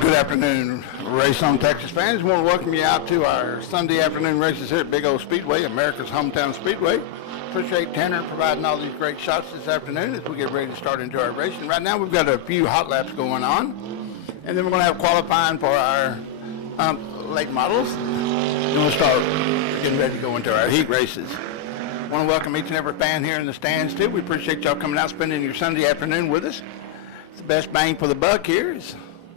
Good afternoon, Race on Texas fans. We want to welcome you out to our Sunday afternoon races here at Big Old Speedway, America's hometown speedway. Appreciate Tanner providing all these great shots this afternoon as we get ready to start into our racing. Right now we've got a few hot laps going on, and then we're going to have qualifying for our late models. Then we'll start getting ready to go into our heat races. I want to welcome each and every fan here in the stands too. We appreciate y'all coming out, spending your Sunday afternoon with us. The best bang for the buck here is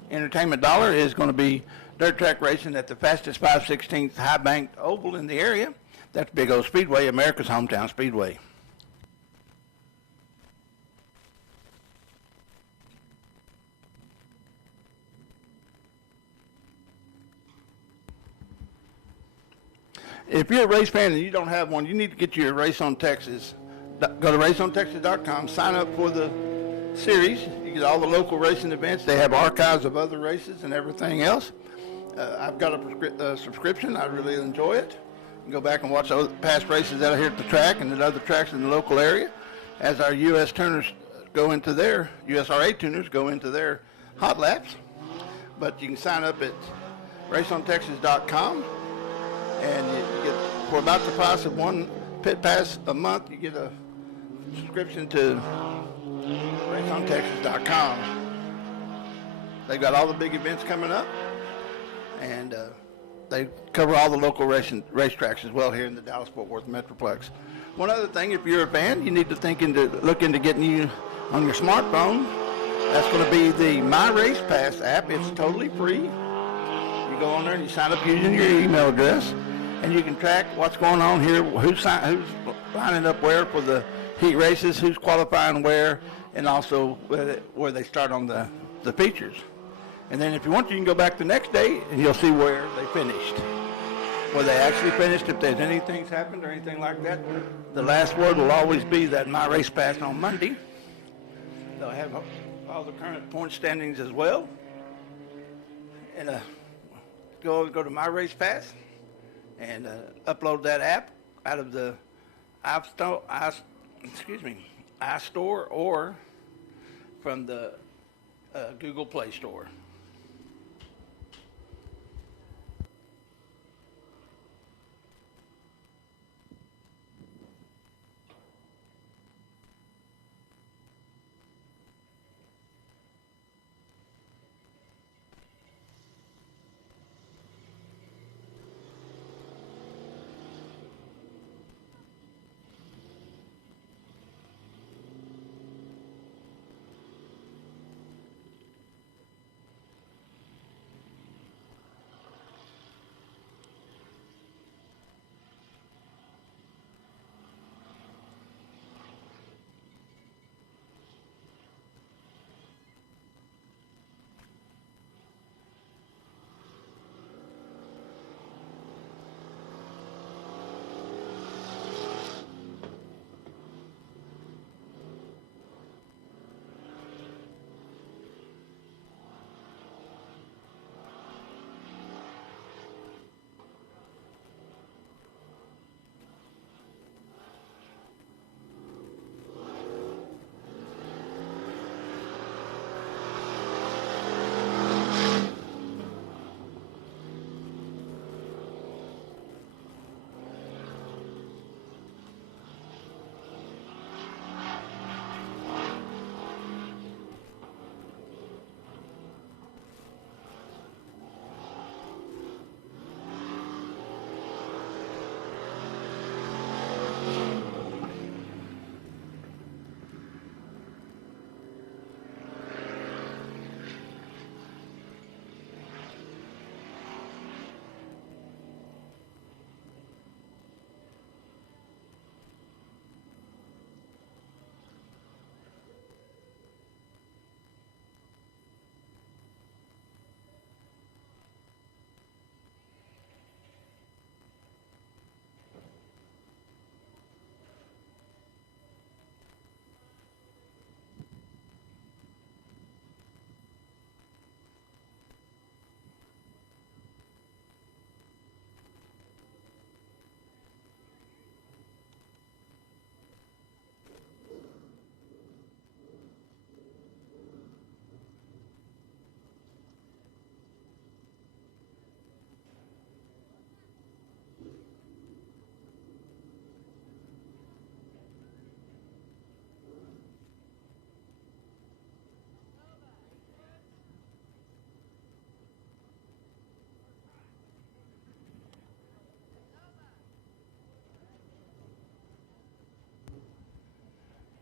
entertainment dollar is going to be dirt track racing at the fastest 5/16 high banked oval in the area. That's Big O Speedway, America's hometown speedway. If you're a race fan and you don't have one, you need to get your Race on Texas. Go to raceontexas.com, sign up for the series. You get all the local racing events. They have archives of other races and everything else. I've got a subscription. I really enjoy it. You can go back and watch past races out here at the track and at other tracks in the local area as our U.S. tuners go into their, USRA tuners go into their hot laps. But you can sign up at raceontexas.com, and you get, for about the price of one pit pass a month, you get a subscription to raceontexas.com. They've got all the big events coming up, and they cover all the local racetracks as well here in the Dallas-Fort Worth Metroplex. One other thing, if you're a fan, you need to look into getting you on your smartphone. That's going to be the My Race Pass app. It's totally free. You go on there and you sign up using your email address, and you can track what's going on here, who's lining up where for the heat races, who's qualifying where, and also where they start on the features. And then if you want, you can go back the next day and you'll see where they finished. Where they actually finished, if there's anything's happened or anything like that. The last word will always be that My Race Pass on Monday. They'll have all the current point standings as well. And go to My Race Pass and upload that app out of the iStore or from the Google Play Store.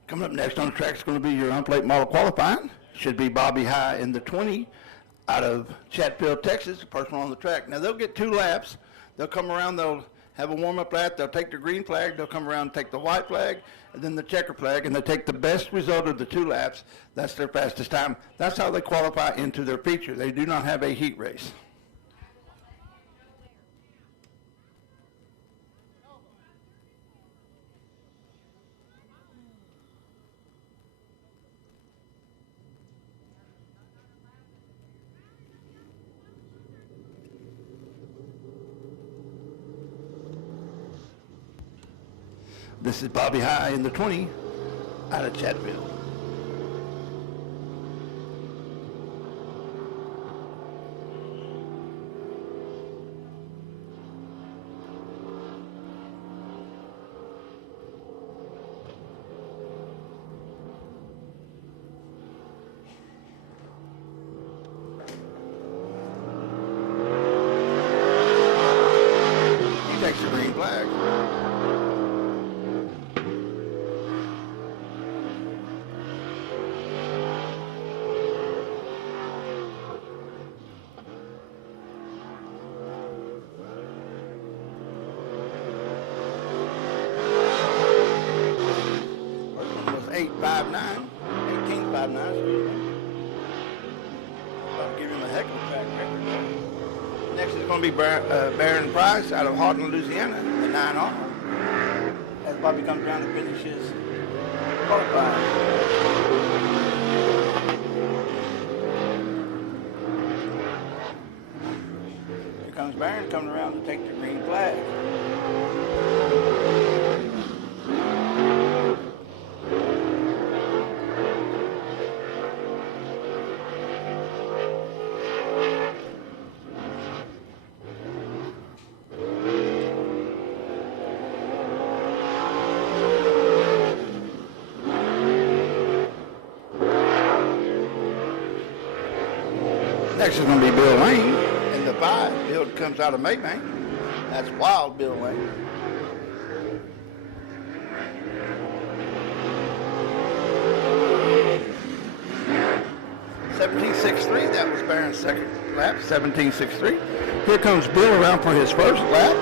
Coming up next on the track is going to be your unplate model qualifying. Should be Bobby High in the 20 out of Chatfield, Texas, the person on the track. Now, they'll get 2 laps. They'll come around, they'll have a warm-up lap, they'll take the green flag, they'll come around and take the white flag, and then the checker flag, and they take the best result of the 2 laps. That's their fastest time. That's how they qualify into their feature. They do not have a heat race. This is Bobby High in the 20 out of Chatfield. He takes the green flag. First one was 1859, excuse me. I'll give him a heck of a track record. Next is going to be Baron Price out of Houghton, Louisiana, the 9R. As Bobby comes around to finish his qualifying. Here comes Baron coming around to take the green flag. Next is going to be Bill Lane in the 5. Bill comes out of Maybank. That's Wild Bill Lane. .1763, that was Barron's second lap, 1763. Here comes Bill around for his first lap.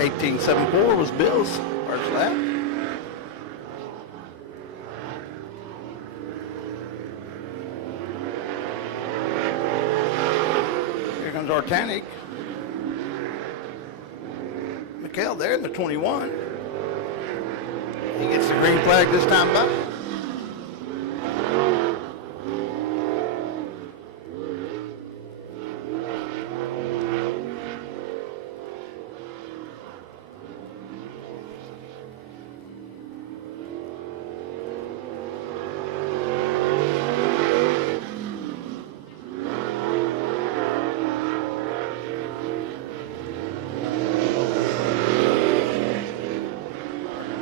.1874 was Bill's first lap. Here comes Artanic. McHale there in the 21. He gets the green flag this time by.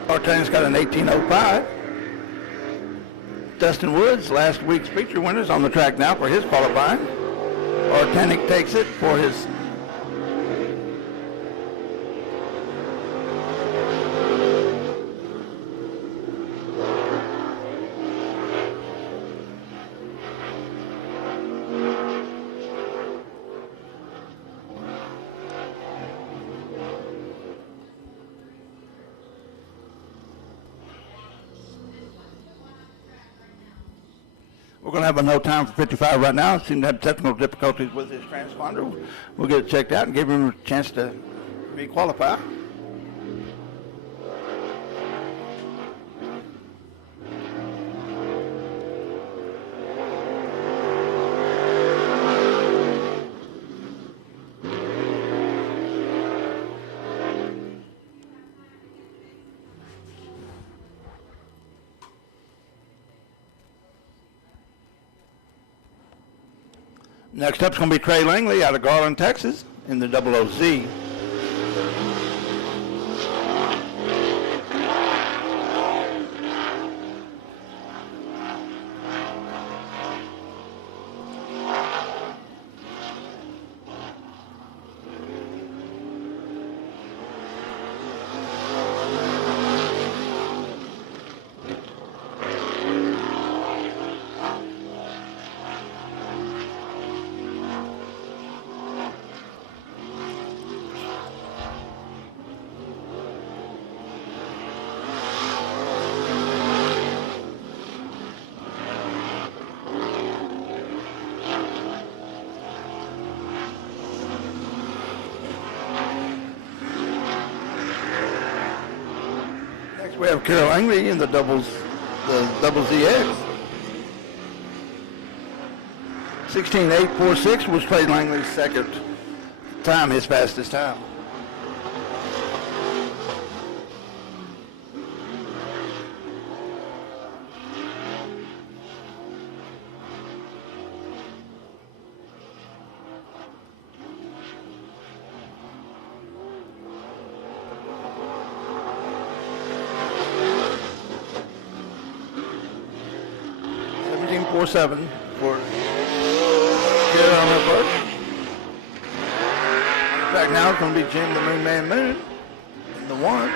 Artanic's got an 1805. Dustin Woods, last week's feature winners, on the track now for his qualifying. Artanic takes it for his We're going to have a no time for 55 right now. Seem to have technical difficulties with his transponder. We'll get it checked out and give him a chance to re-qualify. Next up is going to be Trey Langley out of Garland, Texas, in the 00Z. We have Carol Langley in the double ZX. 16.846 was Trey Langley's second time, his fastest time. Seven for Garrett on her part. In fact, now it's going to be Jim the Moon Man Moon in the 1.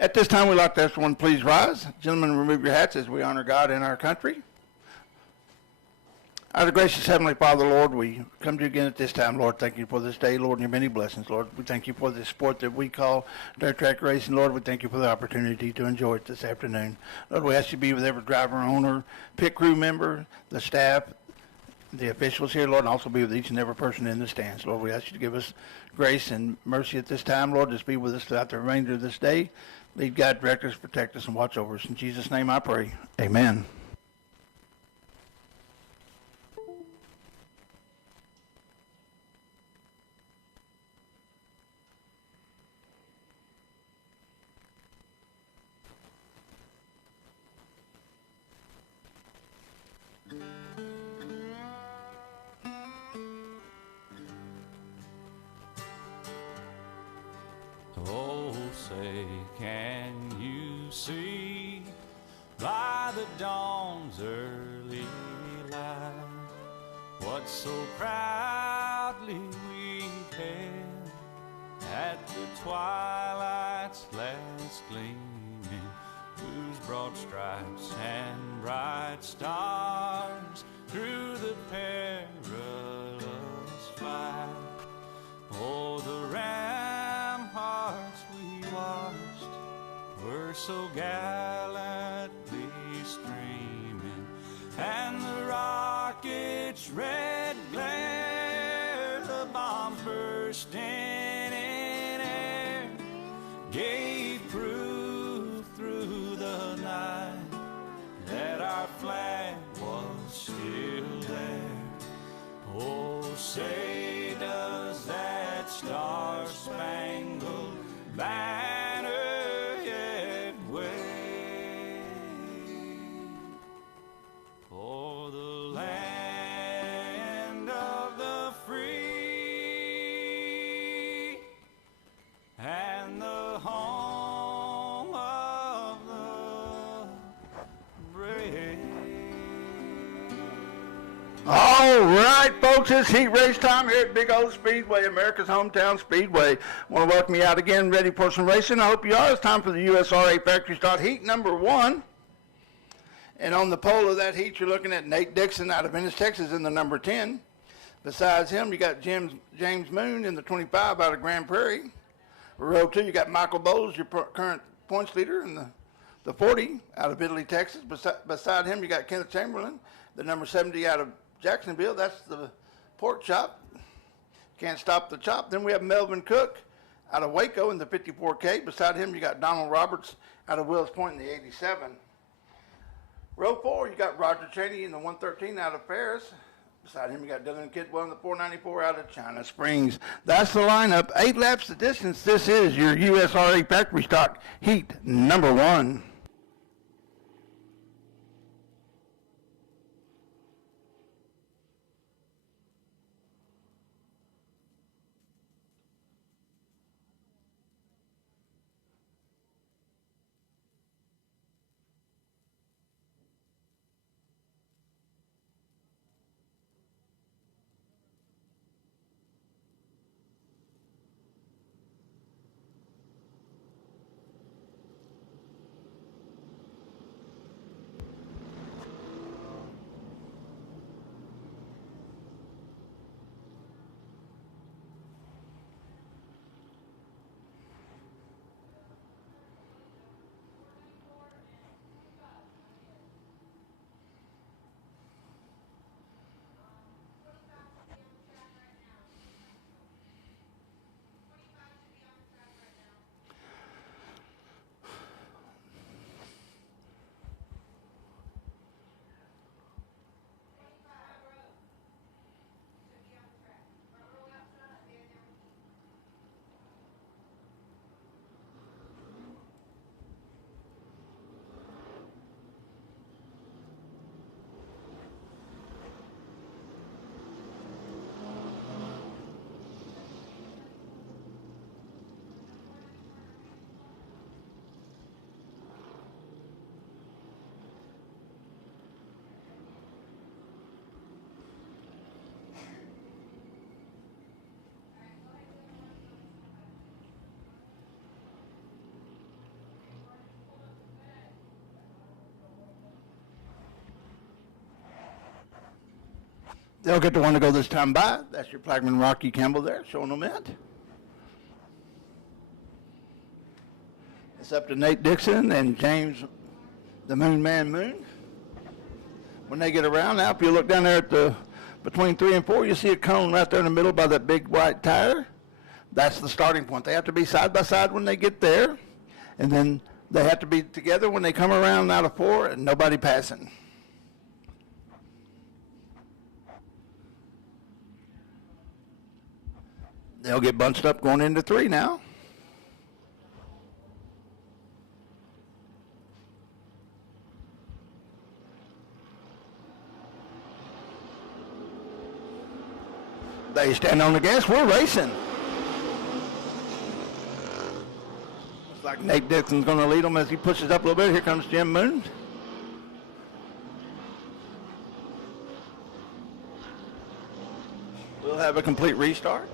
At this time, we'd like to ask everyone, please rise. Gentlemen, remove your hats as we honor God and our country. Our gracious Heavenly Father, Lord, we come to you again at this time, Lord. Thank you for this day, Lord, and your many blessings, Lord. We thank you for this sport that we call dirt track racing, Lord. We thank you for the opportunity to enjoy it this afternoon. Lord, we ask you to be with every driver, owner, pit crew member, the staff, the officials here, Lord, and also be with each and every person in the stands. Lord, we ask you to give us grace and mercy at this time, Lord. Just be with us throughout the remainder of this day. Lead, guide, direct us, protect us, and watch over us. In Jesus' name I pray. Amen. what so proudly we hailed at the twilight's last gleaming, whose broad stripes and bright stars through the perilous fight. Oh, the ramparts we watched were so gallantly streaming, and the rocket's red glare, the bombs bursting in air, gave proof through the night that our flag was still there. Oh, say does that star-spangled banner yet wave for the land of the free and the home of the brave. All right, folks, it's heat race time here at Big Old Speedway, America's hometown speedway. I want to welcome you out again, ready for some racing. I hope you are. It's time for the USRA Factory Start Heat number 1. And on the pole of that heat, you're looking at Nate Dixon out of Ennis, Texas in the number 10. Besides him, you got James Moon in the 25 out of Grand Prairie. Row 2, you got Michael Bowles, your current points leader in the 40 out of Italy, Texas. Beside him, you got Kenneth Chamberlain, the number 70 out of Jacksonville. That's the pork chop. Can't stop the chop. Then we have Melvin Cook out of Waco in the 54K. Beside him, you got Donald Roberts out of Wills Point in the 87. Row 4, you got Roger Cheney in the 113 out of Paris. Beside him, you got Dylan Kidwell in the 494 out of China Springs. That's the lineup. 8 laps the distance. This is your USRA Factory Stock Heat number 1. They'll get the one to go this time by. That's your flagman Rocky Campbell there, showing them it. It's up to Nate Dixon and James, the Moon Man Moon. When they get around now, if you look down there at the between 3 and 4, you see a cone right there in the middle by that big white tire. That's the starting point. They have to be side by side when they get there, and then they have to be together when they come around out of 4 and nobody passing. They'll get bunched up going into 3 now. They stand on the gas. We're racing. Looks like Nate Dixon's going to lead them as he pushes up a little bit. Here comes Jim Moon. have a complete restart.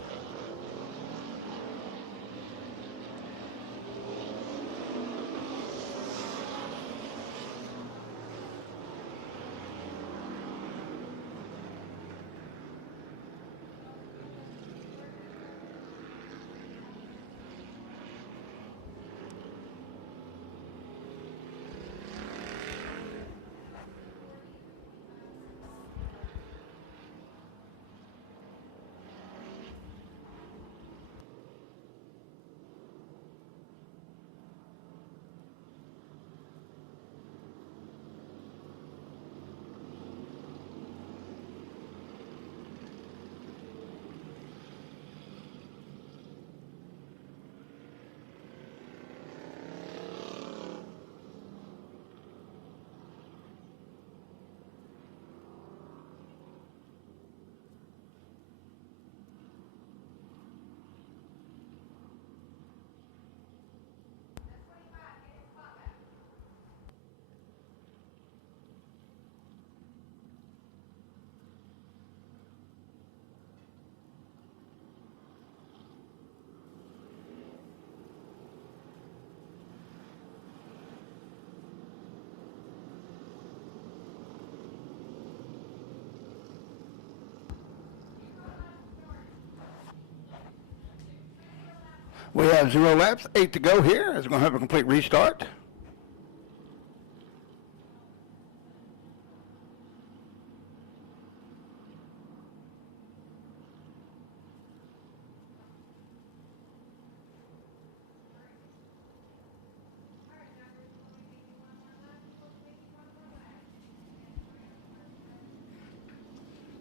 We have 0 laps, 8 to go here. It's going to have a complete restart.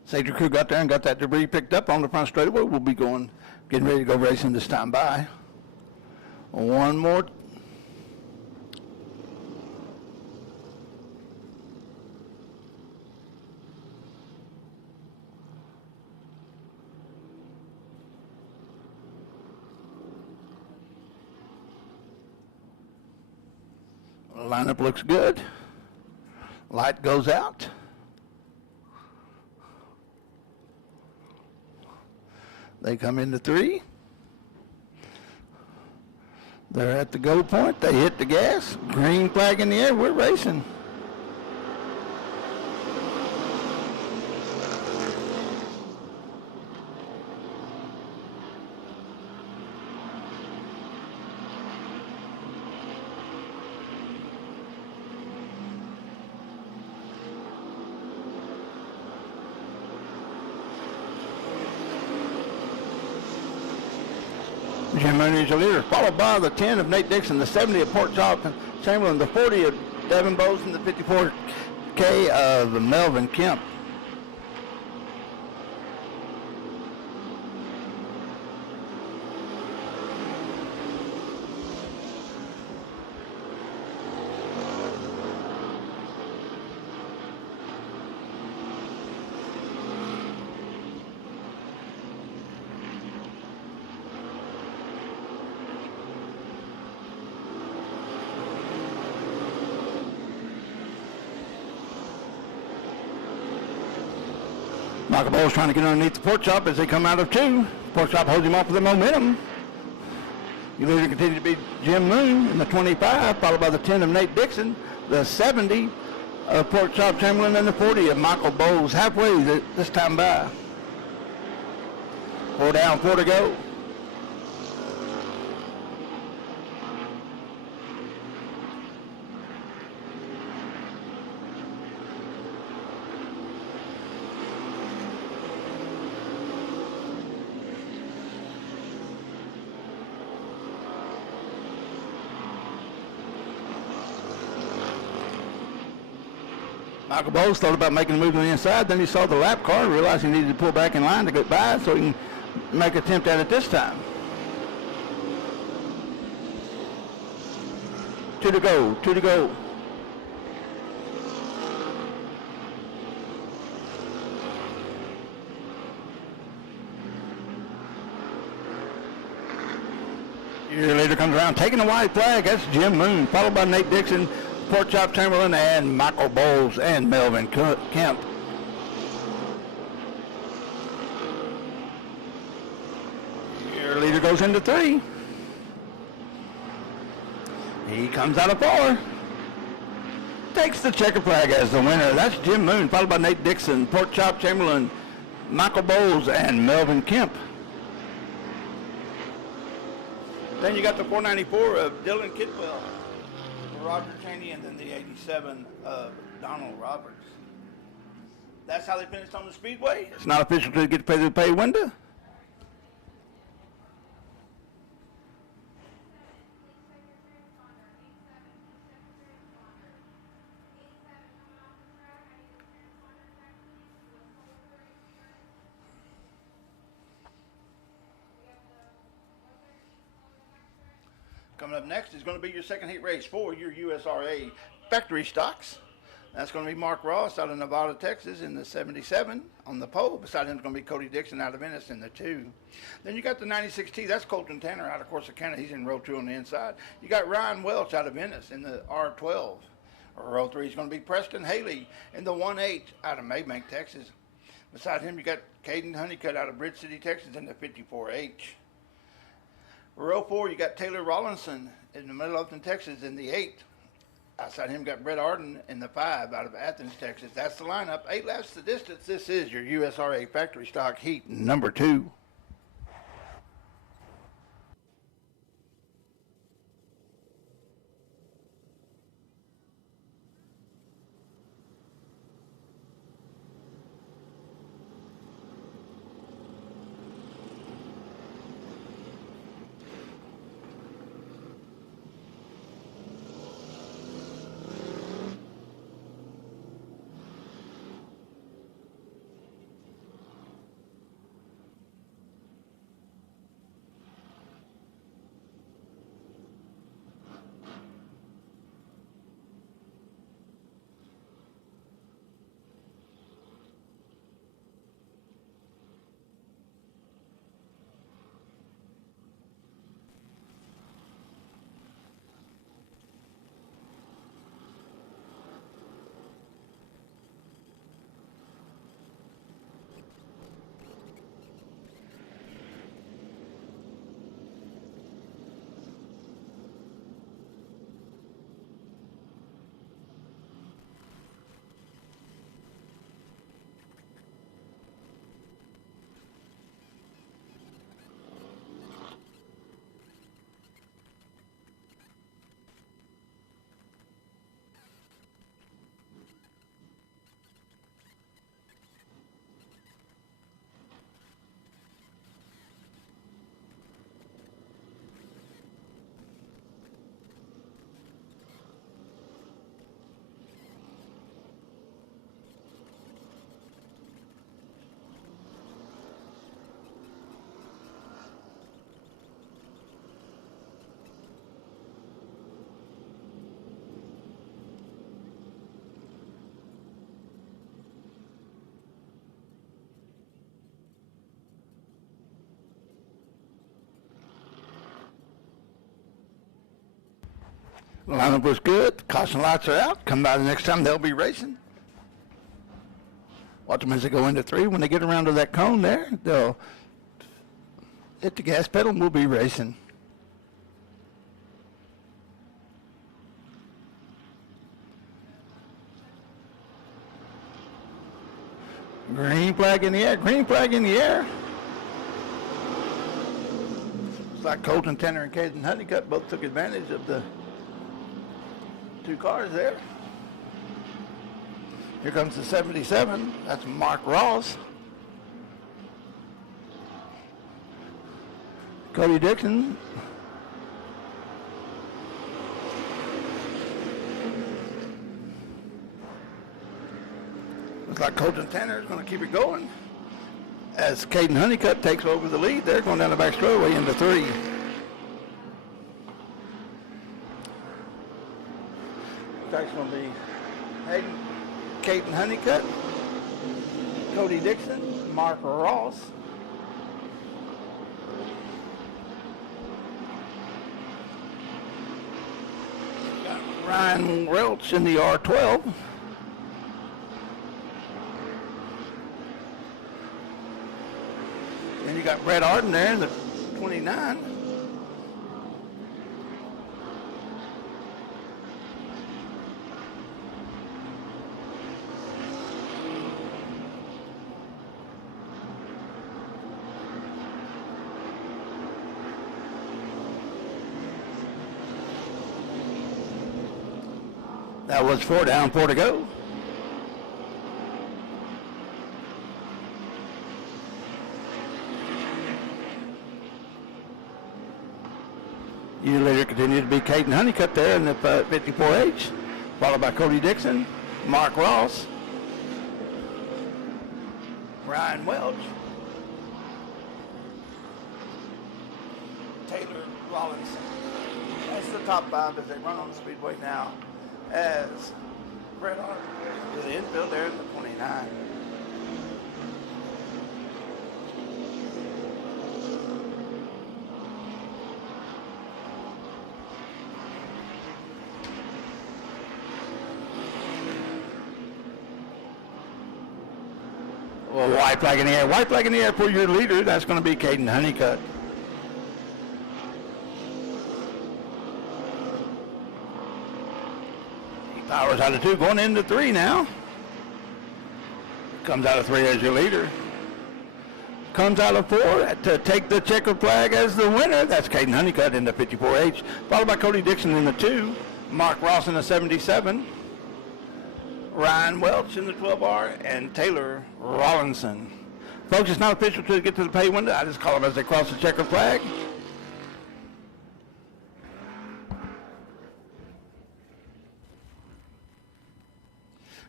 Safety crew got there and got that debris picked up on the front straightaway. We'll be getting ready to go racing this time by. One more. Lineup looks good. Light goes out. They come into 3. They're at the go point. They hit the gas. Green flag in the air. We're racing. Jim Mooney is your leader, followed by the 10 of Nate Dixon, the 70 of Port Chamberlain, the 40 of Devin Bowes, and the 54K of Melvin Kemp. Michael Bowles trying to get underneath the pork chop as they come out of 2. Pork chop holds him off with the momentum. Your leader continues to be Jim Moon in the 25, followed by the 10 of Nate Dixon, the 70 of Pork Chop Chamberlain, and the 40 of Michael Bowles. Halfway this time by. 4 down, 4 to go. Michael Bowles thought about making a move on the inside, then he saw the lap car, realized he needed to pull back in line to get by so he can make an attempt at it this time. 2 to go, 2 to go. Year later comes around, taking a white flag. That's Jim Moon, followed by Nate Dixon, Pork Chop Chamberlain, and Michael Bowles and Melvin Kemp. goes into 3. He comes out of 4. Takes the checker flag as the winner. That's Jim Moon, followed by Nate Dixon, Pork Chop Chamberlain, Michael Bowles, and Melvin Kemp. Then you got the 494 of Dylan Kidwell, Roger Cheney, and then the 87 of Donald Roberts. That's how they finished on the Speedway. It's not official to get to pay the pay window. Coming up next is going to be your second heat race for your USRA factory stocks. That's going to be Mark Ross out of Nevada, Texas in the 77 on the pole. Beside him is going to be Cody Dixon out of Ennis in the 2. Then you got the 96T. That's Colton Tanner out of Corsicana. He's in row 2 on the inside. You got Ryan Welch out of Ennis in the R12. Row 3 is going to be Preston Haley in the 1-8 out of Maybank, Texas. Beside him, you got Caden Honeycutt out of Bridge City, Texas in the 54H. Row 4, you got Taylor Rollinson in the Middle Upton, Texas in the 8. Outside him, got Brett Arden in the 5 out of Athens, Texas. That's the lineup. 8 laps the distance. This is your USRA factory stock heat number 2. Lineup was good. Caution lights are out. Come by the next time, they'll be racing. Watch them as they go into 3. When they get around to that cone there, they'll hit the gas pedal and we'll be racing. Green flag in the air. Green flag in the air. It's like Colton Tanner and Caden Honeycutt both took advantage of the 2 cars there. Here comes the 77. That's Mark Ross. Cody Dixon. Looks like Colton Tanner is going to keep it going as Caden Honeycutt takes over the lead. They're going down the back straightaway into 3. That's going to be Hayden, Caden Honeycutt, Cody Dixon, Mark Ross. Got Ryan Welch in the R12. And you got Brett Arden there in the 29. That was 4 down, 4 to go. Year later continued to be Caden Honeycutt there in the 54H, followed by Cody Dixon, Mark Ross, Ryan Welch, Taylor Rollinson. That's the top 5 as they run on the Speedway now, as Brett Hart to the infield there at the 29. Well, white flag in the air. White flag in the air for your leader. That's going to be Caden Honeycutt. He powers out of 2, going into 3 now. Comes out of 3 as your leader. Comes out of 4 to take the checkered flag as the winner. That's Caden Honeycutt in the 54H, followed by Cody Dixon in the 2, Mark Ross in the 77. Ryan Welch in the 12R, and Taylor Rollinson. Folks, it's not official till they get to the pay window. I just call them as they cross the checkered flag.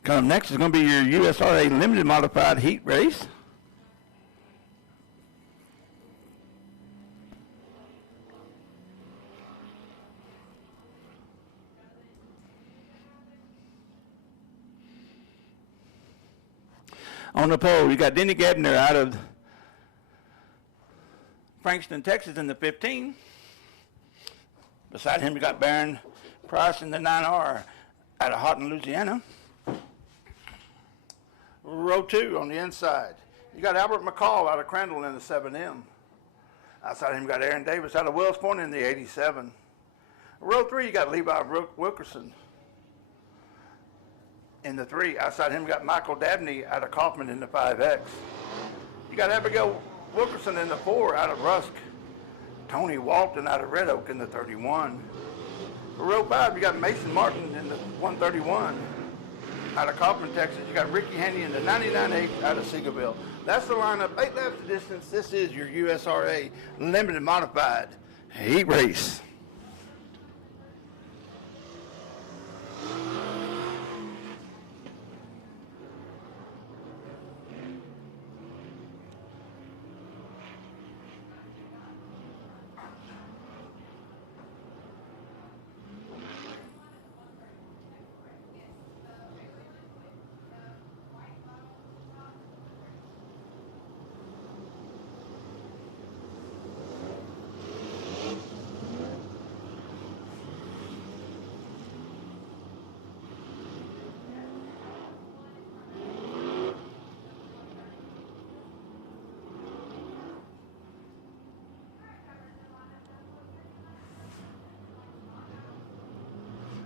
Coming next is going to be your USRA Limited Modified Heat Race. On the pole, you got Denny Gebner out of Frankston, Texas in the 15. Beside him, you got Baron Price in the 9R out of Houghton, Louisiana. Row 2 on the inside. You got Albert McCall out of Crandall in the 7M. Outside him, you got Aaron Davis out of Wells Point in the 87. Row 3, you got Levi Wilkerson in the 3. Outside him, you got Michael Dabney out of Kaufman in the 5X. You got Abigail Wilkerson in the 4 out of Rusk. Tony Walton out of Red Oak in the 31. For row 5, you got Mason Martin in the 131 out of Kaufman, Texas. You got Ricky Haney in the 99.8 out of Seagoville. That's the lineup. 8 laps of distance. This is your USRA Limited Modified Heat Race.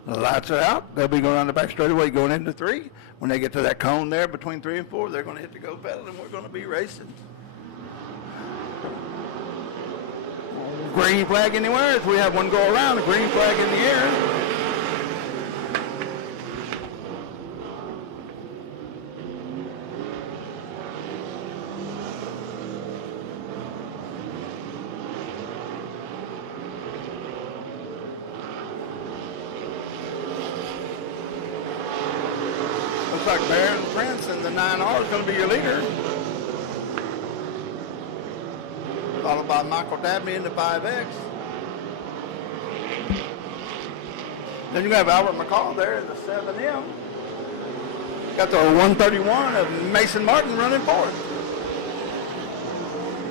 The lights are out. They'll be going on the back straightaway going into 3. When they get to that cone there between 3 and 4, they're going to hit the go pedal and we're going to be racing. Green flag anywhere. If we have one go around, a green flag in the air. Looks like Baron Prince in the 9R is going to be your leader. Followed by Michael Dabney in the 5X. Then you have Albert McCall there in the 7M. Got the 131 of Mason Martin running forward.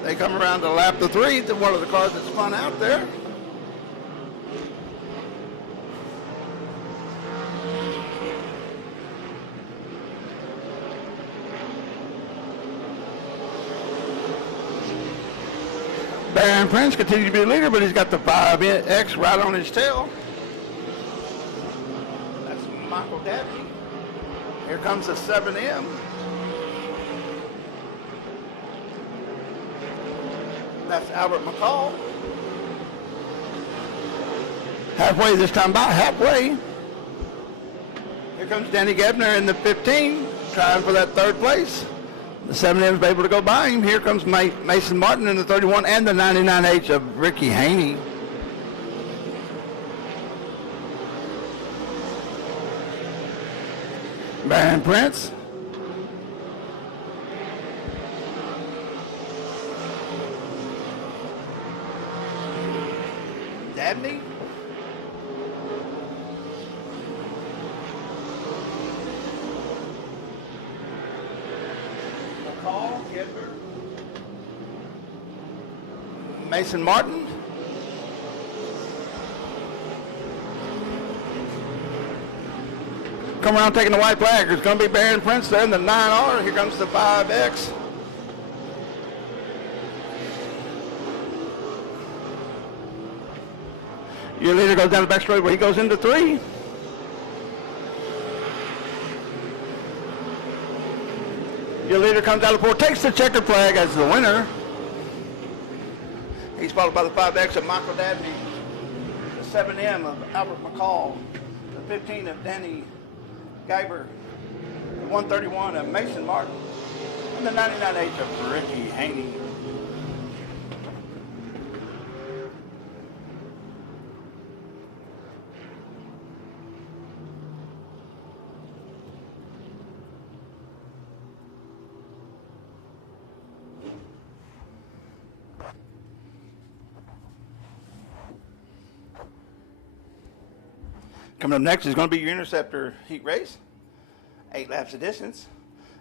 They come around to lap the 3 to one of the cars that spun out there. Baron Prince continues to be the leader, but he's got the 5X right on his tail. That's Michael Dabney. Here comes the 7M. That's Albert McCall. Halfway this time, about halfway. Here comes Danny Gebner in the 15, trying for that third place. The 7M's able to go by him. Here comes Mason Martin in the 31 and the 99H of Ricky Haney. Baron Prince. Dabney. McCall, Gedber. Mason Martin. Come around taking the white flag. There's going to be Baron Prince there in the 9R. Here comes the 5X. Your leader goes down the back straight where he goes into 3. Your leader comes out of 4, takes the checkered flag as the winner. He's followed by the 5X of Michael Dabney, the 7M of Albert McCall, the 15 of Danny Guyver, the 131 of Mason Martin, and the 99H of Ricky Haney. Coming up next is going to be your Interceptor heat race. 8 laps of distance.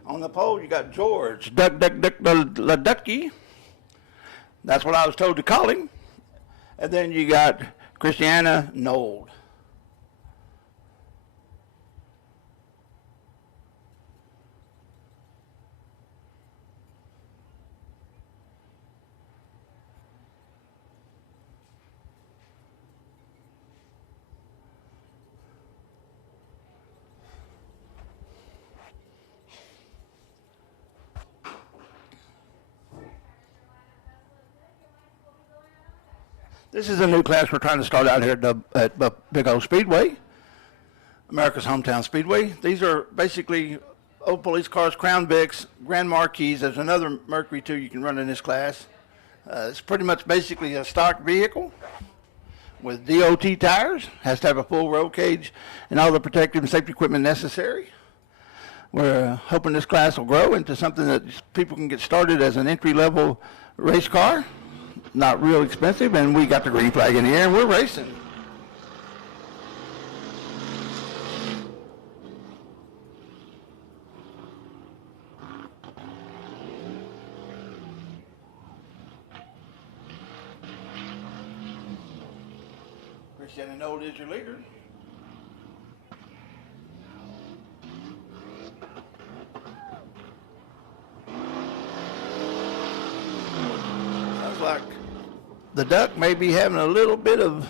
On the pole, you got George Ducky. That's what I was told to call him. And then you got Christiana Nold. This is a new class we're trying to start out here at Big O Speedway, America's hometown speedway. These are basically old police cars, Crown Vics, Grand Marquis. There's another Mercury too you can run in this class. It's pretty much basically a stock vehicle with DOT tires. Has to have a full roll cage and all the protective and safety equipment necessary. We're hoping this class will grow into something that people can get started as an entry-level race car. Not real expensive, and we got the green flag in the air, and we're racing. Christiana Nold is your leader. Sounds like the duck may be having a little bit of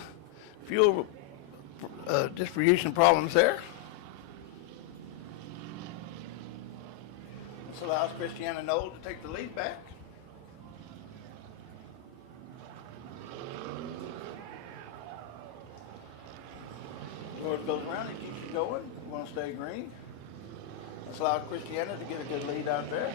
fuel distribution problems there. This allows Christiana Nold to take the lead back. George goes around, he keeps you going. You want to stay green. This allows Christiana to get a good lead out there.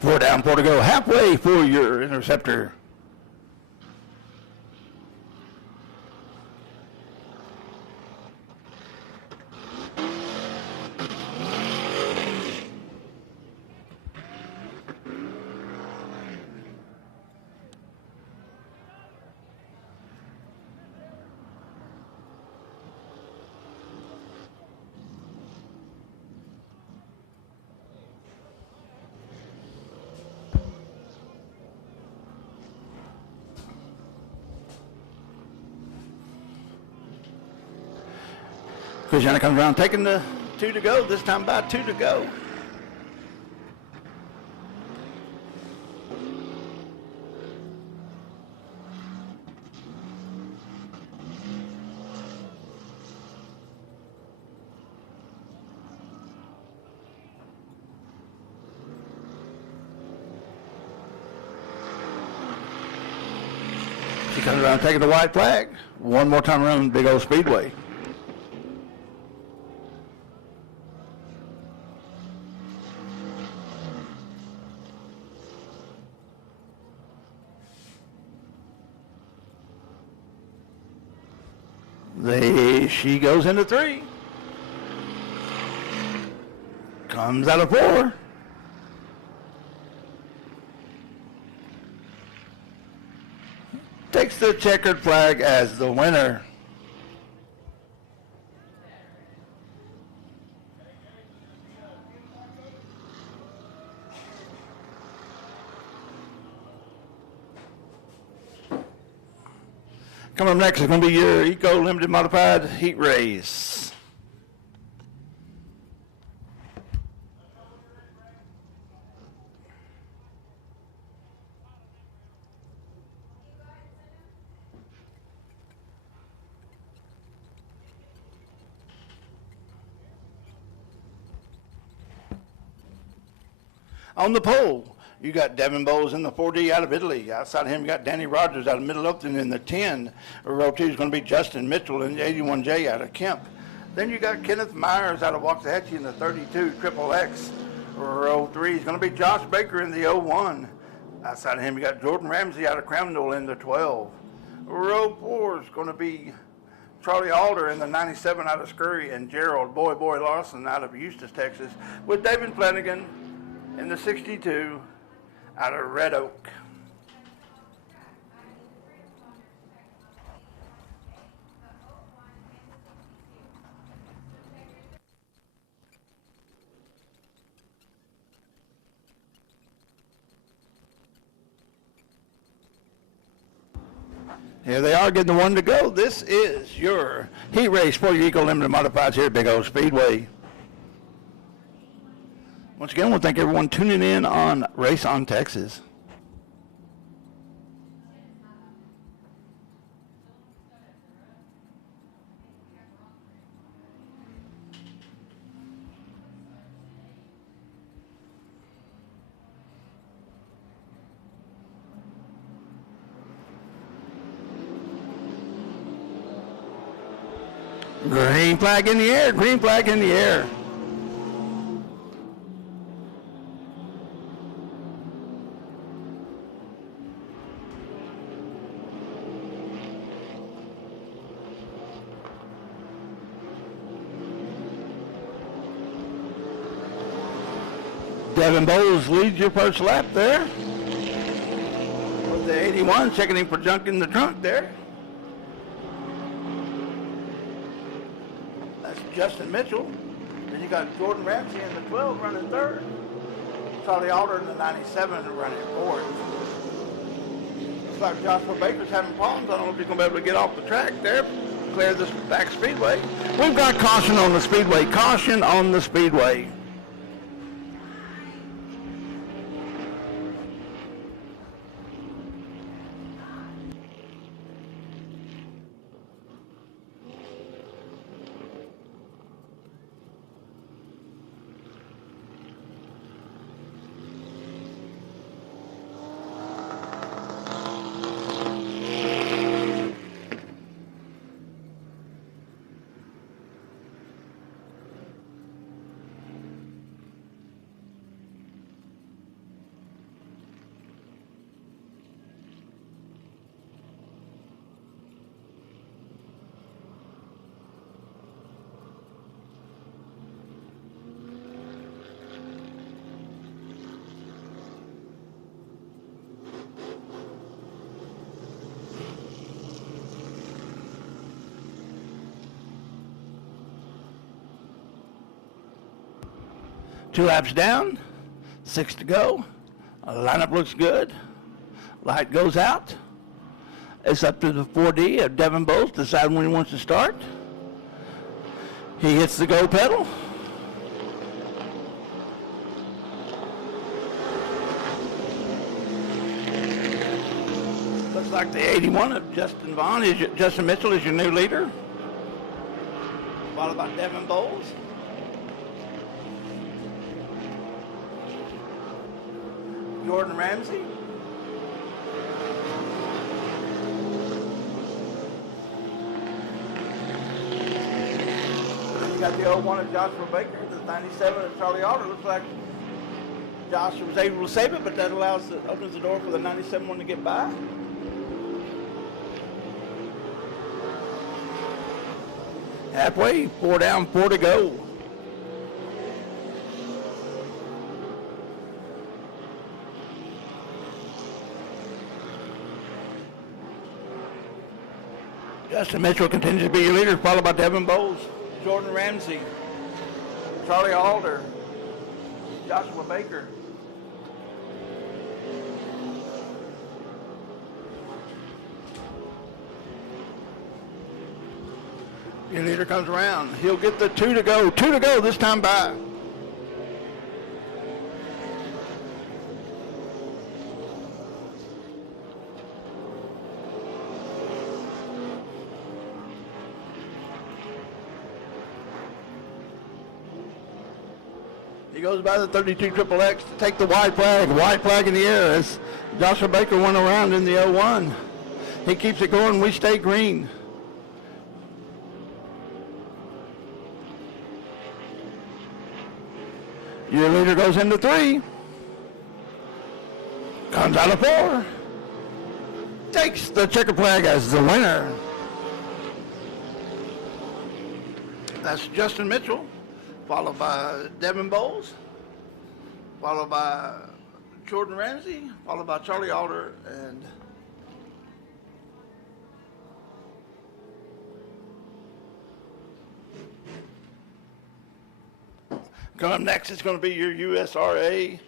Four down, 4 to go. Halfway for your Interceptor. Christiana comes around taking the 2 to go, this time by 2 to go. She comes around taking the white flag. One more time around big old Speedway. She goes into 3. Comes out of 4. Takes the checkered flag as the winner. Coming up next is going to be your Eco Limited Modified Heat Race. On the pole, you got Devin Bowles in the 4D out of Italy. Outside of him, you got Danny Rogers out of Middle Upton in the 10. Row 2 is going to be Justin Mitchell in the 81J out of Kemp. Then you got Kenneth Myers out of Waxahachie in the 32 Triple X. Row 3 is going to be Josh Baker in the 01. Outside of him, you got Jordan Ramsey out of Crandall in the 12. Row 4 is going to be Charlie Alder in the 97 out of Scurry and Gerald Boy Lawson out of Eustis, Texas, with David Flanagan in the 62 out of Red Oak. Here they are getting the 1 to go. This is your heat race for your Eco Limited Modifieds here at Big O Speedway. Once again, I want to thank everyone tuning in on Race on Texas. Green flag in the air, green flag in the air. Devin Bowles leads your first lap there. With the 81 checking him for junk in the trunk there. That's Justin Mitchell. Then you got Jordan Ramsey in the 12 running third. Charlie Alder in the 97 running fourth. Looks like Joshua Baker's having problems. I don't know if he's going to be able to get off the track there. Clear this back speedway. We've got caution on the speedway. Caution on the speedway. Two laps down, 6 to go. Lineup looks good. Light goes out. It's up to the 4D of Devin Bowles to decide when he wants to start. He hits the go pedal. Looks like the 81 of Justin Mitchell is your new leader. Followed by Devin Bowles. Jordan Ramsey. You got the 01 of Joshua Baker, the 97 of Charlie Alder. Looks like Joshua was able to save it, but that opens the door for the 97 one to get by. Halfway, 4 down, 4 to go. Justin Mitchell continues to be your leader, followed by Devin Bowles, Jordan Ramsey, Charlie Alder, Joshua Baker. Your leader comes around. He'll get the 2 to go. 2 to go this time by. He goes by the 32 Triple X to take the white flag. White flag in the air as Joshua Baker went around in the 01. He keeps it going. We stay green. Your leader goes into 3. Comes out of 4. Takes the checker flag as the winner. That's Justin Mitchell, followed by Devin Bowles, followed by Jordan Ramsey, followed by Charlie Alder, and coming up next is going to be your USRA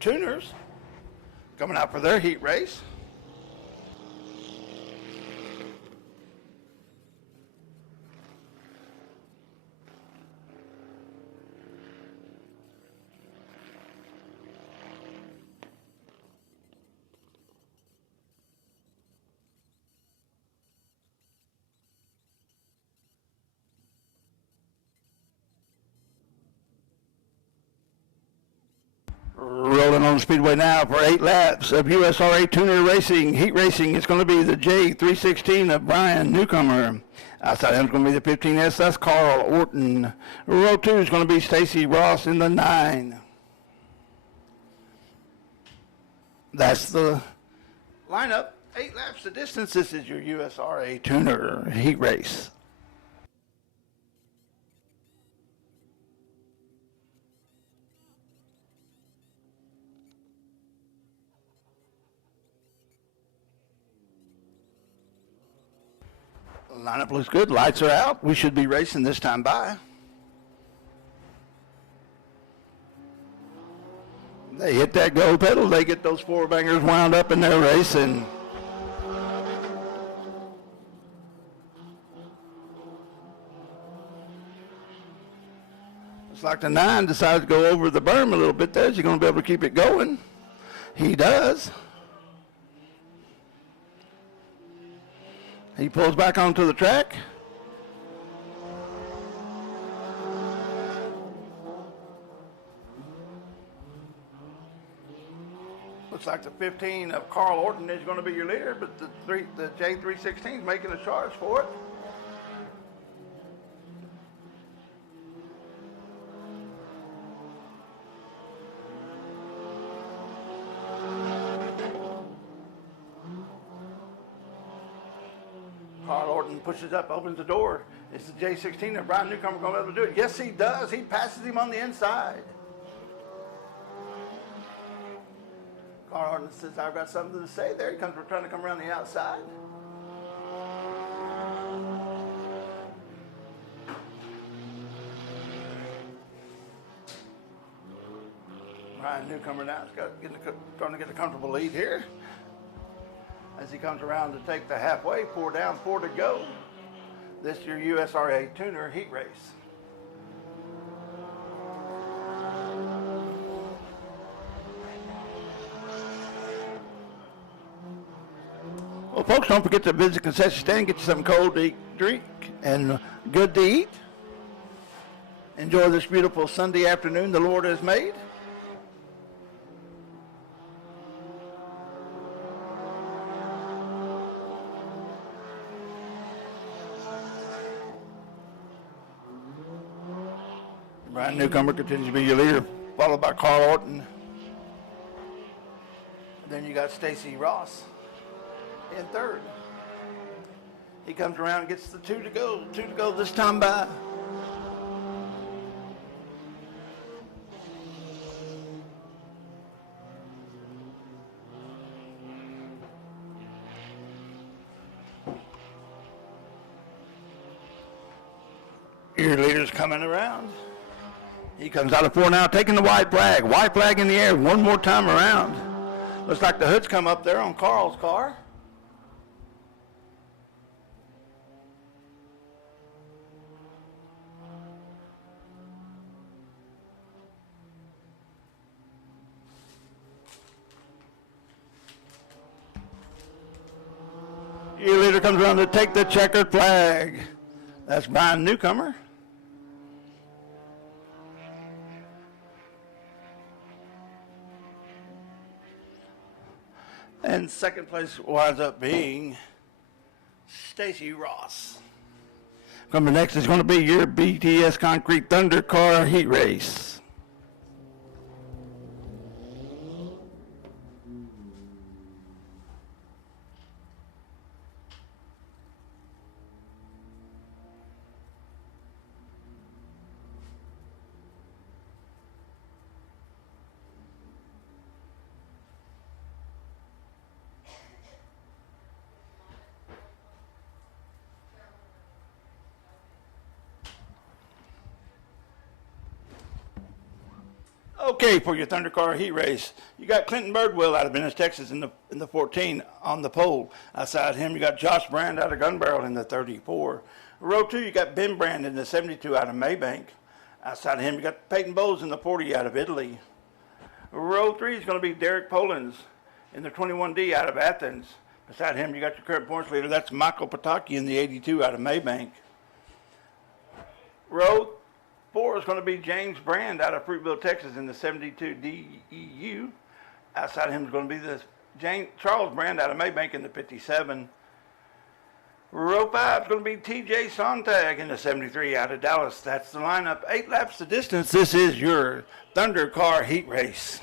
tuners coming out for their heat race. Rolling on Speedway now for 8 laps of USRA Tuner Racing. Heat racing, it's going to be the J316 of Brian Newcomer. Outside him is going to be the 15S, that's Carl Orton. Row 2 is going to be Stacy Ross in the 9. That's the lineup. 8 laps the distance. This is your USRA Tuner Heat Race. Lineup looks good. Lights are out. We should be racing this time by. They hit that go pedal. They get those 4-bangers wound up in their race. And it's like the 9 decides to go over the berm a little bit there. Is he going to be able to keep it going? He does. He pulls back onto the track. Looks like the 15 of Carl Orton is going to be your leader, but the J316 is making a charge for it. Carl Orton pushes up, opens the door. It's the J16 of Brian Newcomer going to be able to do it. Yes, he does. He passes him on the inside. Carl Orton says, I've got something to say there. He comes trying to come around the outside. Brian Newcomer now is trying to get a comfortable lead here as he comes around to take the halfway. 4 down, 4 to go. This is your USRA Tuner Heat Race. folks, don't forget to visit the concession stand, get you something cold to eat, drink, and good to eat. Enjoy this beautiful Sunday afternoon the Lord has made. Brian Newcomer continues to be your leader, followed by Carl Orton. Then you got Stacy Ross in third. He comes around and gets the two to go this time by. Your leader's coming around. He comes out of 4 now, taking the white flag. White flag in the air one more time around. Looks like the hood's come up there on Carl's car. Your leader comes around to take the checkered flag. That's Brian Newcomer. And second place winds up being Stacy Ross. Coming next is going to be your BTS Concrete Thunder Car Heat Race. Okay, for your Thunder Car Heat Race, you got Clinton Birdwell out of Venice, Texas in the 14 on the pole. Outside him, you got Josh Brand out of Gun Barrel in the 34. Row 2, you got Ben Brand in the 72 out of Maybank. Outside him, you got Peyton Bowles in the 40 out of Italy. Row 3 is going to be Derek Polans in the 21D out of Athens. Beside him, you got your current points leader. That's Michael Pataki in the 82 out of Maybank. Row 4 is going to be James Brand out of Fruitville, Texas in the 72 DEU. Outside him is going to be Charles Brand out of Maybank in the 57. Row 5 is going to be TJ Sontag in the 73 out of Dallas. That's the lineup. 8 laps the distance. This is your Thunder Car Heat Race.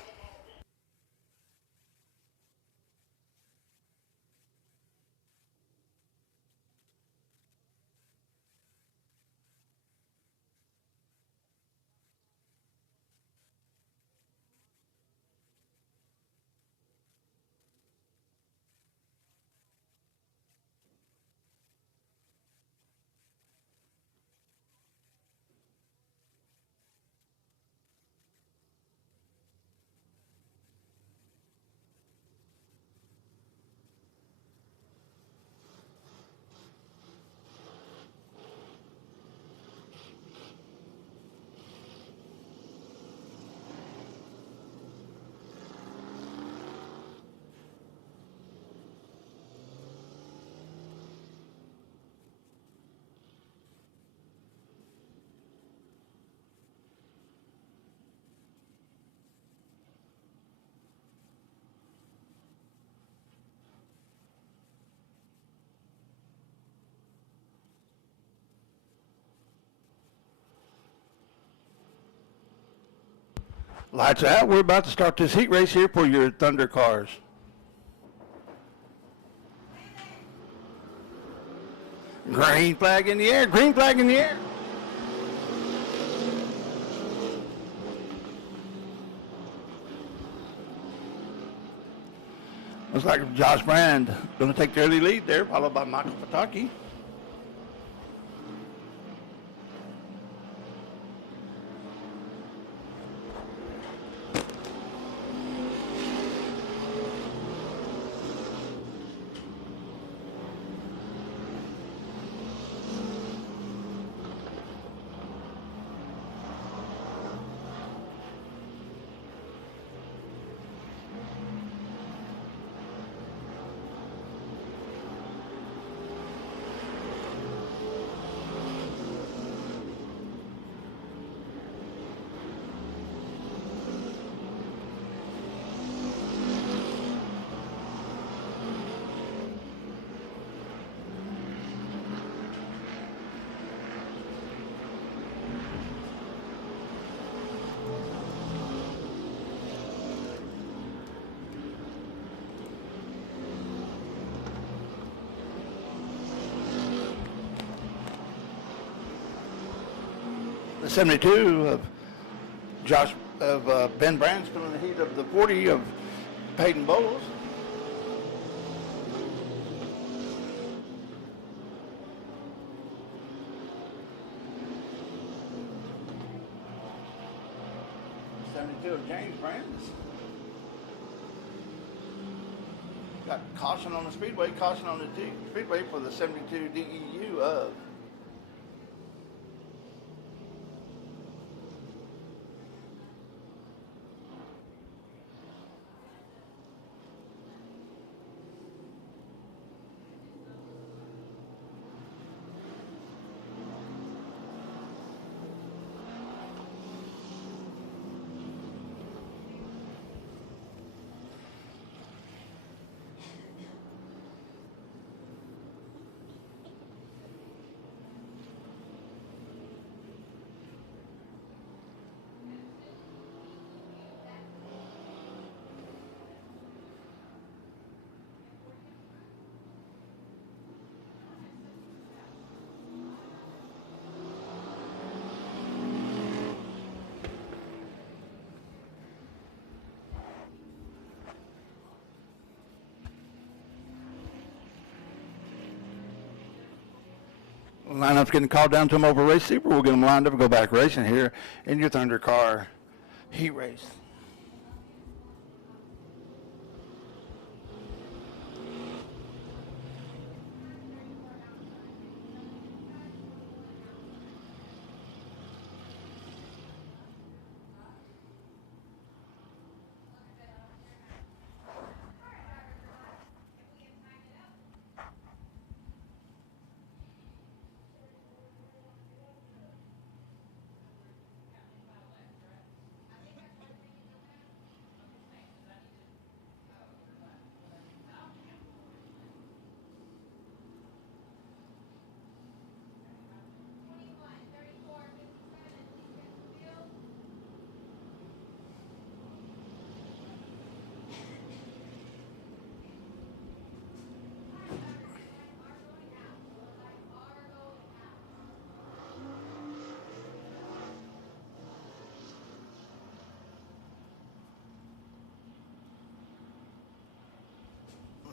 Lights out. We're about to start this heat race here for your Thunder Cars. Green flag in the air. Green flag in the air. Looks like Josh Brand going to take the early lead there, followed by Michael Pataki. The 72 of Ben Brand spilling the heat of the 40 of Peyton Bowles. Of James Brands. Got caution on the Speedway, caution on the Speedway for the 72 DEU of lineup's getting called down to them over race super. We'll get them lined up and go back racing here in your Thunder car heat race.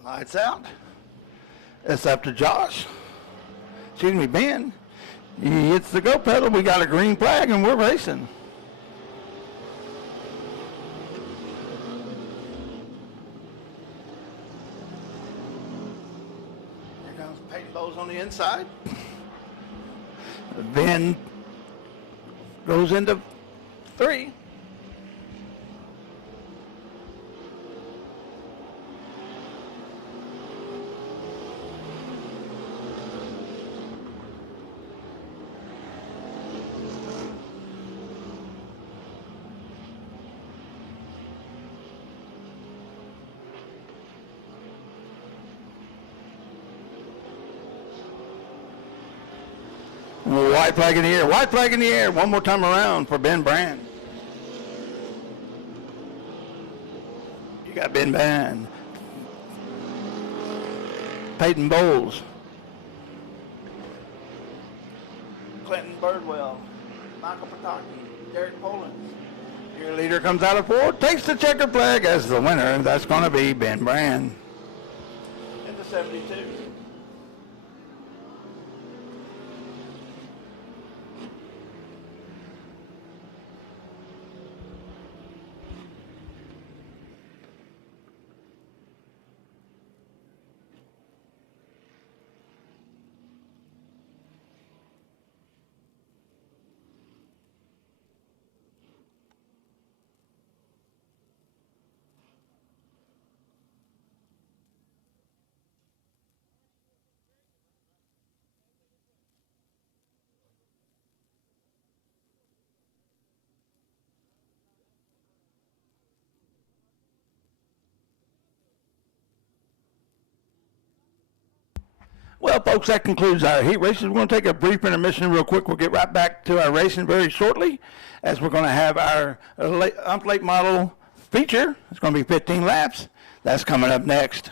Lights out. It's up to Josh. Excuse me, Ben. He hits the go pedal. We got a green flag and we're racing. Here comes Peyton Bowles on the inside. Ben goes into 3. White flag in the air. White flag in the air. One more time around for Ben Brand. You got Ben Brand. Peyton Bowles. Clinton Birdwell. Michael Pataki. Derek Poland. Your leader comes out of 4. Takes the checker flag as the winner. That's going to be Ben Brand. In the 72. Well, folks, that concludes our heat races. We're going to take a brief intermission real quick. We'll get right back to our racing very shortly, as we're going to have our late model feature. It's going to be 15 laps. That's coming up next.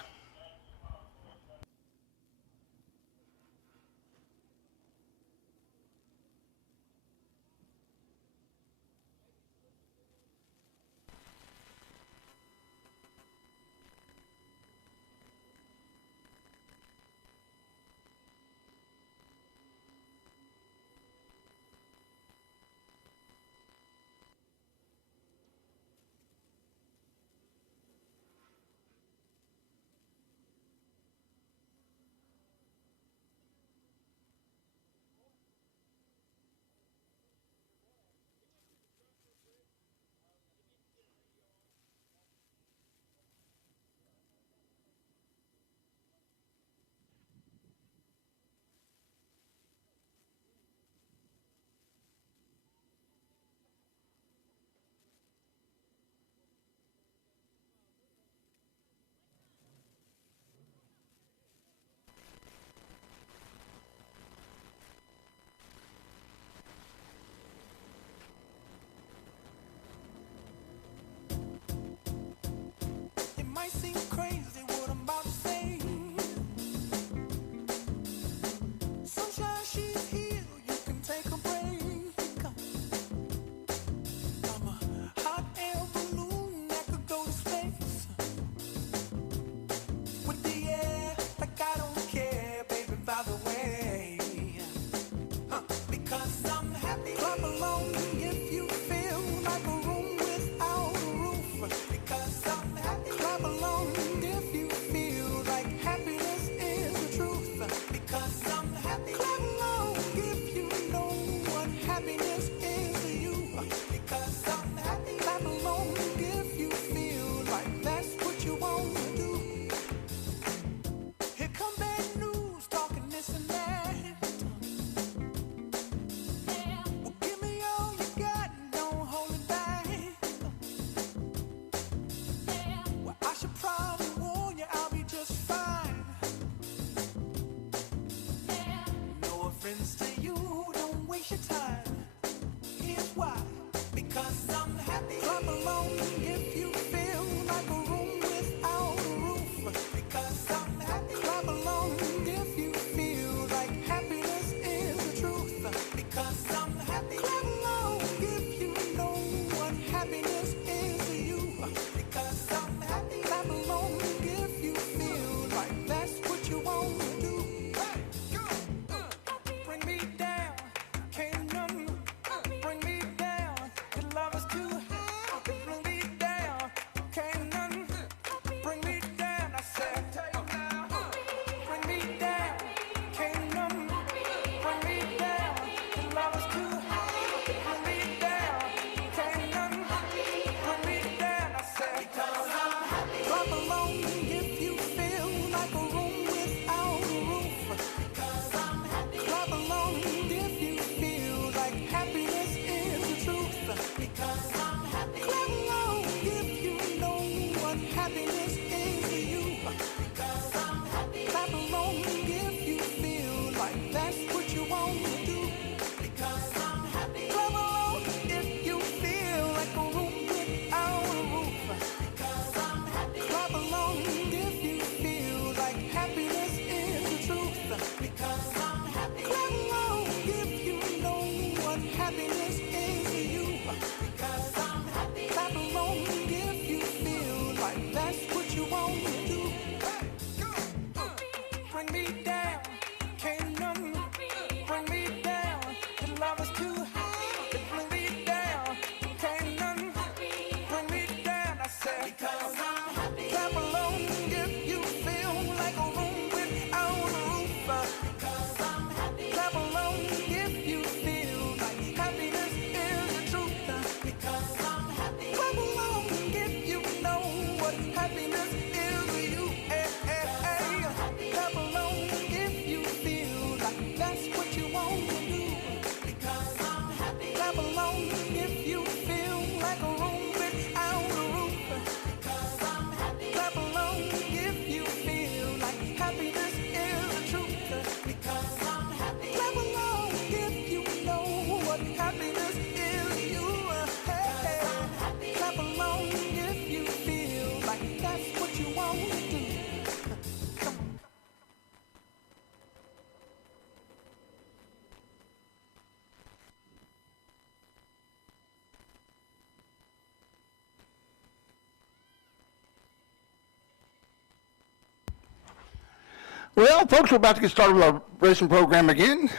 Well, folks, we're about to get started with our racing program again.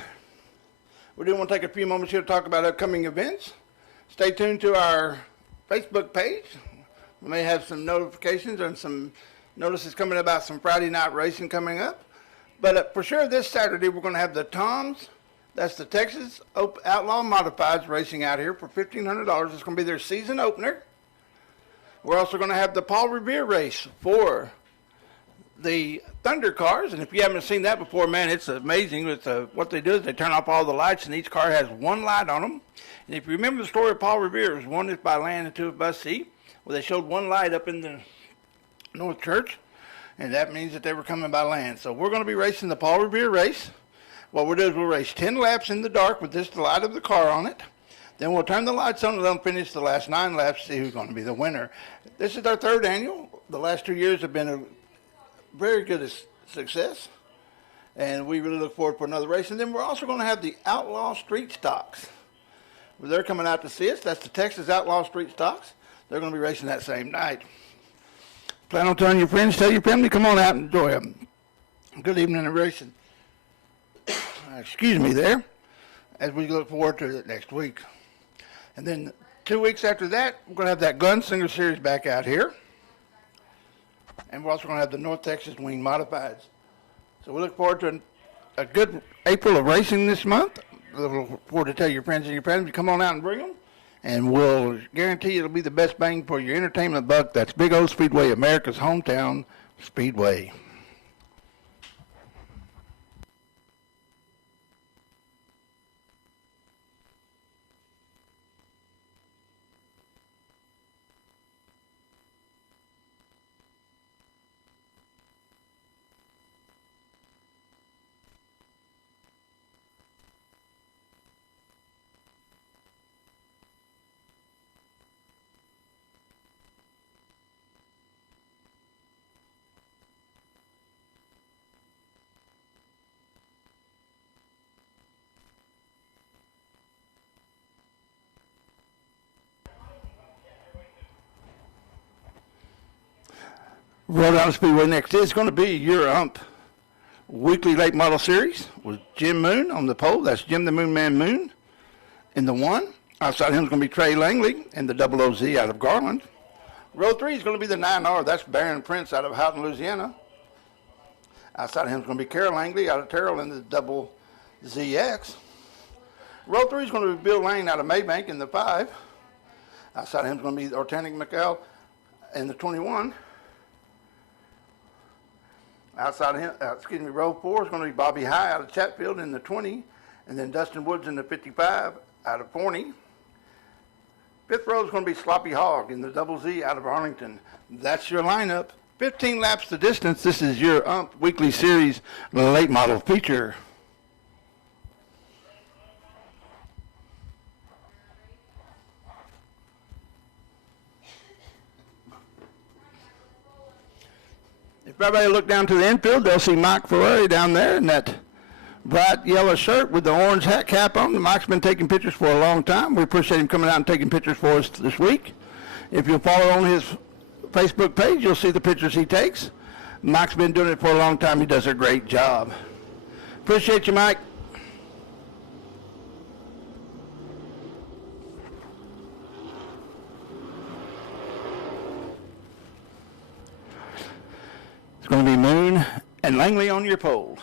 We do want to take a few moments here to talk about upcoming events. Stay tuned to our Facebook page. We may have some notifications and some notices coming about some Friday night racing coming up. But for sure this Saturday we're going to have the Toms. That's the Texas Outlaw Modifieds racing out here for $1,500. It's going to be their season opener. We're also going to have the Paul Revere race for the Thunder cars, and if you haven't seen that before, man, it's amazing. What they do is they turn off all the lights, and each car has one light on them. And if you remember the story of Paul Revere, it was one is by land and two is by sea. Well, they showed one light up in the North Church, and that means that they were coming by land. So we're going to be racing the Paul Revere race. What we'll do is we'll race 10 laps in the dark with just the light of the car on it. Then we'll turn the lights on and they'll finish the last 9 laps to see who's going to be the winner. This is our 3rd annual. The last 2 years have been a very good success, and we really look forward for another race. And then we're also going to have the Outlaw Street Stocks. Well, they're coming out to see us. That's the Texas Outlaw Street Stocks. They're going to be racing that same night. Plan on telling your friends, tell your family, come on out and enjoy them. Good evening and racing. Excuse me there, as we look forward to it next week. And then 2 weeks after that, we're going to have that Gunslinger Series back out here. And we're also going to have the North Texas Wing Modifieds. So we look forward to a good April of racing this month. We look forward to tell your friends and your family to come on out and bring them. And we'll guarantee it'll be the best bang for your entertainment buck. That's Big O Speedway, America's hometown speedway. Rhode Island Speedway next is going to be your ump weekly late model series with Jim Moon on the pole. That's Jim the Moon Man Moon in the 1. Outside him is going to be Trey Langley in the 00Z out of Garland. Row 3 is going to be the 9R. That's Barron Prince out of Houghton, Louisiana. Outside of him is going to be Carol Langley out of Terrell in the 00ZX. Row 3 is going to be Bill Lane out of Maybank in the 5. Outside of him is going to be Ortanic McCall in the 21. Outside of him, row 4 is going to be Bobby High out of Chatfield in the 20, and then Dustin Woods in the 55 out of Forney. 5th row is going to be Sloppy Hog in the 00Z out of Arlington. That's your lineup. 15 laps the distance. This is your ump weekly series late model feature. If everybody look down to the infield, they'll see Mike Ferrari down there in that bright yellow shirt with the orange hat cap on. Mike's been taking pictures for a long time. We appreciate him coming out and taking pictures for us this week. If you'll follow on his Facebook page, you'll see the pictures he takes. Mike's been doing it for a long time. He does a great job. Appreciate you, Mike. It's going to be Moon and Langley on your pole.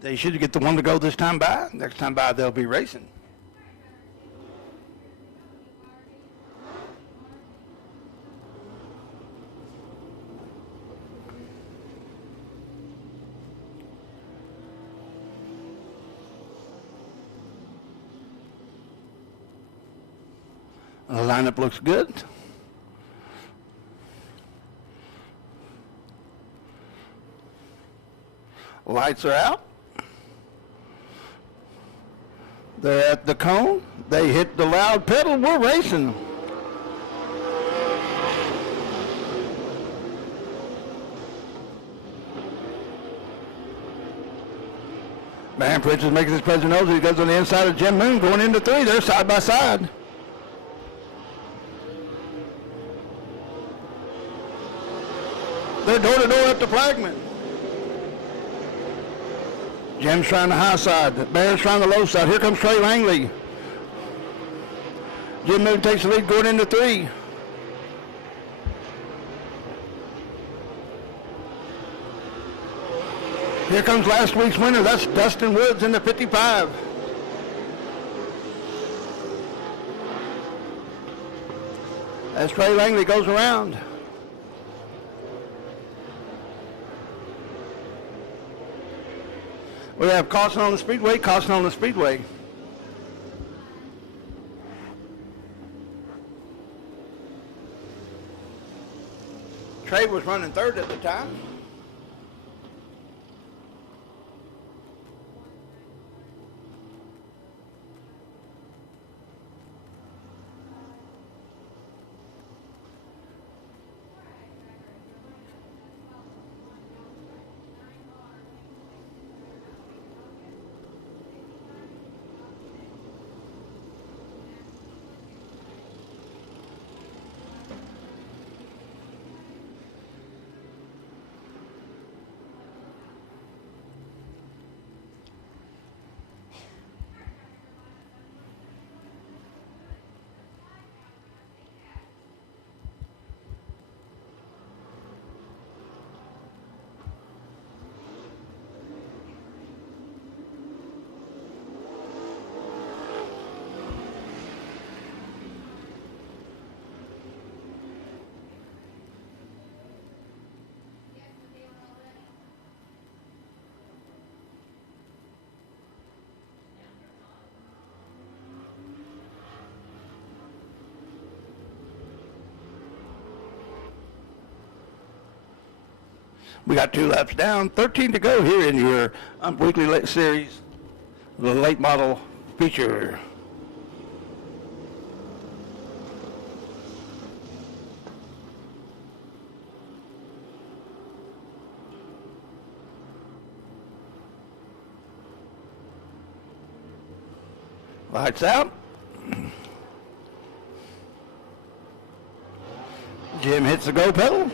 They should get the one to go this time by. Next time by, they'll be racing. The lineup looks good. Lights are out. They're at the cone. They hit the loud pedal. We're racing. Man, Prince is making his presence known. He goes on the inside of Jim Moon going into 3. They're side by side. They're door to door up to Flagman. Jim's trying the high side. Bear's trying the low side. Here comes Trey Langley. Jim Moon takes the lead going into 3. Here comes last week's winner. That's Dustin Woods in the 55. As Trey Langley goes around. We have caution on the Speedway, caution on the Speedway. Trey was running third at the time. We got 2 laps down, 13 to go here in your weekly late series, the late model feature. Lights out. Jim hits the go pedal.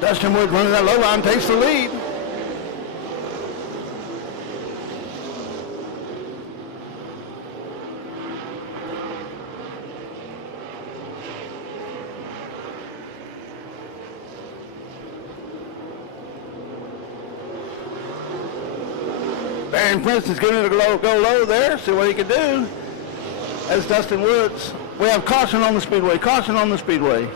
Dustin Wood running that low line takes the lead. Baron Princeton's going to go low there, see what he can do. As Dustin Woods, we have caution on the Speedway, caution on the Speedway.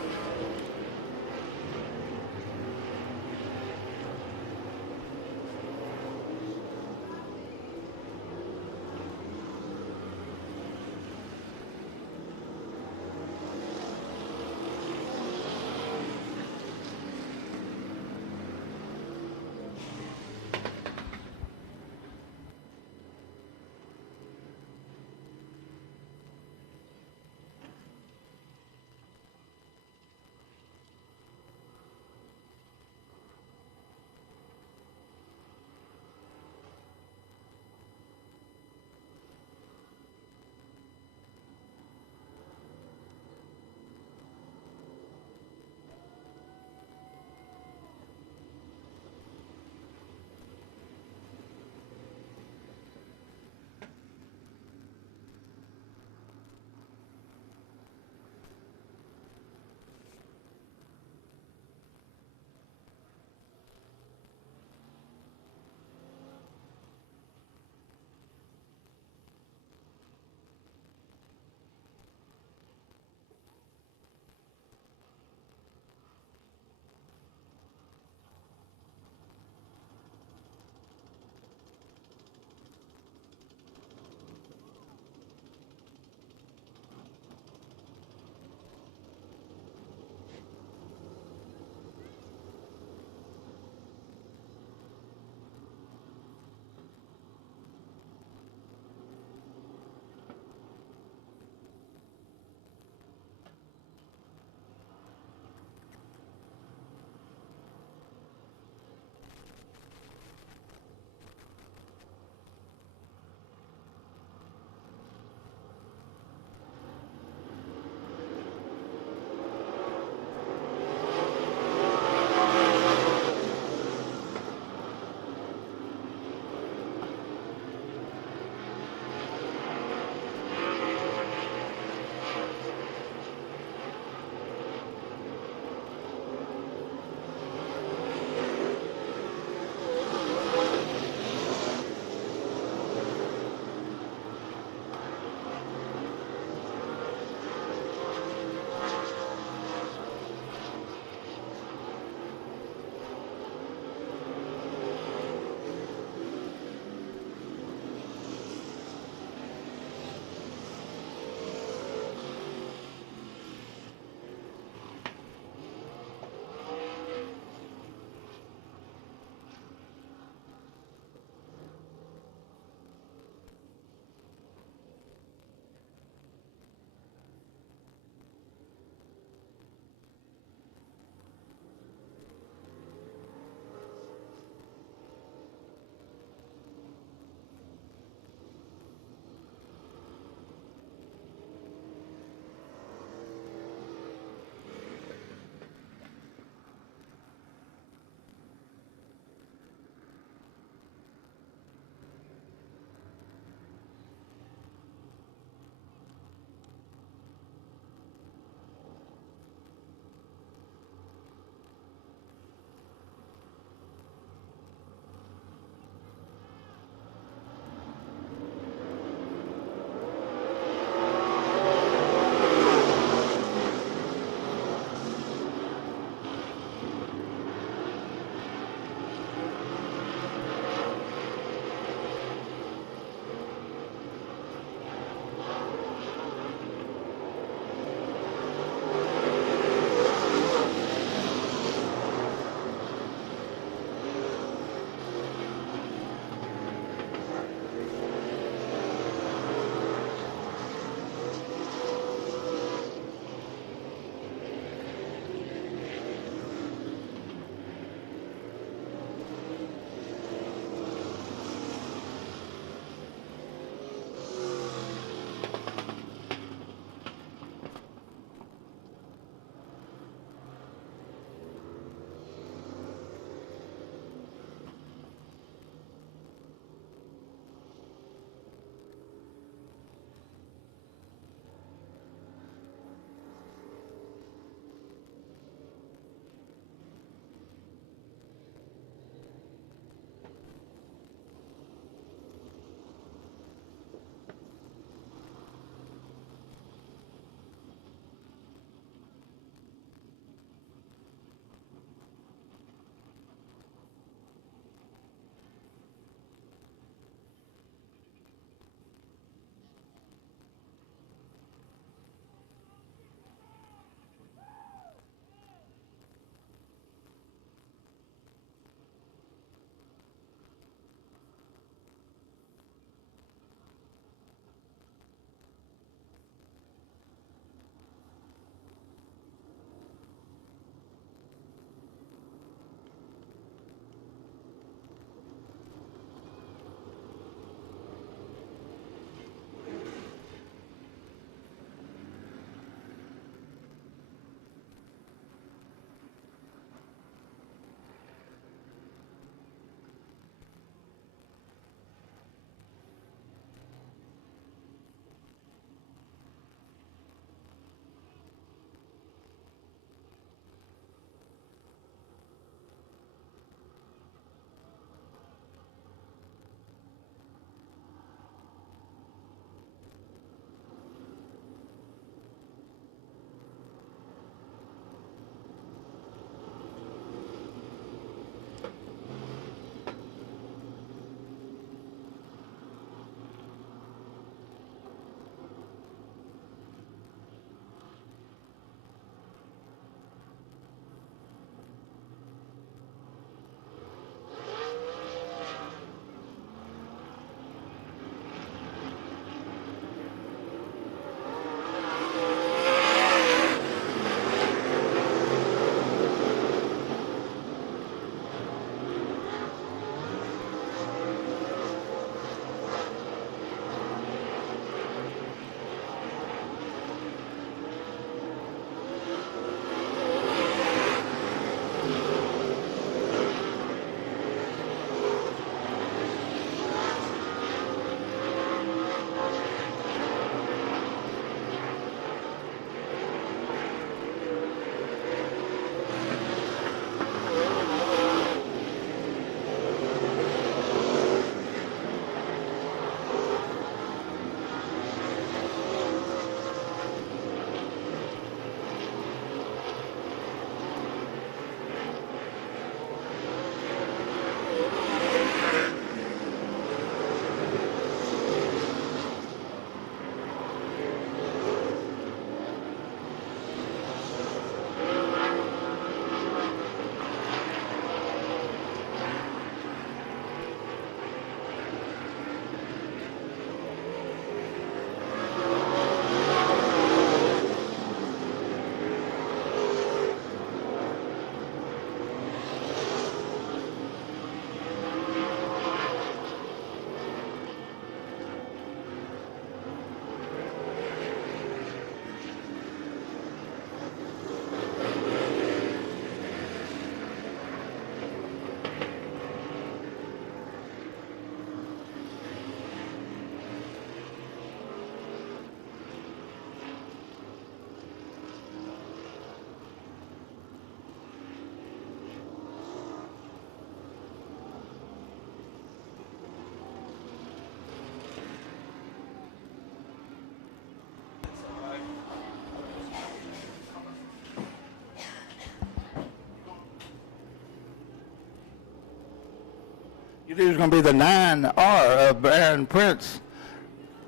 You do is going to be the 9R of Baron Prince,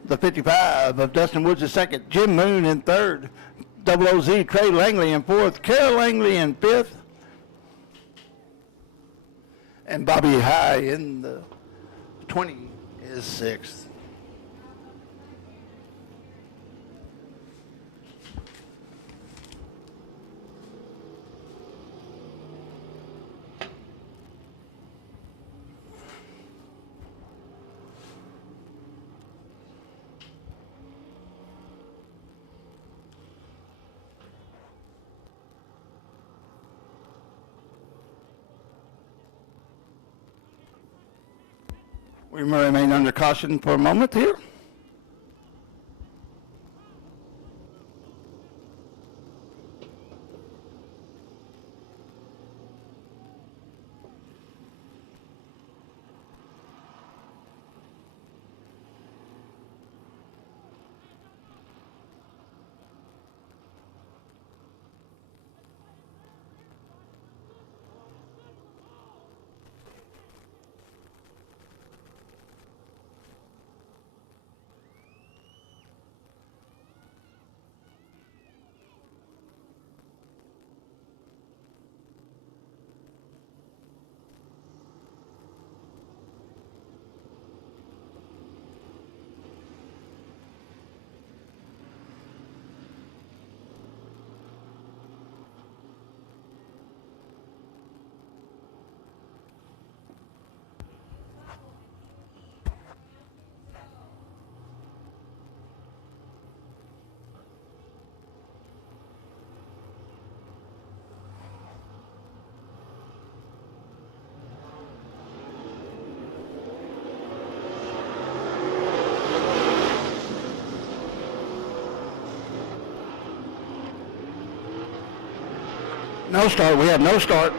the 55 of Dustin Woods in second, Jim Moon in third, Double OZ Trey Langley in fourth, Carol Langley in fifth, and Bobby High in the 20 is sixth. We may remain under caution for a moment here. No start. We have no start.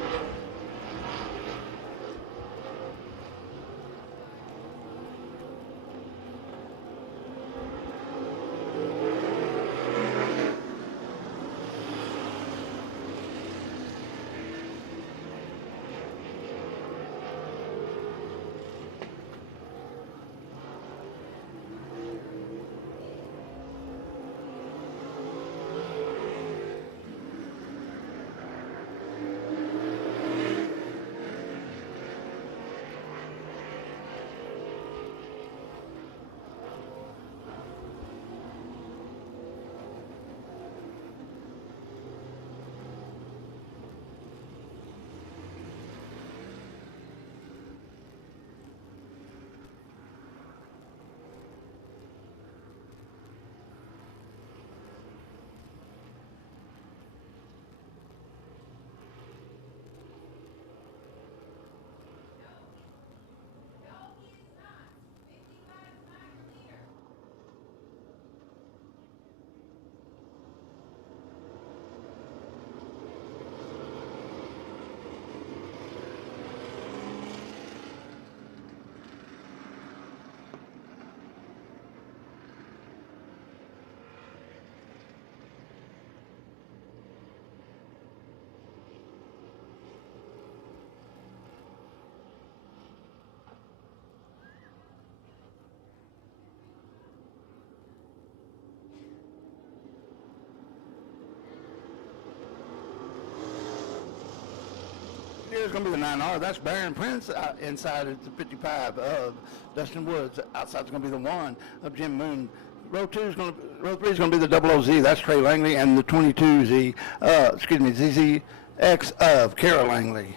Here's going to be the 9R. That's Baron Prince inside of the 55 of Dustin Woods. Outside is going to be the 1 of Jim Moon. Row 3 is going to be the Double OZ. That's Trey Langley, and the 22Z, ZZX of Carol Langley.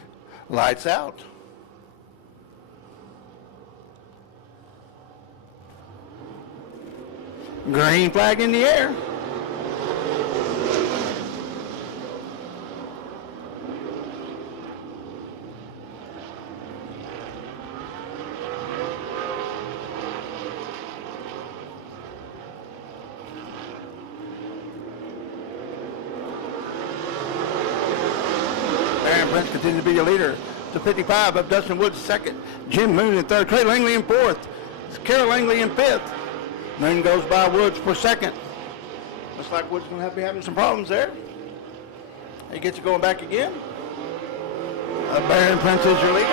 Lights out. Green flag in the air. Prince continues to be your leader. The 55 of Dustin Woods second. Jim Moon in third. Trey Langley in fourth. Carol Langley in fifth. Moon goes by Woods for second. Looks like Wood's going to be having some problems there. He gets it going back again. Baron Prince is your leader.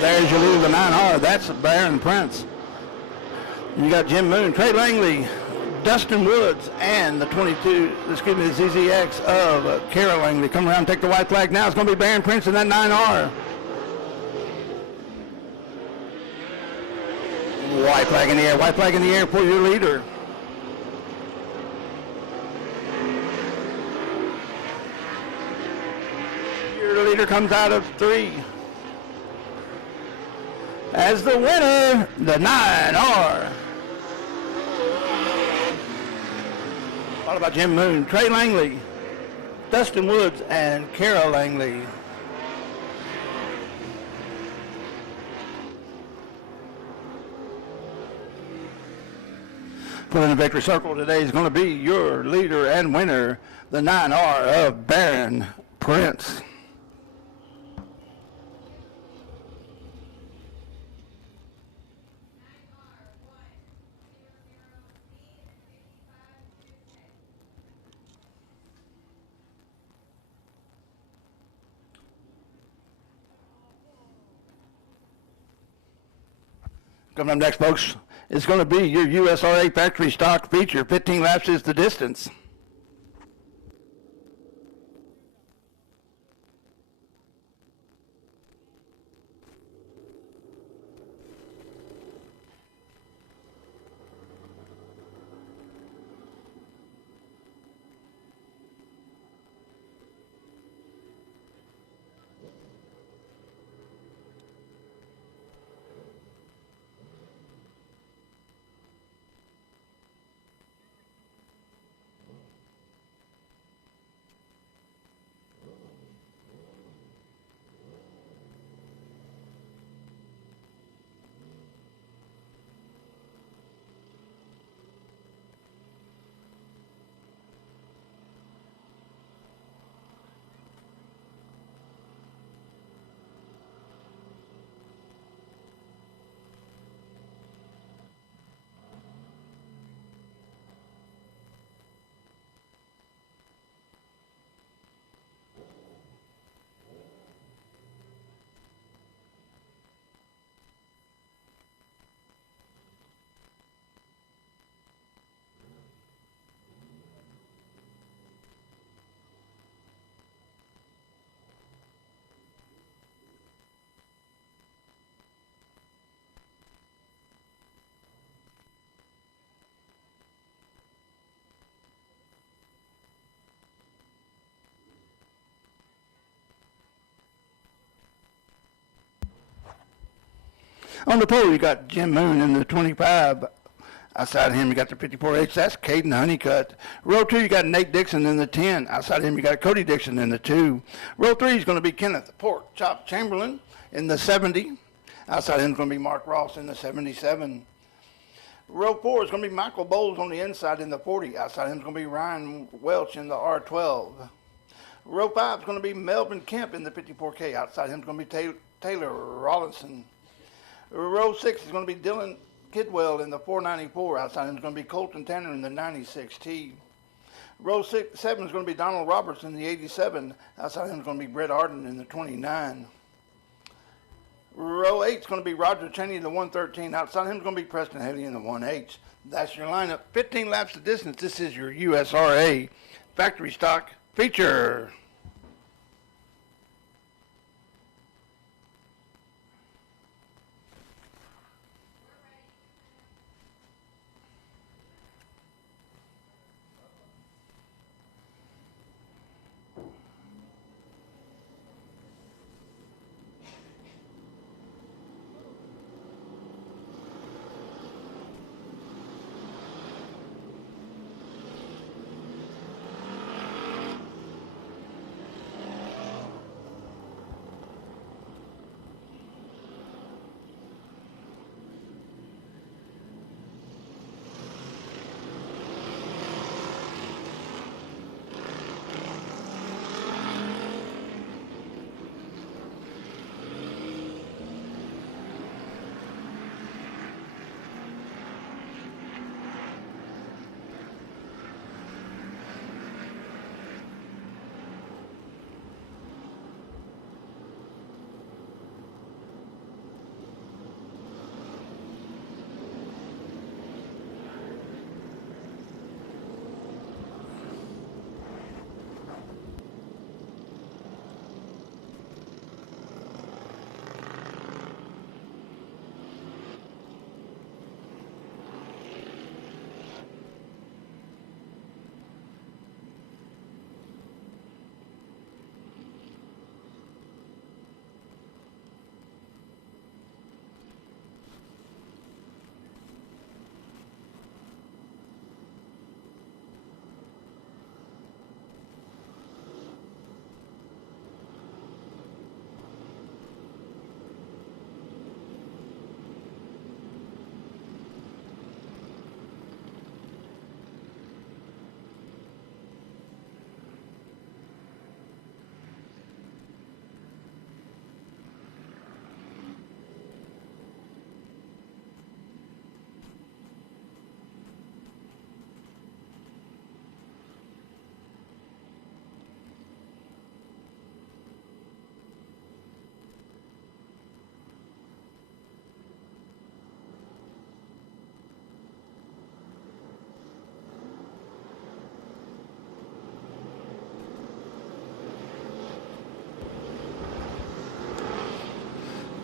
There's your leader, the 9R. That's Baron Prince. You got Jim Moon, Trey Langley, Dustin Woods, and the the ZZX of Carol Langley. Come around and take the white flag now. It's going to be Baron Prince in that 9R. White flag in the air. White flag in the air for your leader. Your leader comes out of 3. As the winner, the 9R. What about Jim Moon, Trey Langley, Dustin Woods, and Carol Langley? Put in the victory circle today is going to be your leader and winner, the 9R of Baron Prince. Coming up next, folks, is going to be your USRA factory stock feature. 15 laps is the distance. On the pole, you got Jim Moon in the 25. Outside of him, you got the 54H. That's Caden Honeycutt. Row 2, you got Nate Dixon in the 10. Outside of him, you got Cody Dixon in the 2. Row 3 is going to be Kenneth Pork Chop Chamberlain in the 70. Outside of him is going to be Mark Ross in the 77. Row 4 is going to be Michael Bowles on the inside in the 40. Outside of him is going to be Ryan Welch in the R12. Row 5 is going to be Melvin Kemp in the 54K. Outside of him is going to be Taylor Rollinson. Row 6 is going to be Dylan Kidwell in the 494. Outside him is going to be Colton Tanner in the 96T. Row 7 is going to be Donald Roberts in the 87. Outside him is going to be Brett Arden in the 29. Row 8 is going to be Roger Cheney in the 113. Outside him is going to be Preston Haley in the 1H. That's your lineup. 15 laps of distance. This is your USRA factory stock feature.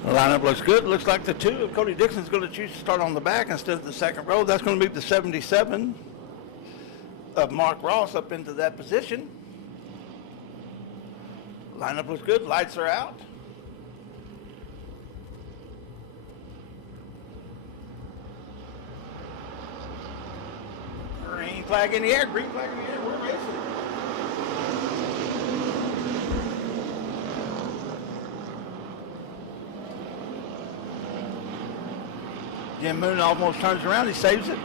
The lineup looks good. Looks like the 2 of Cody Dixon's going to choose to start on the back instead of the second row. That's going to move the 77 of Mark Ross up into that position. Lineup looks good. Lights are out. Green flag in the air. Green flag in the air. We're racing. Jim Moon almost turns around. He saves it.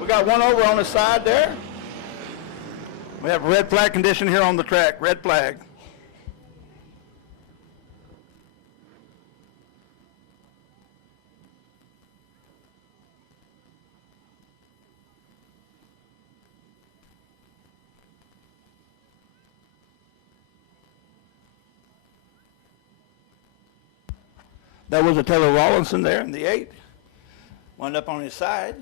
We got one over on the side there. We have a red flag condition here on the track. Red flag. That was a Taylor Rawlinson there in the 8. Wound up on his side.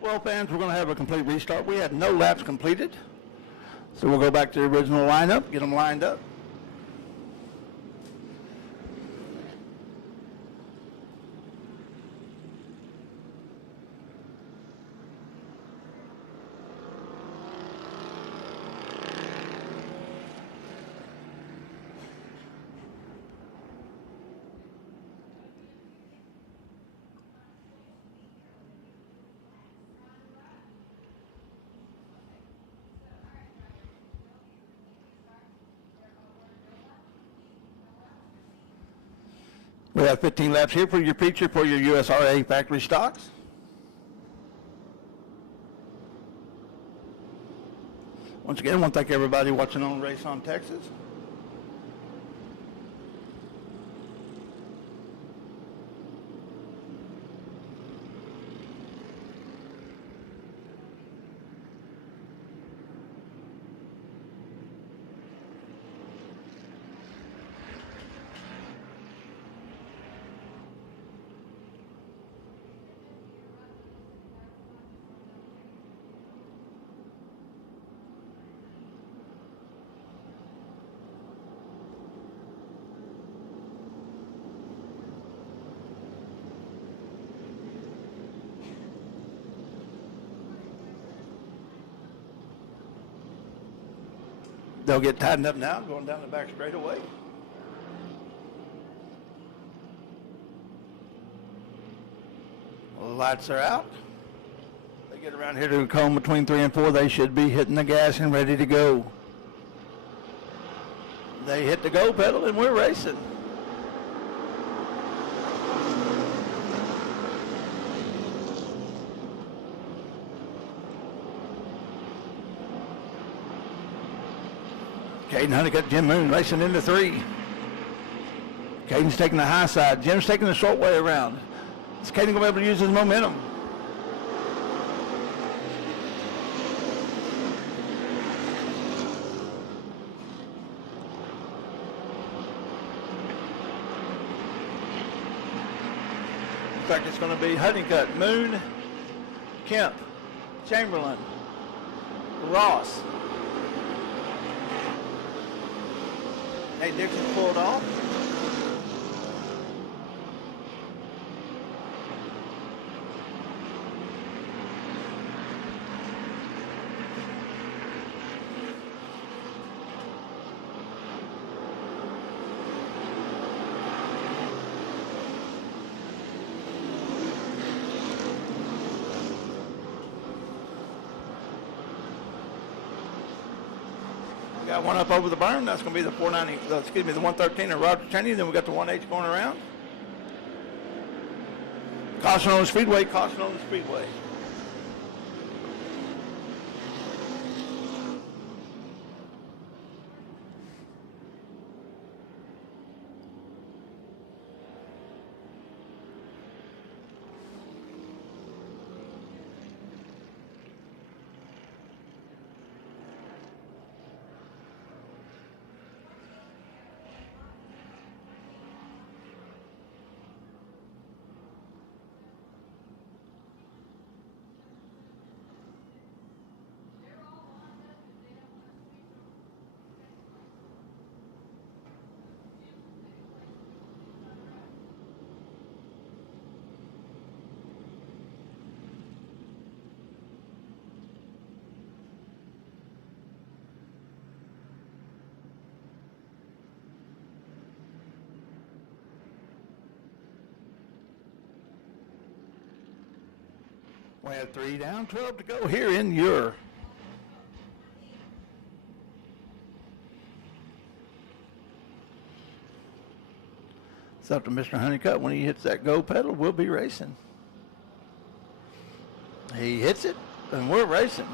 Well, fans, we're going to have a complete restart. We had no laps completed. So we'll go back to the original lineup, get them lined up. We have 15 laps here for your feature for your USRA factory stocks. Once again, I want to thank everybody watching on Race on Texas. They'll get tightened up now, going down the back straightaway. Well, the lights are out. They get around here to a cone between 3 and 4. They should be hitting the gas and ready to go. They hit the go pedal and we're racing. Caden Honeycutt, Jim Moon racing into 3. Caden's taking the high side. Jim's taking the short way around. Is Caden going to be able to use his momentum? In fact, it's going to be Honeycutt, Moon, Kemp, Chamberlain, Ross. Nate Dixon pulled off. Got one up over the berm. That's going to be the 113 of Roger Cheney. Then we got the 1H going around. Caution on the speedway. Caution on the speedway. We have 3 down, 12 to go here in Ure. It's up to Mr. Honeycutt. When he hits that go pedal, we'll be racing. He hits it, and we're racing.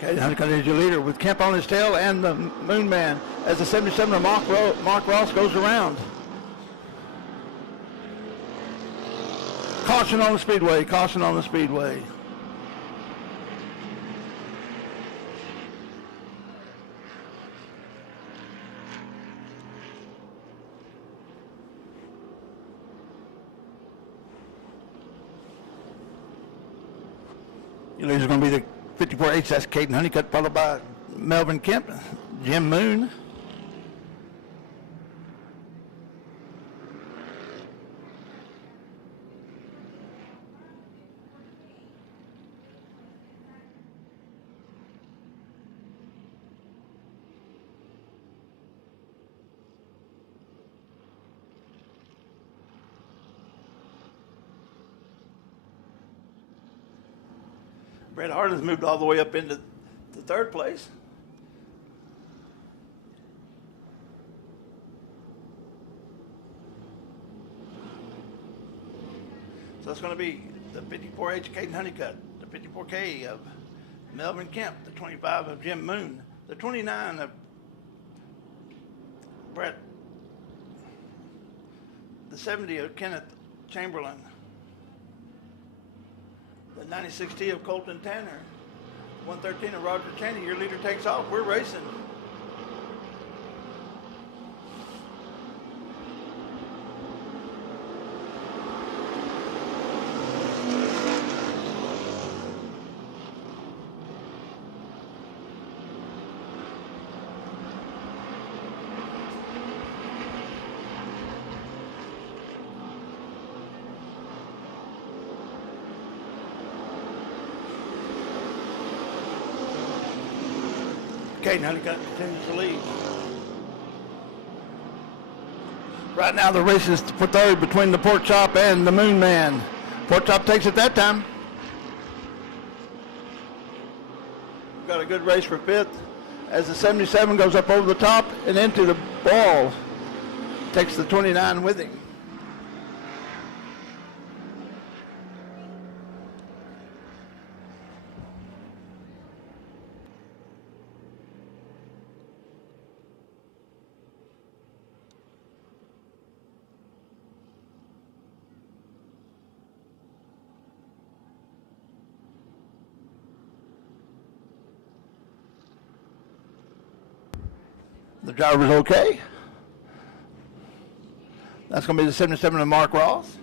Okay, Honeycutt is your leader with Kemp on his tail and the Moon Man as the 77 of Mark Ross goes around. Caution on the speedway, caution on the speedway. Your leader's going to be the 54H, that's Caden Honeycutt, followed by Melvin Kemp, Jim Moon. Brett Harden's moved all the way up into the 3rd place. So it's going to be the 54H Caden Honeycutt, the 54K of Melvin Kemp, the 25 of Jim Moon, the 29 of Brett, the 70 of Kenneth Chamberlain, the 96T of Colton Tanner, 113 of Roger Cheney. Your leader takes off. We're racing. Caden Honeycutt continues to lead. Right now the race is for third between the Pork Chop and the Moon Man. Pork Chop takes it that time. We've got a good race for fifth as the 77 goes up over the top and into the ball. Takes the 29 with him. The driver's okay. That's going to be the 77 of Mark Ross.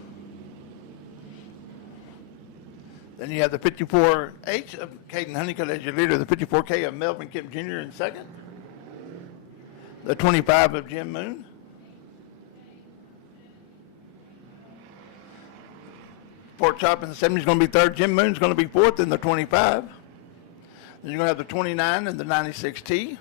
Then you have the 54H of Caden Honeycutt as your leader, the 54K of Melvin Kemp Jr. in second, the 25 of Jim Moon. Pork Chop in the 70 is going to be third. Jim Moon's going to be fourth in the 25. Then you're going to have the 29 and the 96T.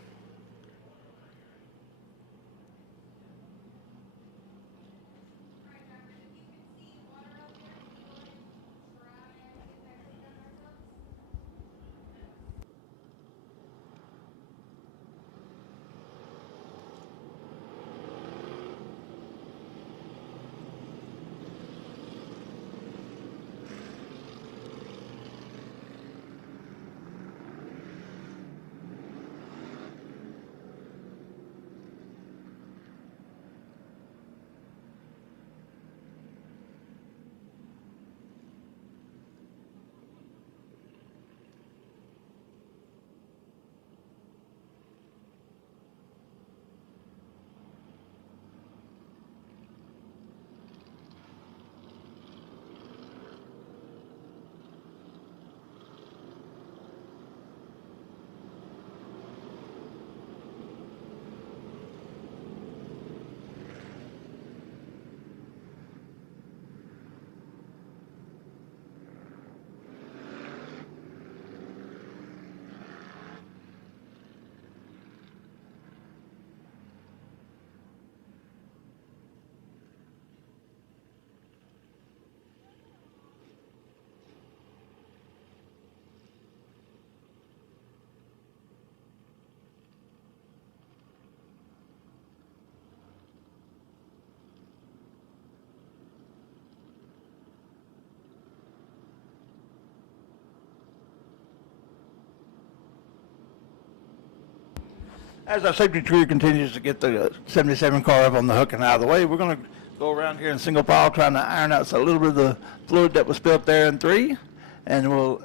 As our safety crew continues to get the 77 car up on the hook and out of the way, we're going to go around here in single file trying to iron out a little bit of the fluid that was spilled there in 3. And we'll,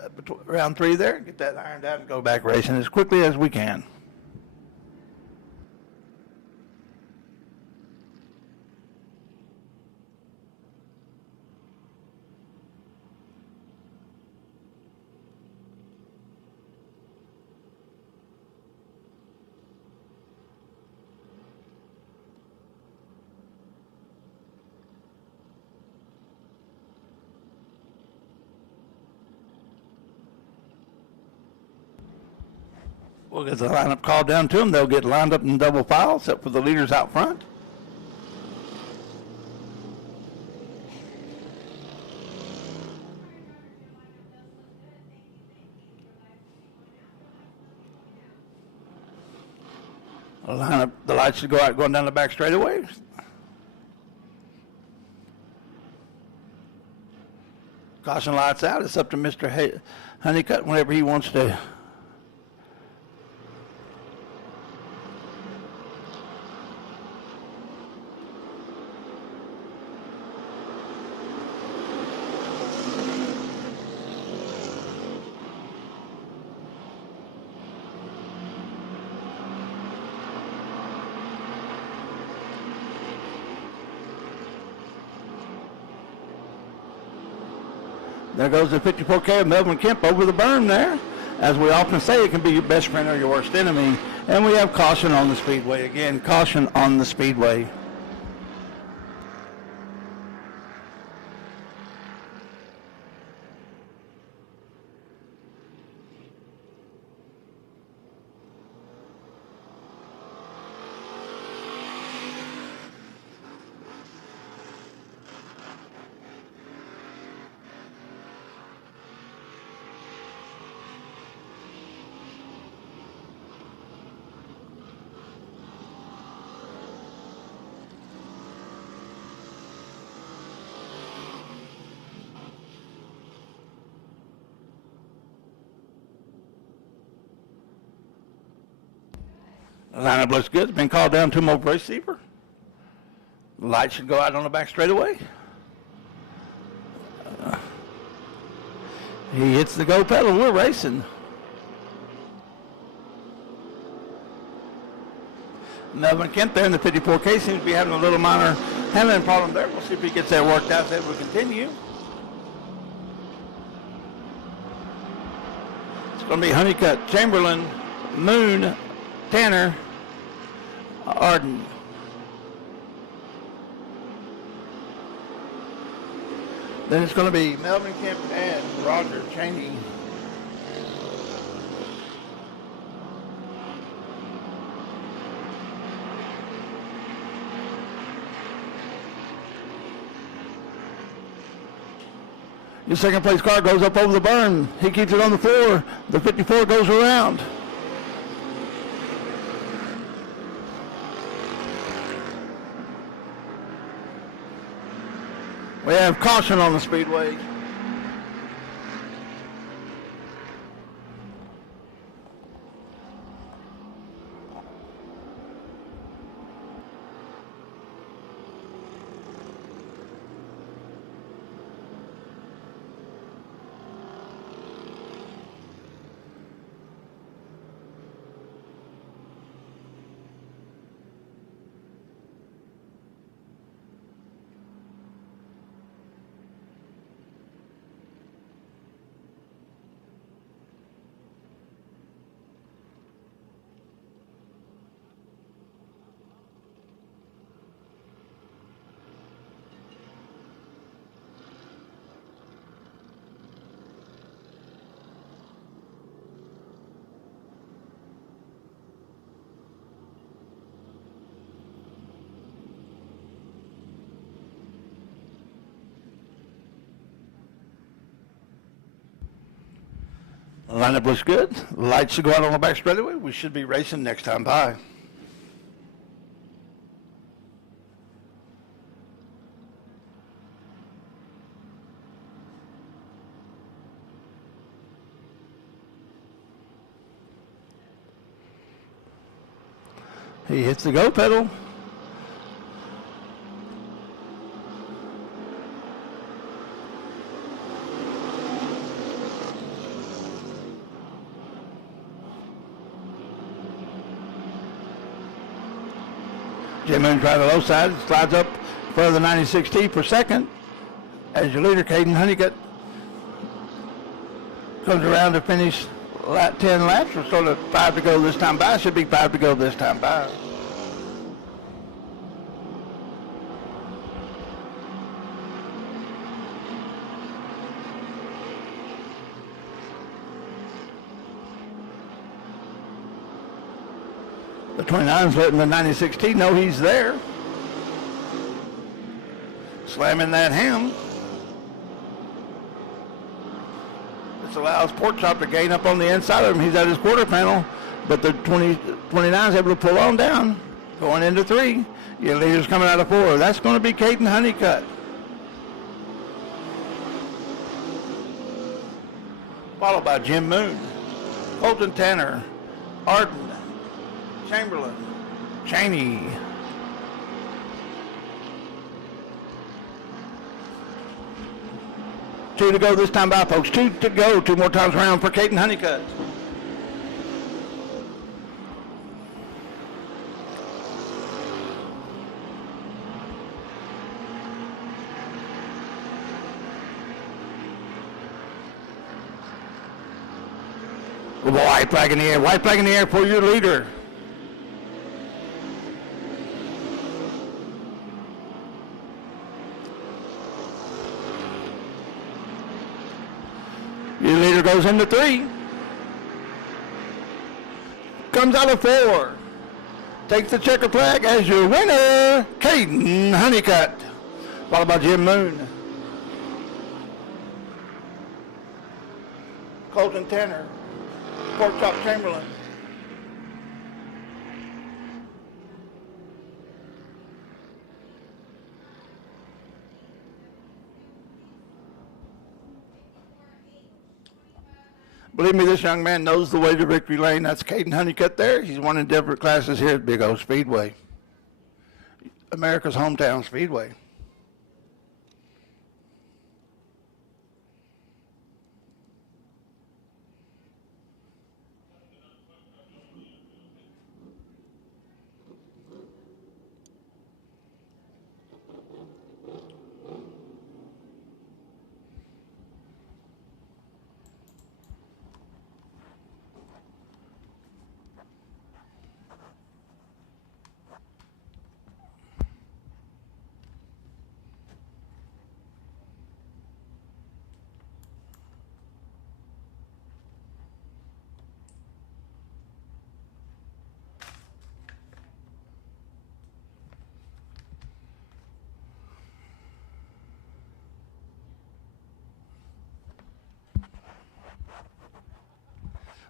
around 3 there, get that ironed out and go back racing as quickly as we can. We'll get the lineup called down to them. They'll get lined up in double file, except for the leaders out front. The lights should go out going down the back straightaway. Caution lights out. It's up to Mr. Honeycutt whenever he wants to. There goes the 54K of Melvin Kemp over the berm there. As we often say, it can be your best friend or your worst enemy. And we have caution on the speedway. Again, caution on the speedway. The lineup looks good. It's been called down to more receiver. The light should go out on the back straightaway. He hits the go pedal. We're racing. Melvin Kent there in the 54K seems to be having a little minor handling problem there. We'll see if he gets that worked out as we continue. It's going to be Honeycutt, Chamberlain, Moon, Tanner, Arden. Then it's going to be Melvin Kemp and Roger Cheney. Your second place car goes up over the berm. He keeps it on the floor. The 54 goes around. We have caution on the Speedway. The lineup looks good. The lights should go out on the back straightaway. We should be racing next time by. He hits the go pedal. Jim Moon tries the low side, slides up for the 96T per second. As your leader, Caden Honeycutt, comes around to finish 10 laps. We're sort of 5 to go this time by. Should be 5 to go this time by. The 29's letting the 96T know he's there. Slamming that ham. This allows Pork Chop to gain up on the inside of him. He's at his quarter panel, but the 29's able to pull on down. Going into 3. Your leader's coming out of 4. That's going to be Caden Honeycutt. Followed by Jim Moon, Colton Tanner, Arden, Chamberlain, Cheney. Two to go this time by, folks. 2 to go. 2 more times around for Caden Honeycutt. With a white flag in the air. White flag in the air for your leader. Your leader goes into 3. Comes out of 4. Takes the checker flag as your winner, Caden Honeycutt. Followed by Jim Moon. Colton Tanner. Pork Chop Chamberlain. Believe me, this young man knows the way to victory lane. That's Caden Honeycutt there. He's won in different classes here at Big O Speedway, America's hometown speedway.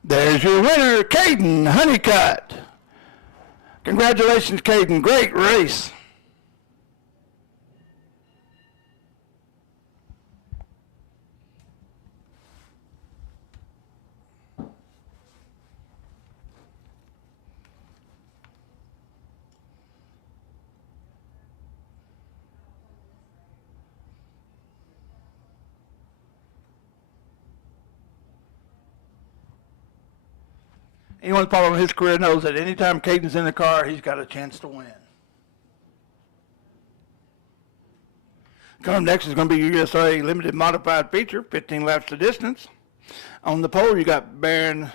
There's your winner, Caden Honeycutt. Congratulations, Caden. Great race. Anyone following his career knows that anytime Caden's in the car, he's got a chance to win. Coming next is going to be your USA Limited Modified Feature, 15 laps to distance. On the pole, you got Baron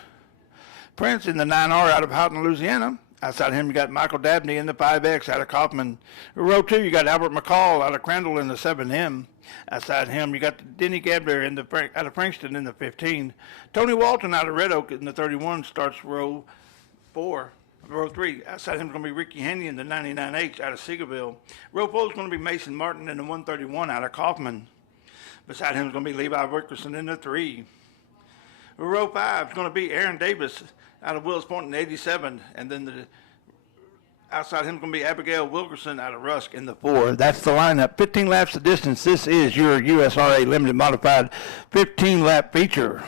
Prince in the 9R out of Houghton, Louisiana. Outside him, you got Michael Dabney in the 5X out of Kaufman. Row 2, you got Albert McCall out of Crandall in the 7M. Outside him, you got Denny Gabler out of Frankston in the 15. Tony Walton out of Red Oak in the 31 starts row 3. Outside him is going to be Ricky Haney in the 99H out of Seagoville. Row 4 is going to be Mason Martin in the 131 out of Kaufman. Beside him is going to be Levi Wickerson in the 3. Row 5 is going to be Aaron Davis out of Willis Point in the 87. And then outside him is going to be Abigail Wilkerson out of Rusk in the 4. That's the lineup. 15 laps of distance. This is your USRA Limited Modified 15-lap feature.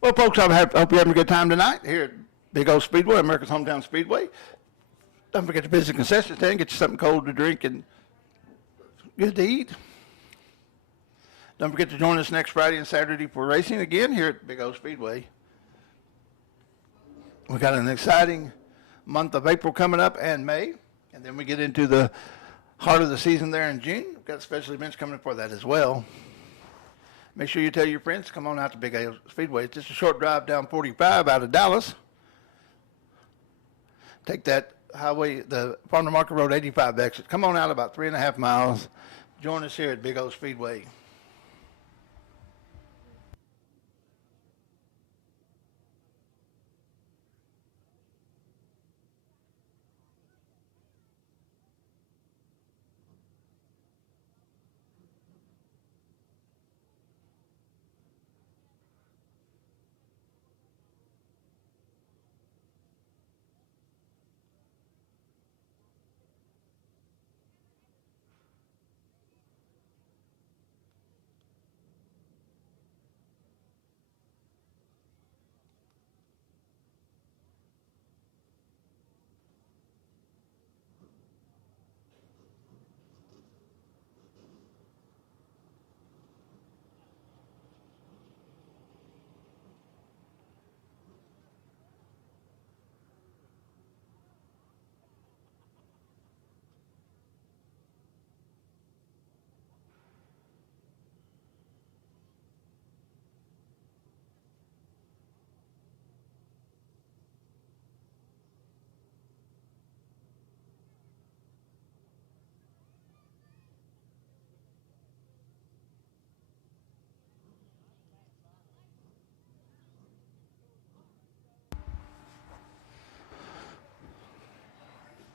Well, folks, I hope you're having a good time tonight here at Big O Speedway, America's hometown speedway. Don't forget to visit the concession stand, get you something cold to drink and good to eat. Don't forget to join us next Friday and Saturday for racing again here at Big O Speedway. We've got an exciting month of April coming up and May, and then we get into the heart of the season there in June. We've got special events coming for that as well. Make sure you tell your friends to come on out to Big O Speedway. It's just a short drive down 45 out of Dallas. Take that highway, the Farm to Market Road 85 exit. Come on out about 3.5 miles. Join us here at Big O Speedway.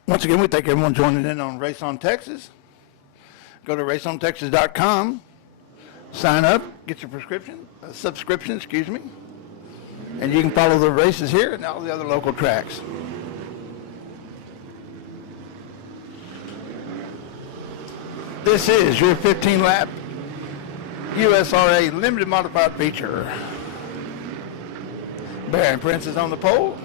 Once again, we thank everyone joining in on Race on Texas. Go to raceontexas.com, sign up, get your subscription, and you can follow the races here and all the other local tracks. This is your 15-lap USRA Limited Modified Feature. Baron Prince is on the pole,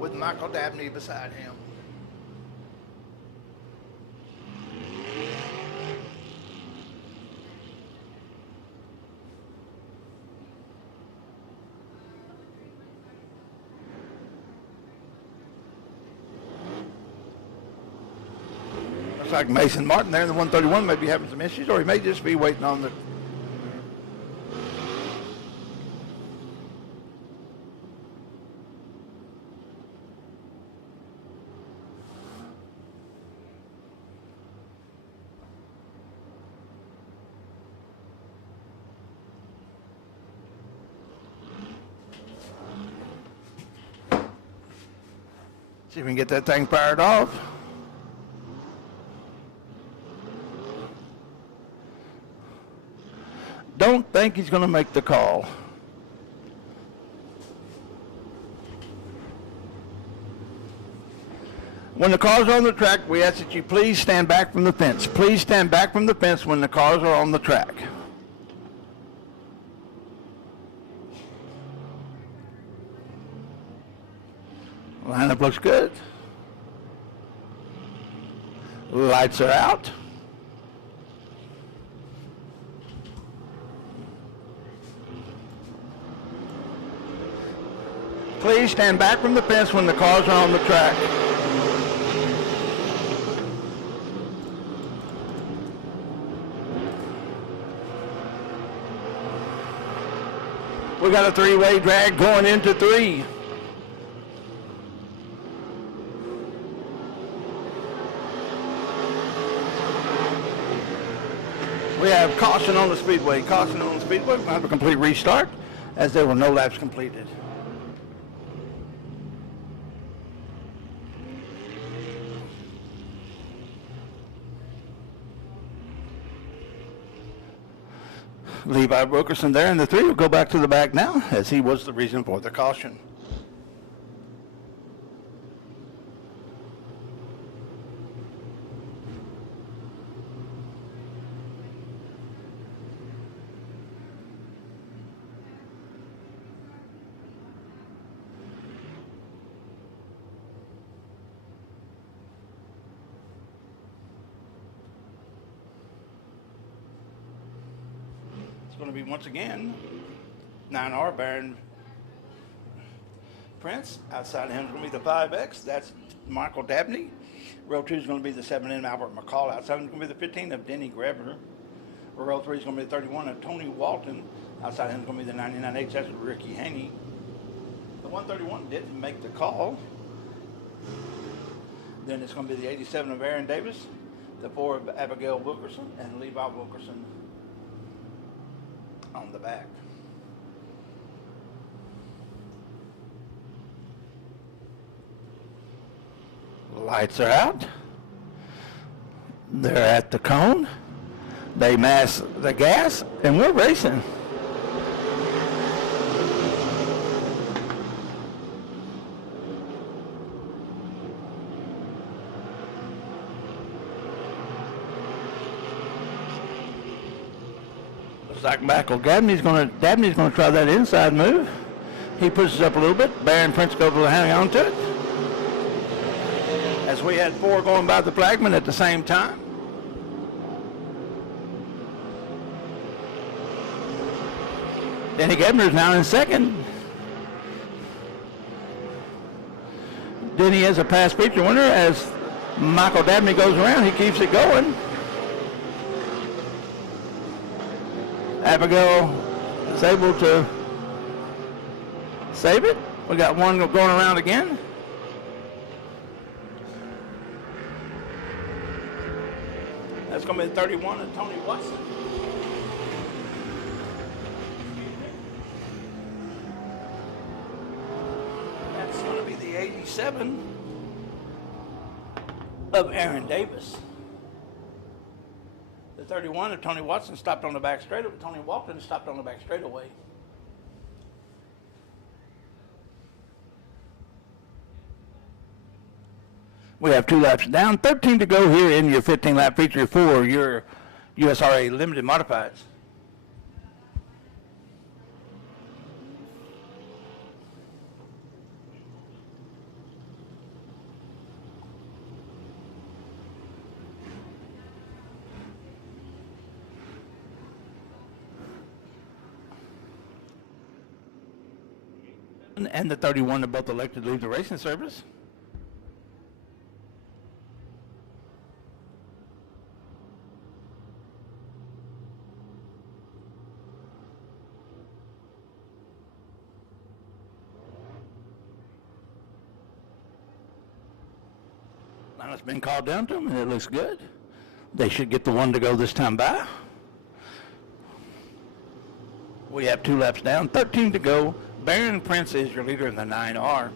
with Michael Dabney beside him. Looks like Mason Martin there in the 131 may be having some issues, or he may just be waiting on the... See if we can get that thing fired off. Don't think he's going to make the call. When the cars are on the track, we ask that you please stand back from the fence. Please stand back from the fence when the cars are on the track. Lineup looks good. Lights are out. Please stand back from the fence when the cars are on the track. We got a three-way drag going into three. We have caution on the Speedway. Caution on the Speedway. We're going to have a complete restart as there were no laps completed. Levi Wilkerson there in the three will go back to the back now, as he was the reason for the caution. Going to be once again 9R Baron Prince. Outside of him is going to be the 5X. That's Michael Dabney. Row 2 is going to be the 7M Albert McCall. Outside of him is going to be the 15 of Denny Greber. Row 3 is going to be the 31 of Tony Walton. Outside of him is going to be the 99H. That's Ricky Haney. The 131 didn't make the call. Then it's going to be the 87 of Aaron Davis, the 4 of Abigail Wilkerson, and Levi Wilkerson on the back. Lights are out. They're at the cone. They mask the gas, and we're racing. Like Michael Dabney's going to try that inside move. He pushes up a little bit. Baron Prince goes to hang on to it. As we had 4 going by the flagman at the same time. Denny Gebner's now in second. Denny is a past feature winner. As Michael Dabney goes around, he keeps it going. Abigail is able to save it. We got one going around again. That's going to be the 31 of Tony Watson. That's going to be the 97 of Aaron Davis. The 31 of Tony Watson stopped on the back straightaway. Tony Walton stopped on the back straightaway. We have 2 laps down, 13 to go here in your 15-lap feature for your USRA Limited Modifieds. And the 31 are both elected to leave the racing service. Now it's been called down to them, and it looks good. They should get the one to go this time by. We have 2 laps down, 13 to go. Baron Prince is your leader in the 9R.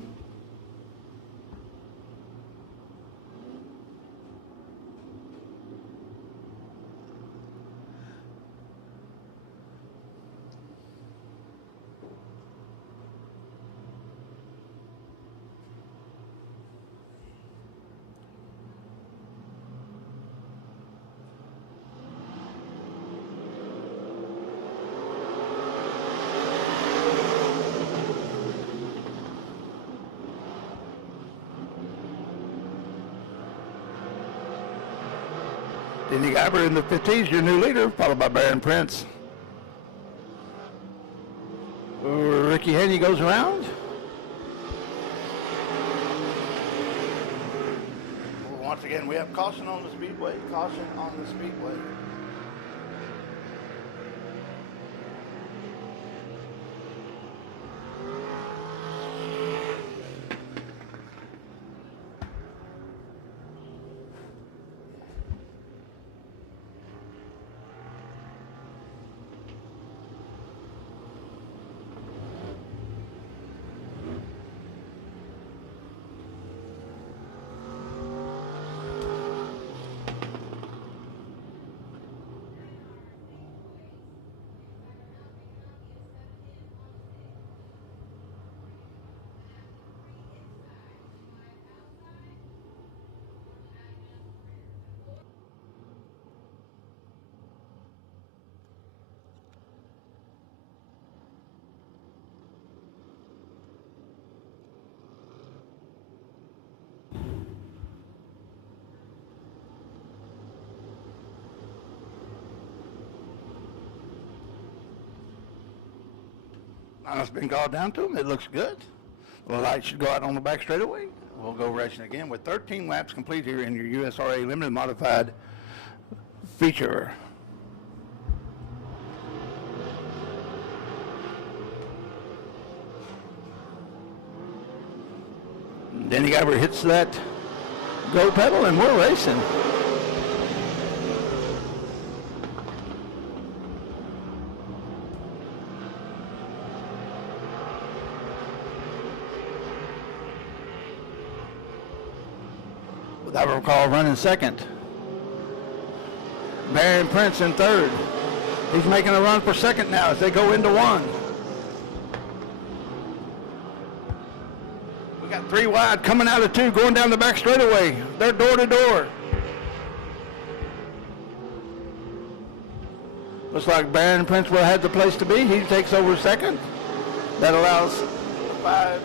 Denny Guyver in the 15s, your new leader, followed by Baron Prince. Ricky Haney goes around. Once again, we have caution on the Speedway. Caution on the Speedway. It's been called down to him. It looks good. The light should go out on the back straightaway. We'll go racing again with 13 laps complete here in your USRA Limited Modified feature. Denny Guyver hits that go pedal and we're racing. I recall running second. Baron Prince in third. He's making a run for second now as they go into one. We got 3 wide coming out of 2, going down the back straightaway. They're door to door. Looks like Baron Prince will have the place to be. He takes over second. That allows 5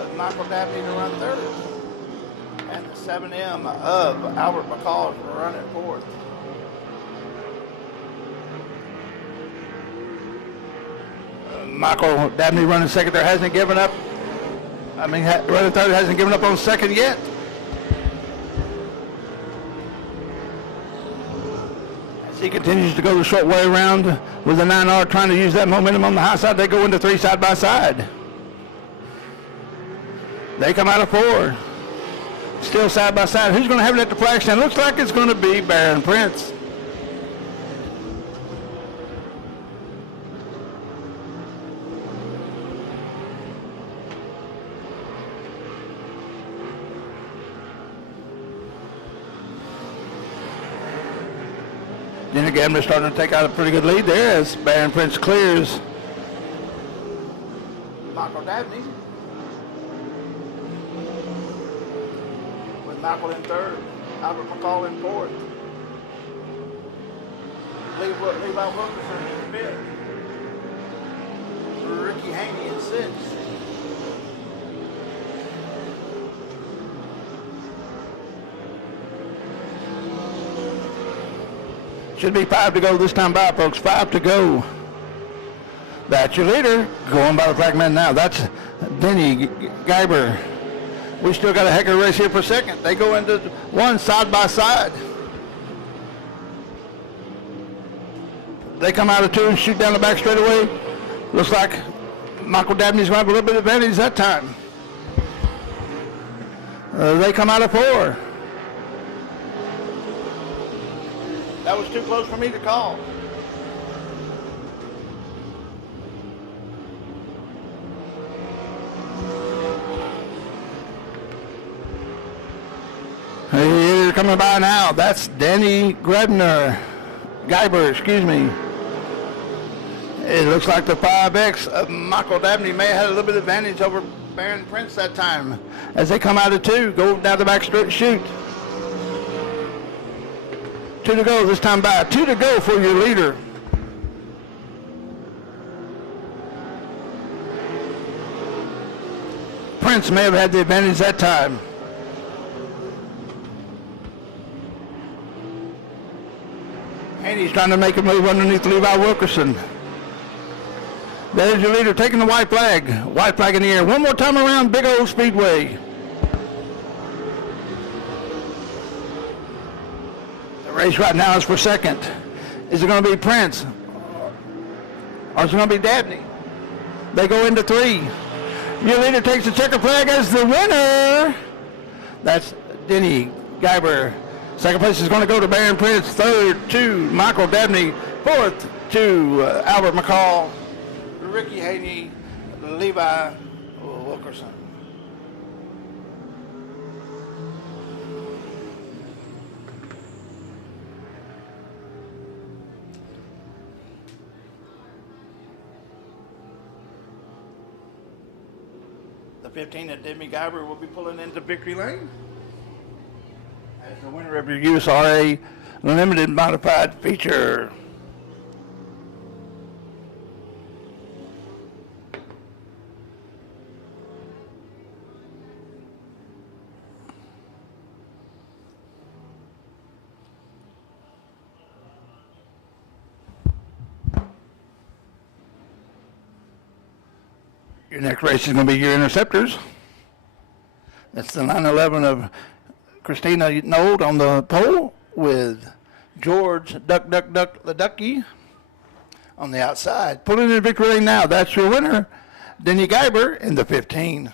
of Michael Dabney to run third. And the 7M of Albert McCall is running fourth. Michael Dabney running second there, hasn't given up. Running third, hasn't given up on second yet. As he continues to go the short way around with the 9R, trying to use that momentum on the high side, they go into 3 side by side. They come out of 4. Still side by side. Who's going to have it at the flag stand? Looks like it's going to be Baron Prince. Denny Gabner starting to take out a pretty good lead there as Baron Prince clears Michael Dabney. With Michael in third, Albert McCall in fourth. Levi Wilkerson in fifth. Ricky Haney in sixth. Should be 5 to go this time by, folks. 5 to go. That's your leader. Going by the flag man now. That's Denny Geiber. We still got a heck of a race here for second. They go into one side by side. They come out of two and shoot down the back straightaway. Looks like Michael Dabney's going to have a little bit of advantage that time. They come out of four. That was too close for me to call. Hey, coming by now. That's Danny Geiber, excuse me. It looks like the 5X of Michael Dabney may have had a little bit of advantage over Baron Prince that time. As they come out of two, go down the back straight, shoot. 2 to go this time by. 2 to go for your leader. Prince may have had the advantage that time. And he's trying to make a move underneath Levi Wilkerson. There's your leader taking the white flag. White flag in the air. One more time around Big Old Speedway. Race right now is for second. Is it going to be Prince? Or is it going to be Dabney? They go into three. Your leader takes the checker flag as the winner. That's Denny Geiber. Second place is going to go to Baron Prince. Third to Michael Dabney. Fourth to Albert McCall. Ricky Haney. Levi Wilkerson. The 15 of Denny Geiber will be pulling into victory lane as the winner of your USRA Limited Modified Feature. Your next race is going to be your Interceptors. That's the 911 of Christina Nold on the pole with George Duck the Ducky on the outside. Pulling in victory lane now. That's your winner, Denny Geiber in the 15.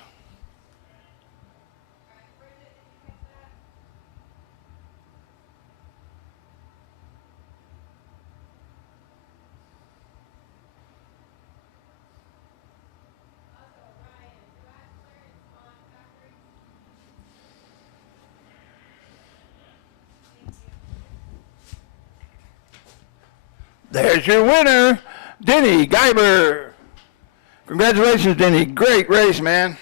There's your winner, Denny Geiber. Congratulations, Denny. Great race, man.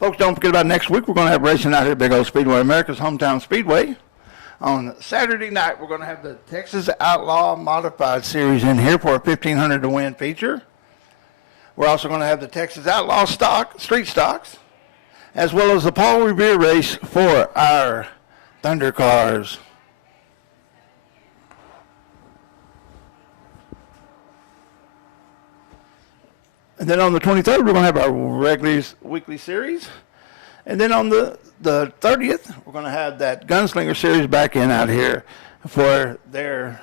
Folks, don't forget about next week. We're going to have racing out here at Big Old Speedway, America's hometown speedway. On Saturday night, we're going to have the Texas Outlaw Modified Series in here for a $1,500 to win feature. We're also going to have the Texas Outlaw Street Stocks, as well as the Paul Revere race for our Thunder Cars. And then on the 23rd, we're going to have our regular weekly series. And then on the 30th, we're going to have that Gunslinger series back in out here for their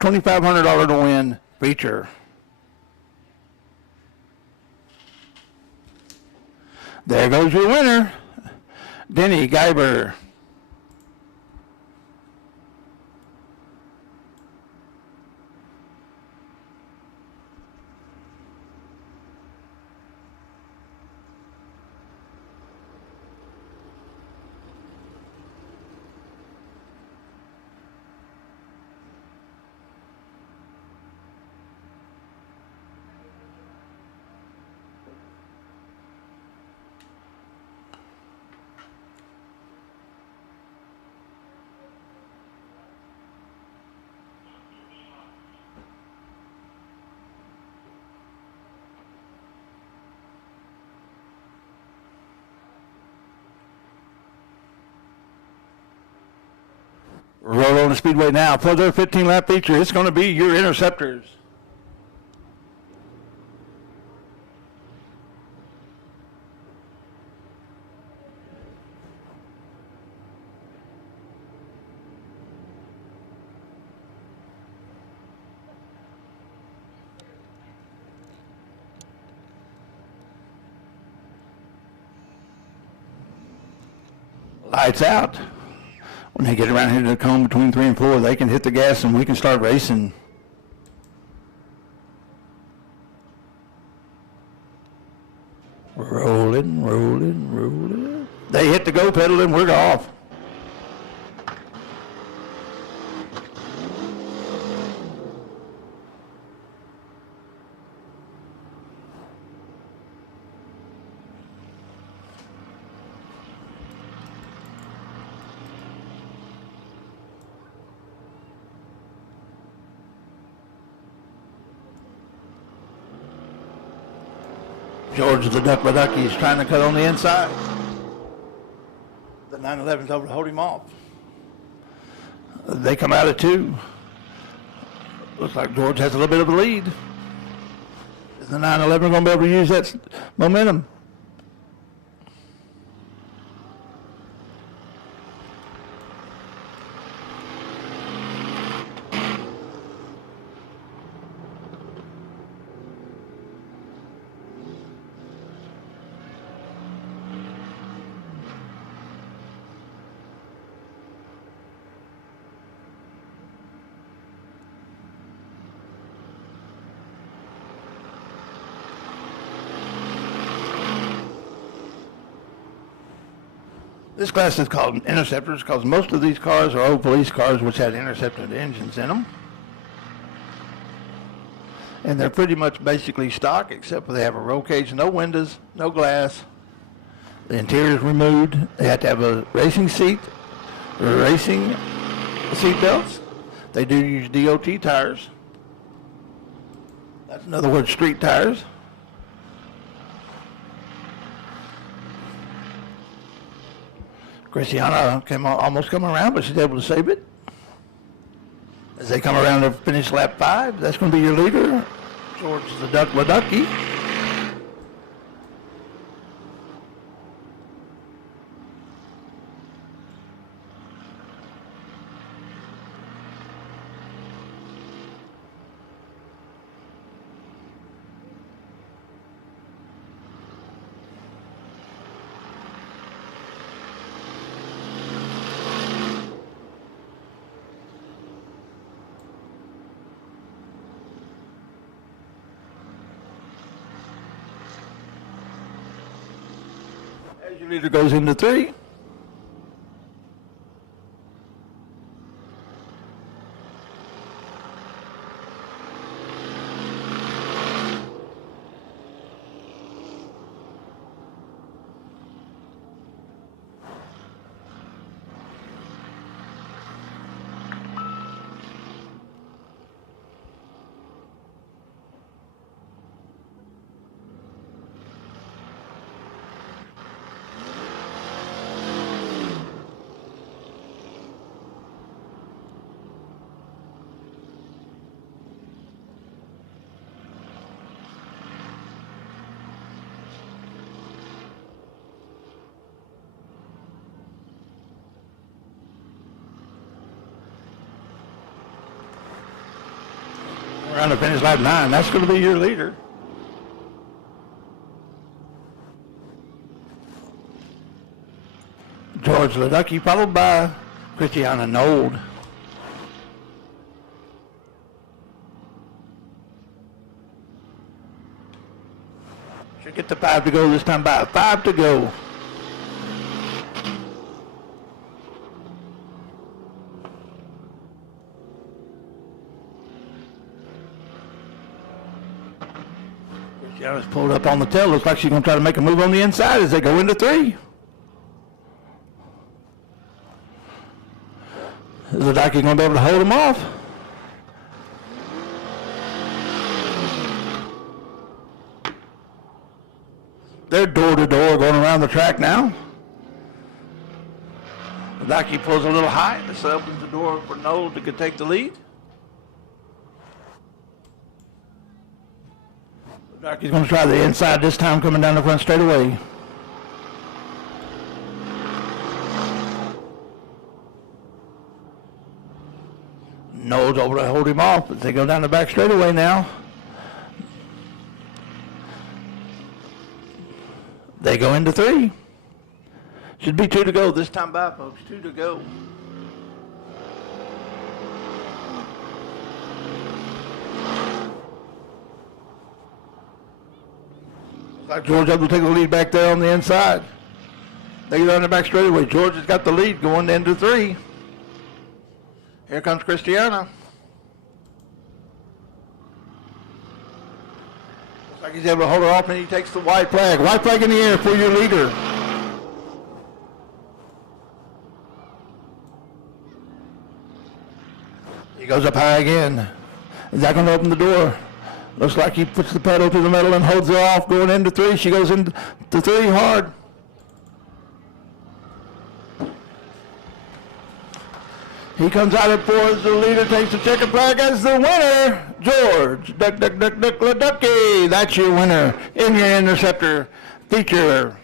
$2,500 to win feature. There goes your winner, Denny Geiber. Roll on the Speedway now. For their 15-lap feature, it's going to be your Interceptors. Lights out. When they get around here to the cone between 3 and 4, they can hit the gas and we can start racing. Rolling, rolling, rolling. They hit the go pedal and we're off. George the Duck Baducky is trying to cut on the inside. The 911's over to hold him off. They come out of 2. Looks like George has a little bit of a lead. Is the 911 going to be able to use that momentum? This class is called Interceptors because most of these cars are old police cars which had intercepted engines in them. And they're pretty much basically stock except for they have a roll cage, no windows, no glass. The interior is removed. They have to have a racing seat, racing seat belts. They do use DOT tires. That's in other words street tires. Christiana almost come around, but she's able to save it. As they come around to finish lap 5, that's going to be your leader, George the Duck Baducky. As your leader goes into 3. Around the finish lap 9, that's going to be your leader. George Leducky, followed by Christiana Nold. Should get the 5 to go this time by 5 to go. Christiana's pulled up on the tail. Looks like she's going to try to make a move on the inside as they go into 3. Leducky going to be able to hold him off. They're door to door going around the track now. Ladaki pulls a little high. This opens the door for Noel to take the lead. Ladaki's going to try the inside this time, coming down the front straightaway. Noel's over to hold him off, but they go down the back straightaway now. They go into 3. Should be 2 to go this time by, folks. 2 to go. Looks like George will take the lead back there on the inside. They get on the back straightaway. George has got the lead going into 3. Here comes Christiana. Looks like he's able to hold her off, and he takes the white flag. White flag in the air for your leader. He goes up high again. Is that going to open the door? Looks like he puts the pedal to the metal and holds her off going into 3. She goes into 3 hard. He comes out at 4 as the leader takes the checkered flag as the winner, George Duck Leducky. That's your winner in your Interceptor feature.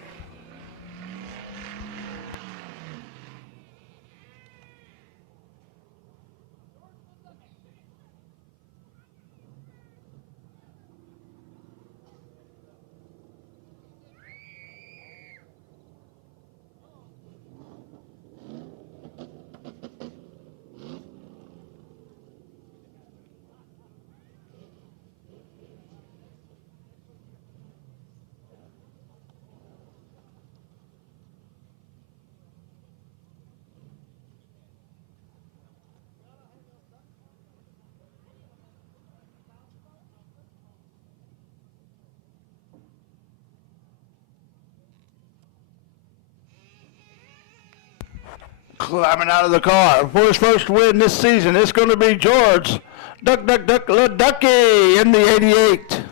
Climbing out of the car for his first win this season, it's going to be George Duck Leducky in the 88.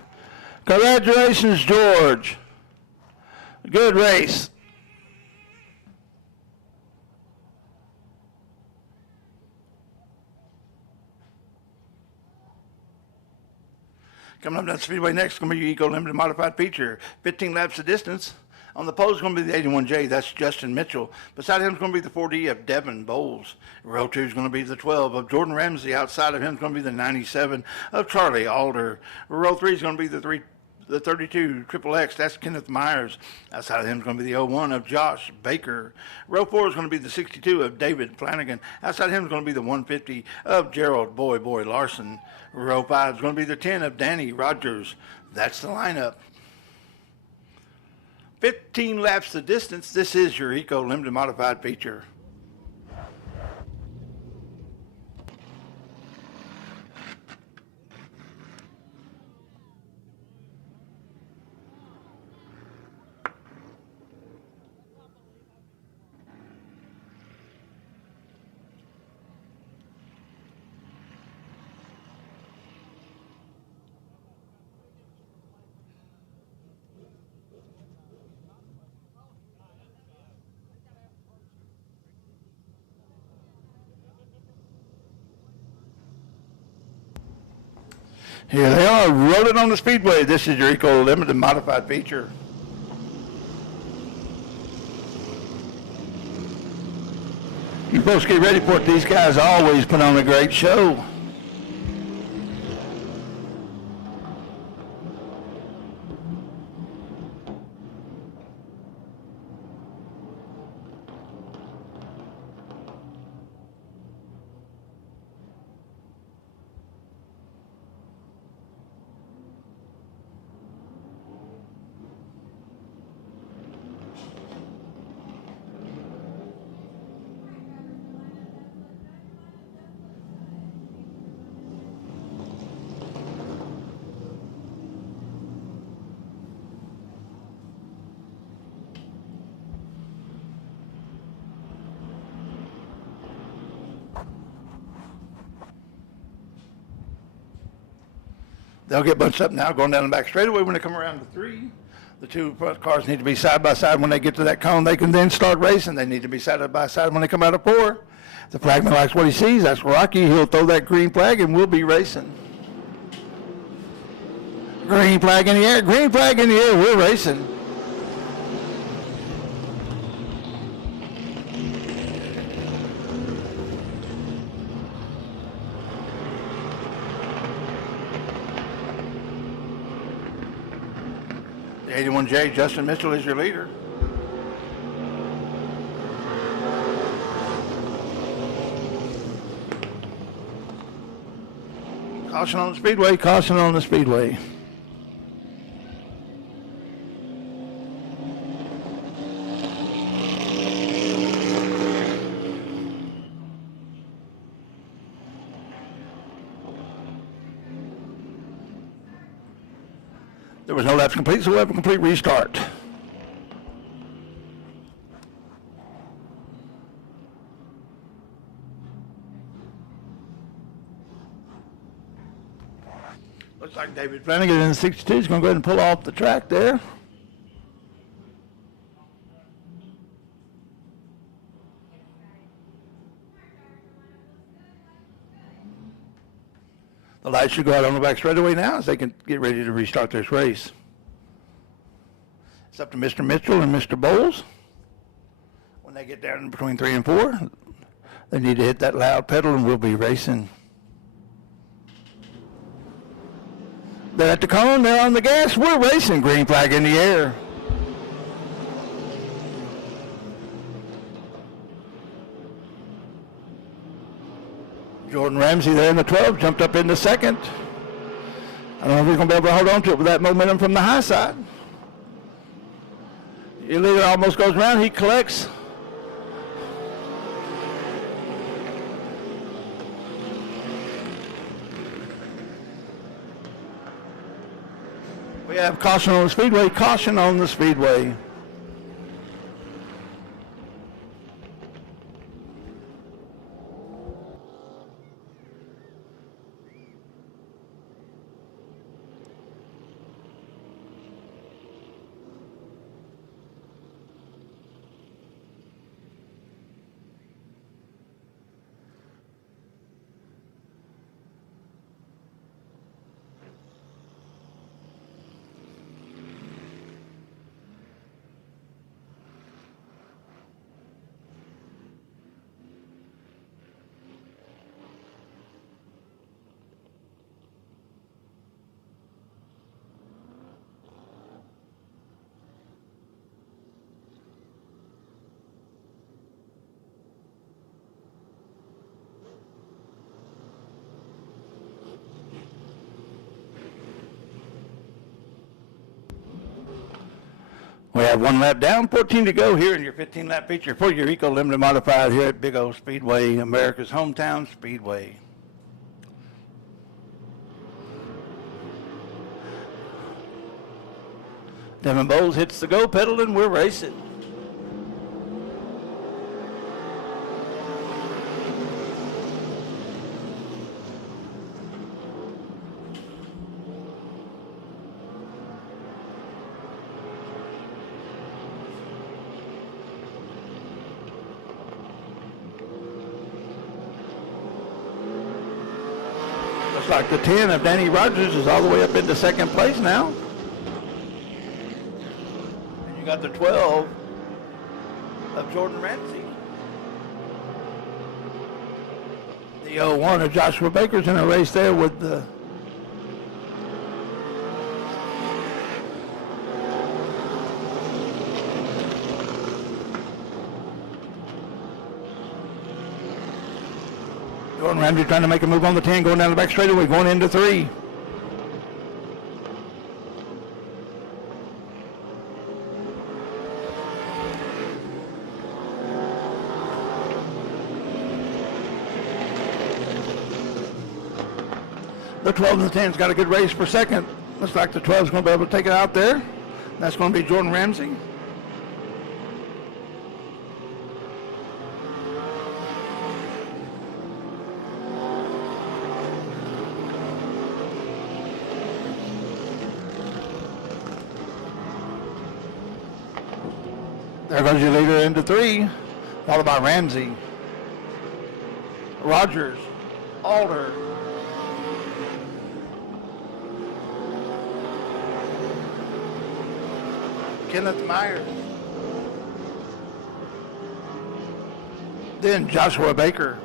Congratulations, George. Good race. Coming up down Speedway next is going to be your Eco Limited Modified Feature. 15 laps of distance. On the pole is going to be the 81J. That's Justin Mitchell. Beside him is going to be the 4D of Devin Bowles. Row 2 is going to be the 12 of Jordan Ramsey. Outside of him is going to be the 97 of Charlie Alder. Row 3 is going to be the 32 Triple X. That's Kenneth Myers. Outside of him is going to be the 01 of Josh Baker. Row 4 is going to be the 62 of David Flanagan. Outside of him is going to be the 150 of Gerald Boy Larson. Row 5 is going to be the 10 of Danny Rogers. That's the lineup. 15 laps the distance. This is your Eco Limited Modified Feature. Here they are, rolling on the Speedway. This is your Eco Limited Modified Feature. You folks get ready for it. These guys always put on a great show. They'll get bunched up now, going down the back straightaway when they come around to 3. The two front cars need to be side by side when they get to that cone. They can then start racing. They need to be side by side when they come out of 4. The flagman likes what he sees. That's Rocky. He'll throw that green flag and we'll be racing. Green flag in the air. Green flag in the air. We're racing. The 81J, Justin Mitchell is your leader. Caution on the speedway, caution on the speedway. There was no laps complete, so we'll have a complete restart. Looks like David Flanagan in the 62 is going to go ahead and pull off the track there. The lights should go out on the back straightaway now as they can get ready to restart this race. It's up to Mr. Mitchell and Mr. Bowles. When they get down between 3 and 4, they need to hit that loud pedal and we'll be racing. They're at the cone, they're on the gas, we're racing. Green flag in the air. Jordan Ramsey there in the 12, jumped up in the second. I don't know if he's going to be able to hold on to it with that momentum from the high side. Your leader almost goes around, he collects. We have caution on the speedway, caution on the speedway. We have 1 lap down, 14 to go here in your 15-lap feature for your Eco Limited Modified here at Big O Speedway, America's hometown speedway. Devin Bowles hits the go pedal and we're racing. Looks like the 10 of Danny Rogers is all the way up into second place now. And you got the 12 of Jordan Ramsey. The 01 of Joshua Baker's in a race there with the Jordan Ramsey trying to make a move on the 10, going down the back straightaway, going into 3. The 12 and the 10's got a good race for second. Looks like the 12's going to be able to take it out there. That's going to be Jordan Ramsey. There goes your leader into 3, followed by Ramsey, Rogers, Alder, Kenneth Myers, then Joshua Baker,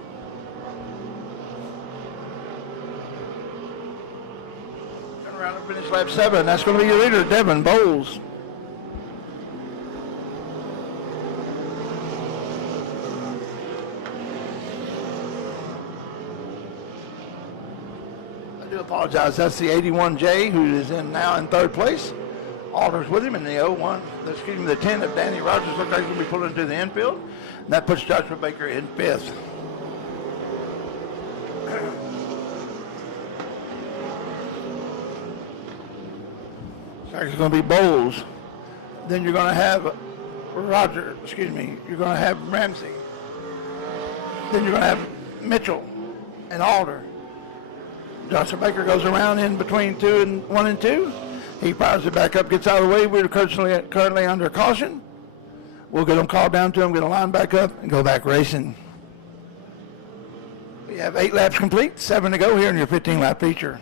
turn around and finish lap 7. That's going to be your leader, Devin Bowles. I do apologize. That's the 81J who is now in 3rd place. Alder's with him in the 10 of Danny Rogers. Looks like he's going to be pulling into the infield. And that puts Joshua Baker in 5th. So it's going to be Bowles. Then you're going to have you're going to have Ramsey. Then you're going to have Mitchell and Alder. Joshua Baker goes around in between 1 and 2. He fires it back up, gets out of the way. We're currently under caution. We'll get them called down to him, get a line back up, and go back racing. We have 8 laps complete, 7 to go here in your 15-lap feature.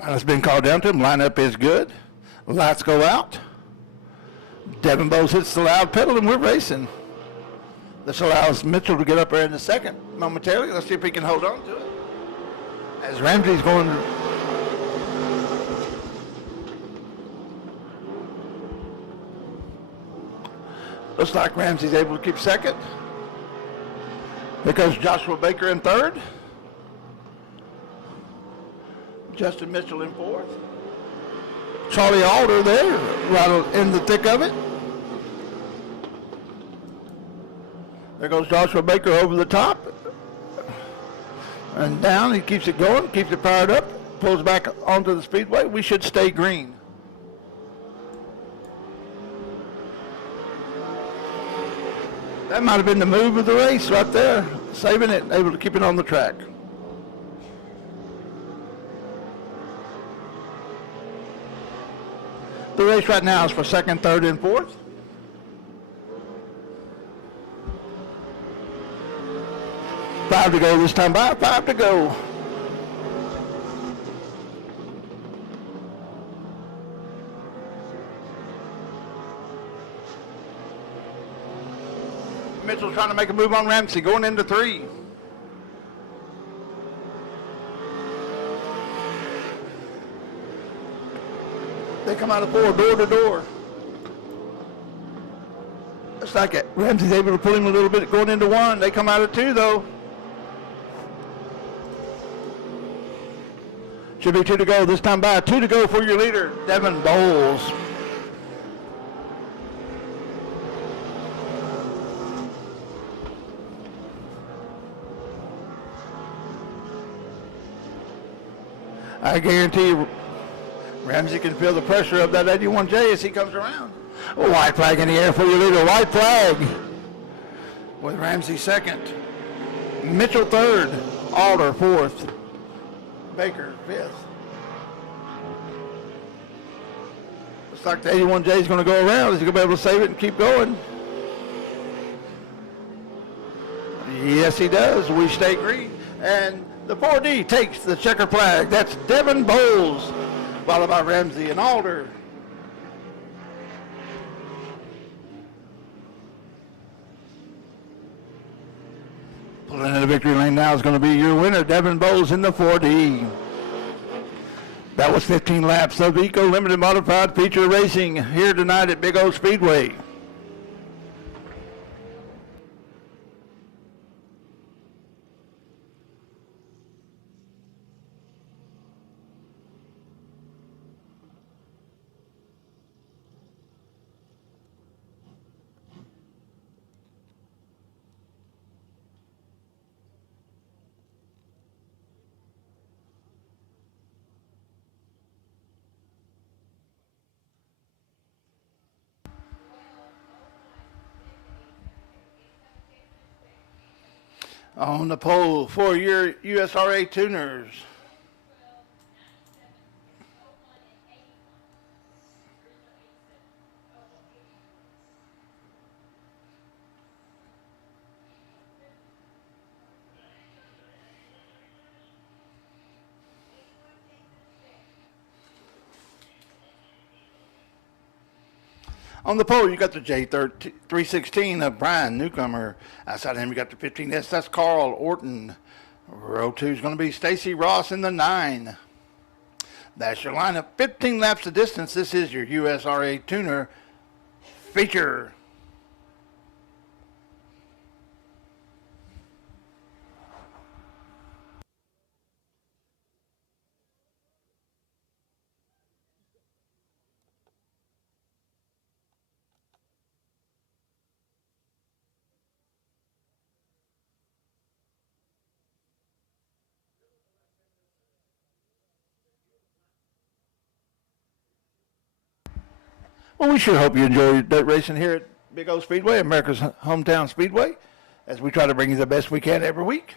Lineup's been called down to him. Lineup is good. Lights go out. Devin Bowles hits the loud pedal, and we're racing. This allows Mitchell to get up there in the second momentarily. Let's see if he can hold on to it. As Ramsey's going. Looks like Ramsey's able to keep second. Here comes Joshua Baker in 3rd. Justin Mitchell in 4th. Charlie Alder there, right in the thick of it. There goes Joshua Baker over the top. And down, he keeps it going, keeps it fired up, pulls back onto the speedway. We should stay green. That might have been the move of the race right there. Saving it, able to keep it on the track. The race right now is for 2nd, 3rd, and 4th. Five to go this time by, 5 to go. Mitchell's trying to make a move on Ramsey, going into 3. They come out of 4, door to door. Looks like it. Ramsey's able to pull him a little bit going into 1. They come out of 2, though. Should be 2 to go this time by. 2 to go for your leader, Devin Bowles. I guarantee you, Ramsey can feel the pressure of that 81J as he comes around. A white flag in the air for your leader. White flag with Ramsey 2nd. Mitchell 3rd. Alder 4th. Baker 5th. Looks like the 81J is going to go around. Is he going to be able to save it and keep going? Yes, he does. We stay green. And the 4D takes the checker flag. That's Devin Bowles, followed by Ramsey and Alder. Pulling into the victory lane now is going to be your winner, Devin Bowles in the 4D. That was 15 laps of Eco Limited Modified Feature Racing here tonight at Big O Speedway. On the pole for your USRA tuners. On the pole, you got the J316 of Brian Newcomer. Outside of him, you got the 15S. That's Carl Orton. Row 2 is going to be Stacy Ross in the 9. That's your lineup. 15 laps of distance. This is your USRA Tuner feature. Well, we sure hope you enjoy dirt racing here at Big O Speedway, America's hometown speedway, as we try to bring you the best we can every week.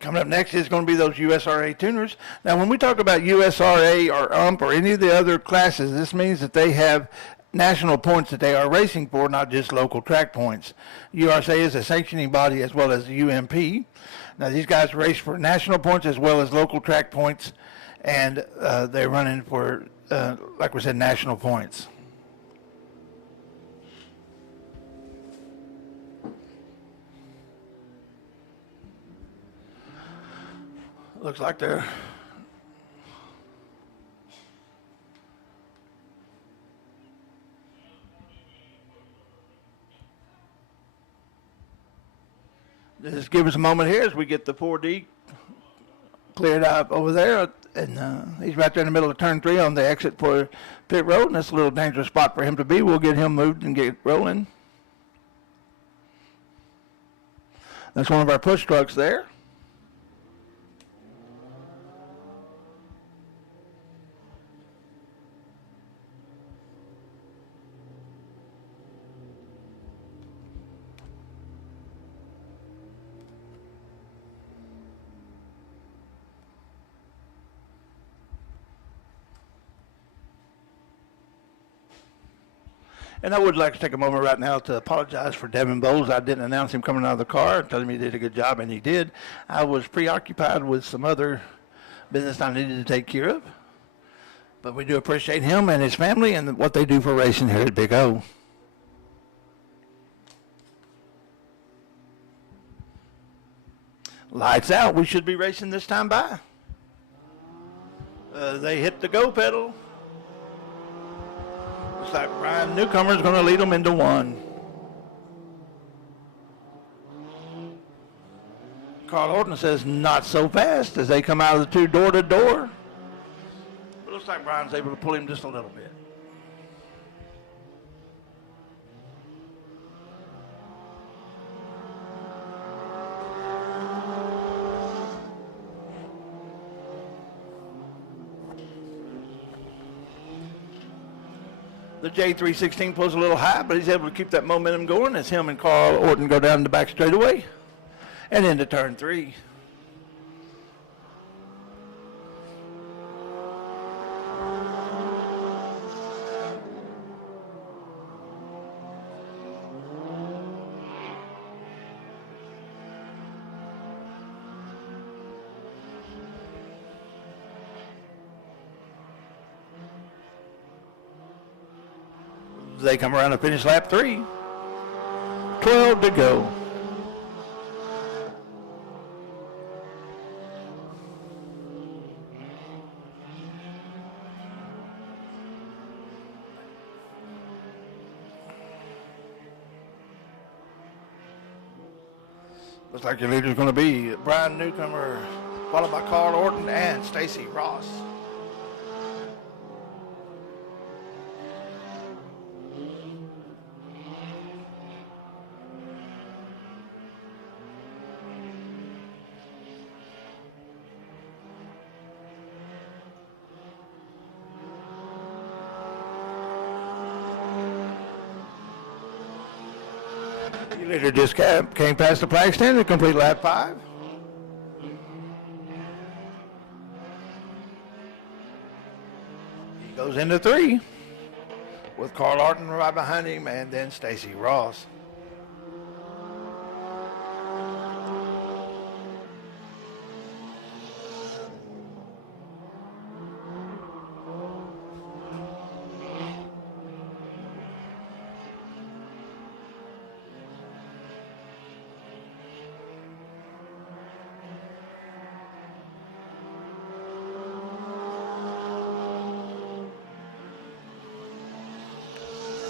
Coming up next is going to be those USRA tuners. Now, when we talk about USRA or UMP or any of the other classes, this means that they have national points that they are racing for, not just local track points. USRA is a sanctioning body as well as the UMP. Now, these guys race for national points as well as local track points, and they're running for like we said, national points. Looks like they're just give us a moment here as we get the 4D cleared up over there. And he's right there in the middle of turn 3 on the exit for pit road, and that's a little dangerous spot for him to be. We'll get him moved and get rolling. That's one of our push trucks there. And I would like to take a moment right now to apologize for Devin Bowles. I didn't announce him coming out of the car and tell him he did a good job, and he did. I was preoccupied with some other business I needed to take care of. But we do appreciate him and his family and what they do for racing here at Big O. Lights out. We should be racing this time by. They hit the go pedal. Looks like Brian Newcomer is going to lead them into 1. Carl Orton says not so fast as they come out of the 2 door to door. It looks like Brian's able to pull him just a little bit. The J316 pulls a little high, but he's able to keep that momentum going as him and Carl Orton go down the back straightaway and into turn 3. They come around and finish lap 3. 12 to go. Looks like your leader is going to be Brian Newcomer, followed by Carl Orton and Stacy Ross. Your leader just came past the flag stand to complete lap 5. He goes into 3 with Carl Orton right behind him and then Stacy Ross.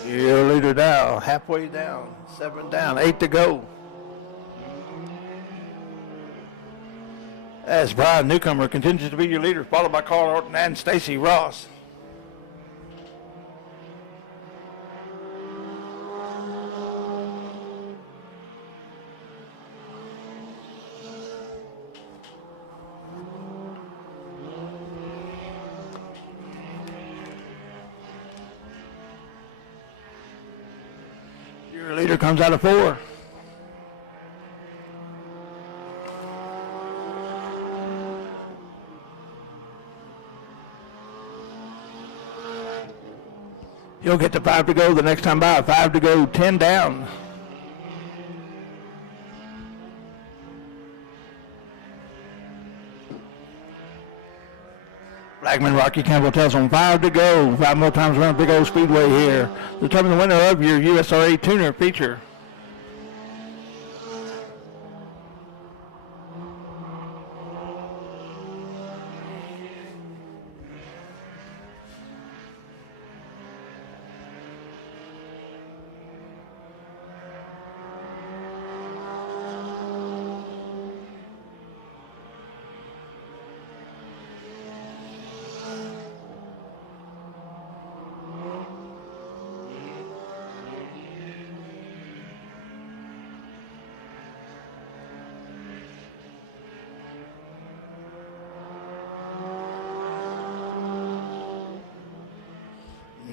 Your leader now, halfway down, 7 down, 8 to go. As Brian Newcomer continues to be your leader, followed by Carl Orton and Stacy Ross. Your leader comes out of 4. You'll get to 5 to go the next time by. 5 to go, 10 down. Flagman Rocky Campbell tells them 5 to go. 5 more times around Big Old Speedway here. Determine the winner of your USRA Tuner feature.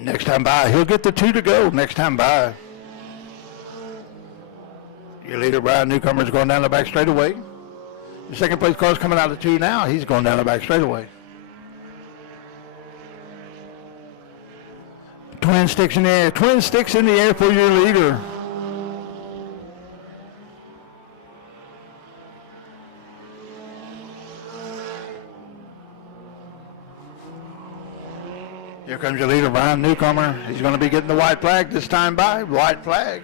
Next time by, he'll get the 2 to go next time by. Your leader, Brian Newcomer, is going down the back straightaway. The second place car's coming out of 2 now. He's going down the back straightaway. Twin sticks in the air. Twin sticks in the air for your leader. Here comes your leader, Brian Newcomer. He's going to be getting the white flag this time by. White flag.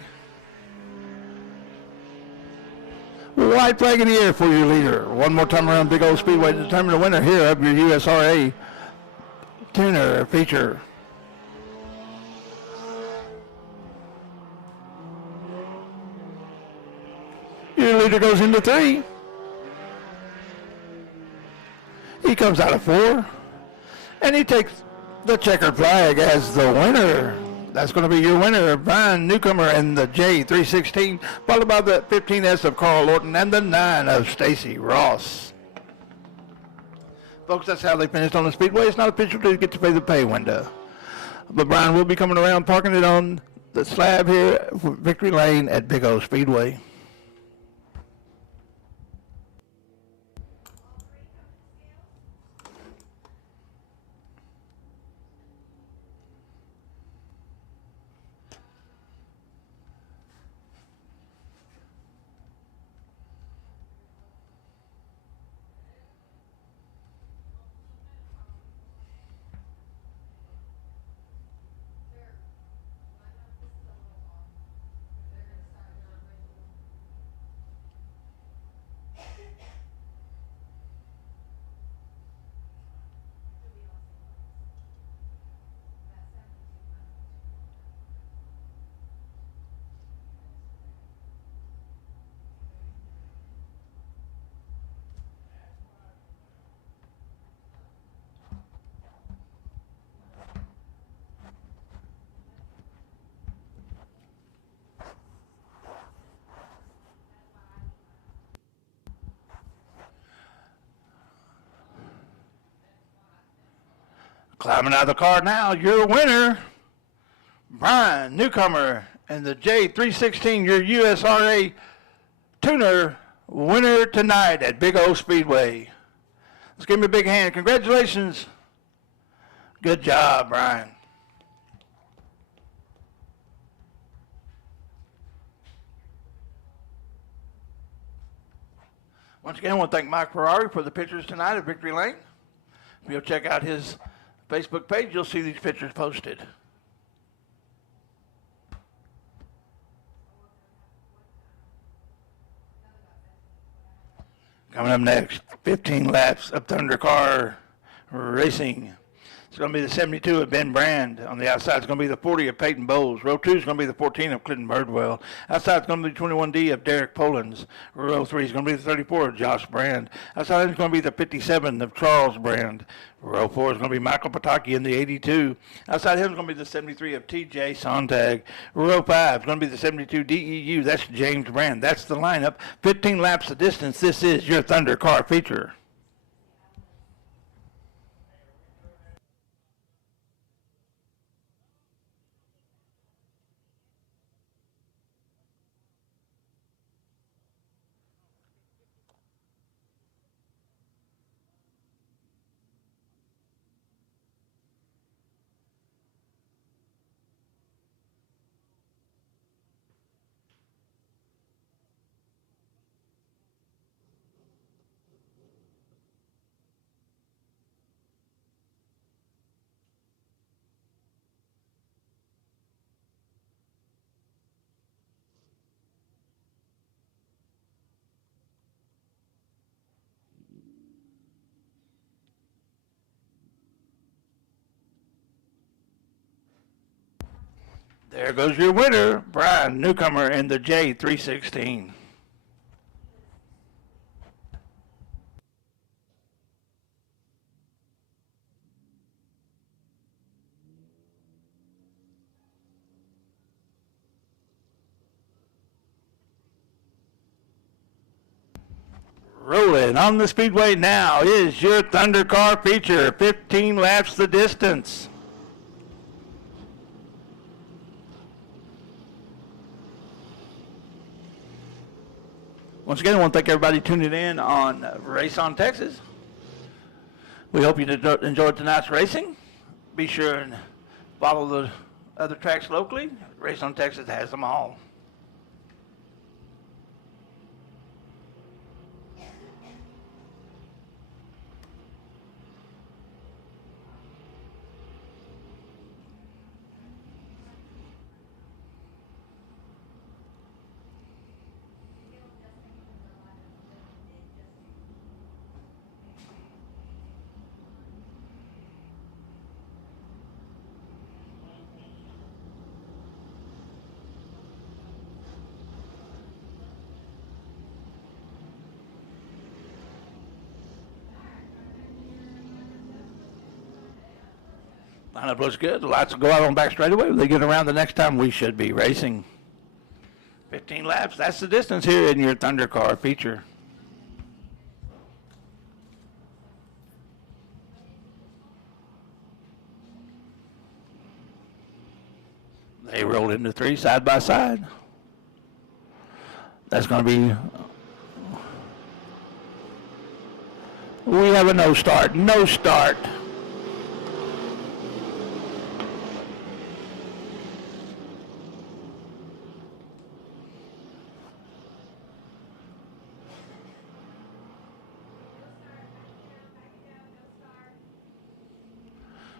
White flag in the air for your leader. One more time around Big Old Speedway to determine the winner here of your USRA Tuner feature. Your leader goes into 3. He comes out of 4. And he takes the checkered flag as the winner. That's going to be your winner, Brian Newcomer and the J316, followed by the 15S of Carl Orton and the 9 of Stacy Ross. Folks, that's how they finished on the Speedway. It's not official till you get to pay the pay window. But Brian will be coming around, parking it on the slab here for Victory Lane at Big O Speedway. Climbing out of the car now, your winner, Brian Newcomer and the J316, your USRA tuner winner tonight at Big O Speedway. Let's give him a big hand. Congratulations. Good job, Brian. Once again, I want to thank Mike Ferrari for the pictures tonight at Victory Lane. If you'll check out his Facebook page, you'll see these pictures posted. Coming up next, 15 laps of Thunder Car Racing. It's going to be the 72 of Ben Brand. On the outside, it's going to be the 40 of Peyton Bowles. Row 2 is going to be the 14 of Clinton Birdwell. Outside, it's going to be 21D of Derek Polans. Row 3 is going to be the 34 of Josh Brand. Outside, it's going to be the 57 of Charles Brand. Row 4 is going to be Michael Pataki in the 82. Outside him is going to be the 73 of TJ Sontag. Row 5 is going to be the 72 DEU. That's James Brand. That's the lineup. 15 laps of distance. This is your Thunder Car feature. There goes your winner, Brian Newcomer in the J316. Rolling on the Speedway now is your Thunder Car feature, 15 laps the distance. Once again, I want to thank everybody tuning in on Race on Texas. We hope you enjoyed tonight's racing. Be sure and follow the other tracks locally. Race on Texas has them all. Lineup looks good. The lights will go out on back straightaway. When they get around the next time, we should be racing. 15 laps. That's the distance here in your Thunder Car feature. They roll into 3 side by side. That's going to be... We have a no start. No start.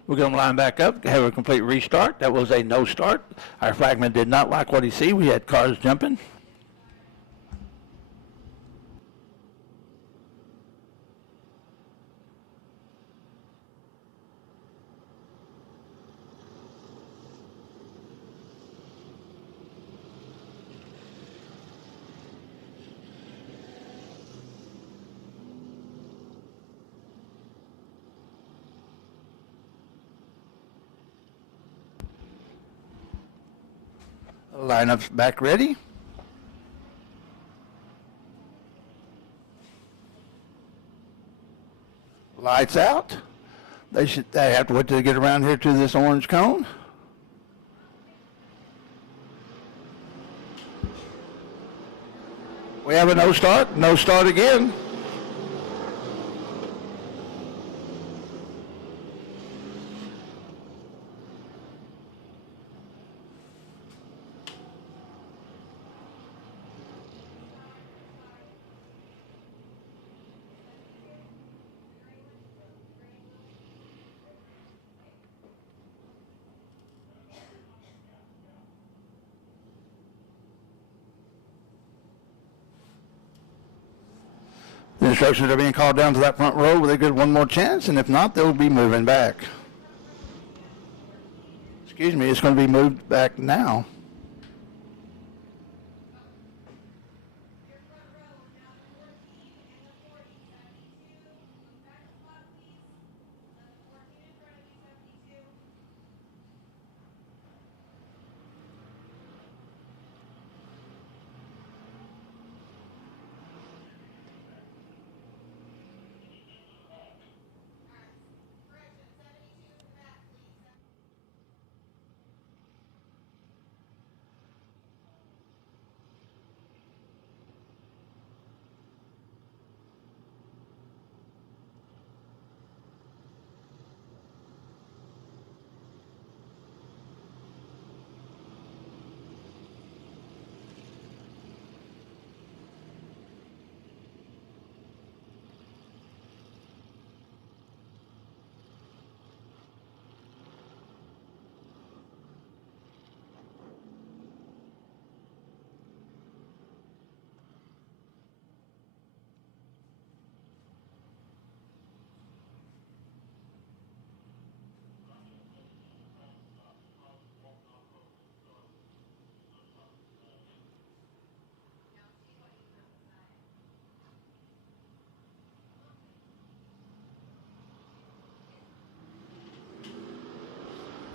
We're going to line back up, have a complete restart. That was a no start. Our flagman did not like what he see. We had cars jumping. Lineup's back ready. Lights out. They have to wait till they get around here to this orange cone. We have a no start. No start again. The instructions are being called down to that front row where they get one more chance, and if not, they'll be moving back. Excuse me, it's going to be moved back now.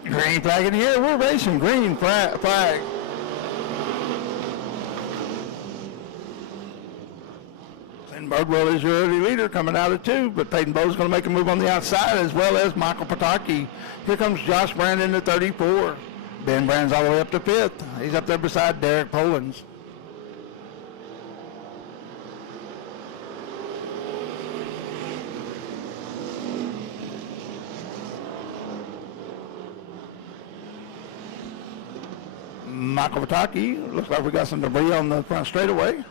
Green flag in here. We're racing green flag. Clinton Birdwell is your early leader coming out of 2, but Peyton Bowe's going to make a move on the outside, as well as Michael Pataki. Here comes Josh Brandon to 34. Ben Brand's all the way up to 5th. He's up there beside Derek Polans. Michael Pataki, looks like we got some debris on the front straightaway.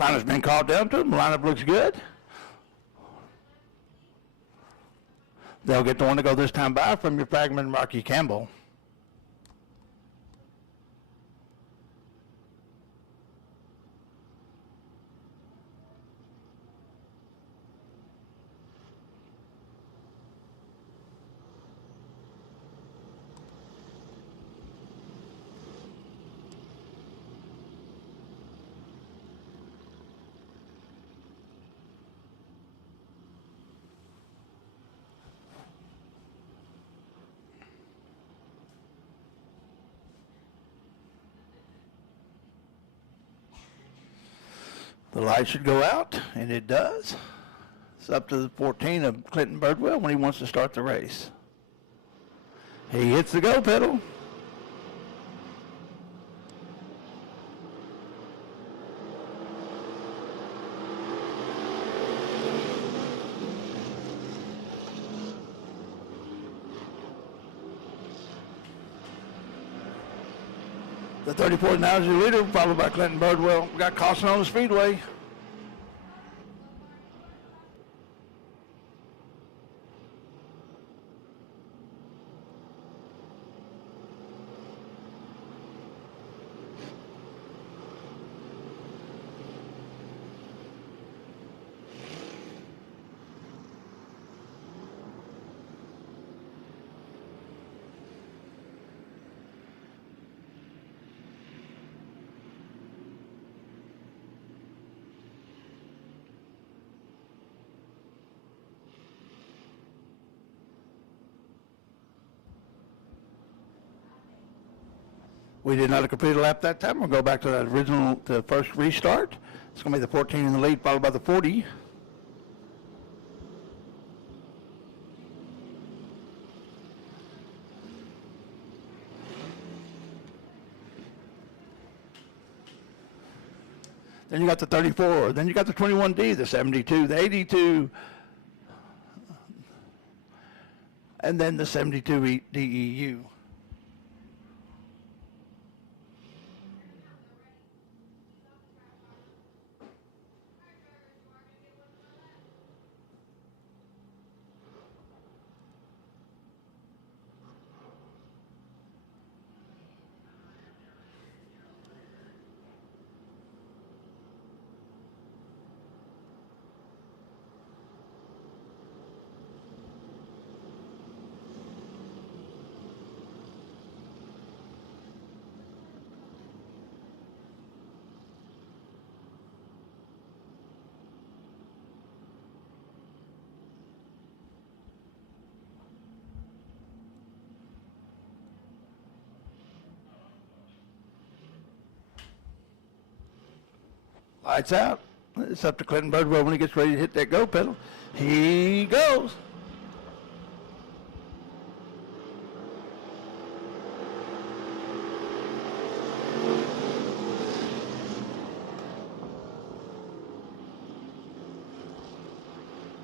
Lineup's been called down to them. Lineup looks good. They'll get the one to go this time by from your flagman, Rocky Campbell. The light should go out, and it does. It's up to the 14 of Clinton Birdwell when he wants to start the race. He hits the go pedal. The 34 now is your leader, followed by Clinton Birdwell. We got caution on the Speedway. We did not complete a lap that time. We'll go back to that original, the first restart. It's going to be the 14 in the lead, followed by the 40. Then you got the 34. Then you got the 21D, the 72, the 82, and then the 72 DEU. Lights out. It's up to Clinton Birdwell when he gets ready to hit that go pedal. He goes.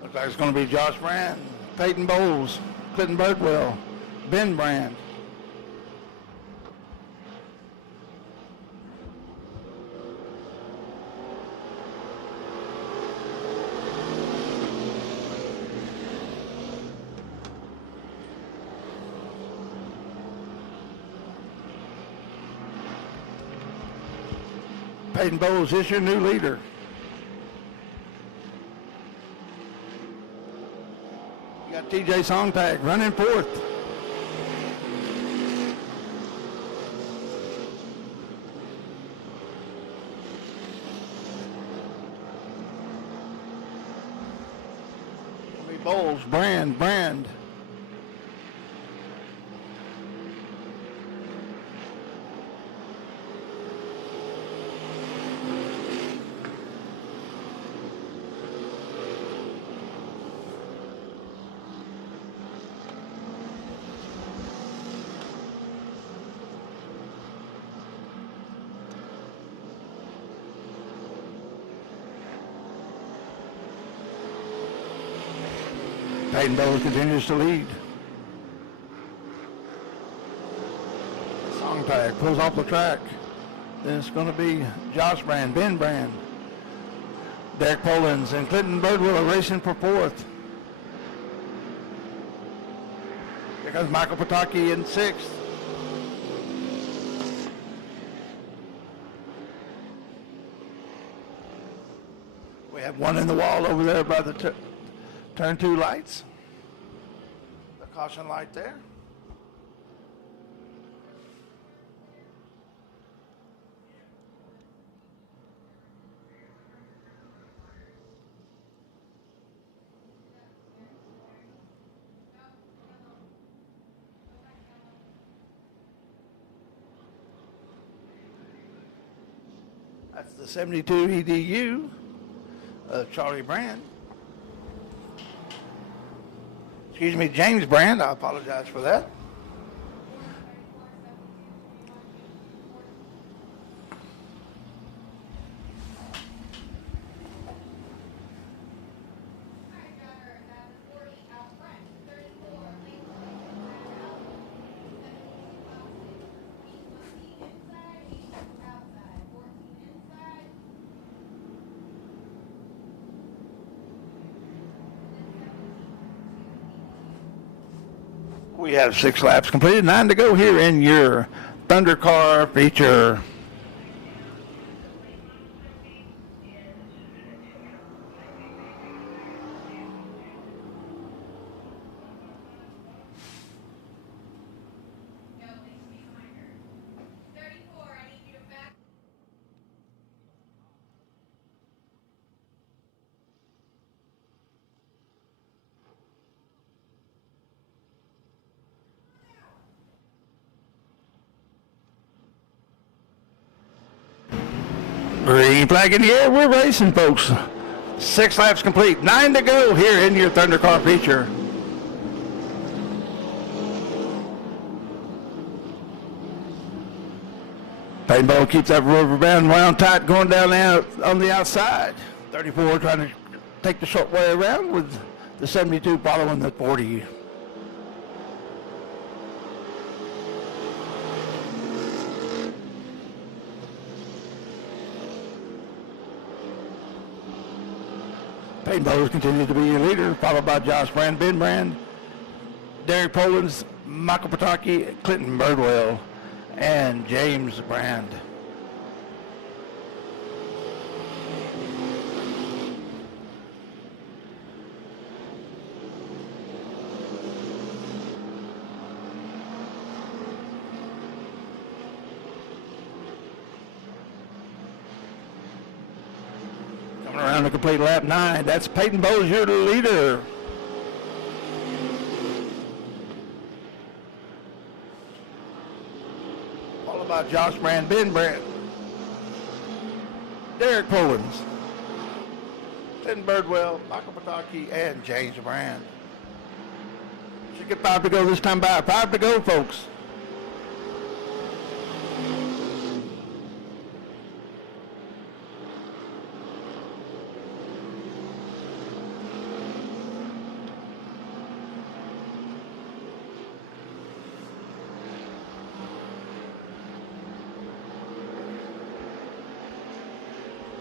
Looks like it's going to be Josh Brand, Peyton Bowles, Clinton Birdwell, Ben Brand. Peyton Bowles is your new leader. You got TJ Sontag running fourth. Bowles, Brand. Peyton Bowles continues to lead. Sontag pulls off the track. Then it's going to be Josh Brand, Ben Brand, Derek Polins, and Clinton Birdwell are racing for fourth. Here comes Michael Pataki in sixth. We have one in the wall over there by the turn two lights. The caution light there. That's the 72 EDU. Charlie Brand. Excuse me, James Brand. I apologize for that. We have 6 laps completed, 9 to go here in your Thunder Car feature. Green flag in the air, we're racing, folks. 6 laps complete, 9 to go here in your Thunder Car feature. Paintball keeps that rubber band wound tight going down on the outside. 34 trying to take the short way around with the 72 following the 40. Peyton Bowes continues to be your leader, followed by Josh Brand, Ben Brand, Derek Pollins, Michael Pataki, Clinton Birdwell, and James Brand. Around to complete lap 9. That's Peyton Bowes, your leader. Followed by Josh Brand, Ben Brand, Derek Pollins, Clinton Birdwell, Michael Pataki, and James Brand. Should get 5 to go this time by. 5 to go, folks.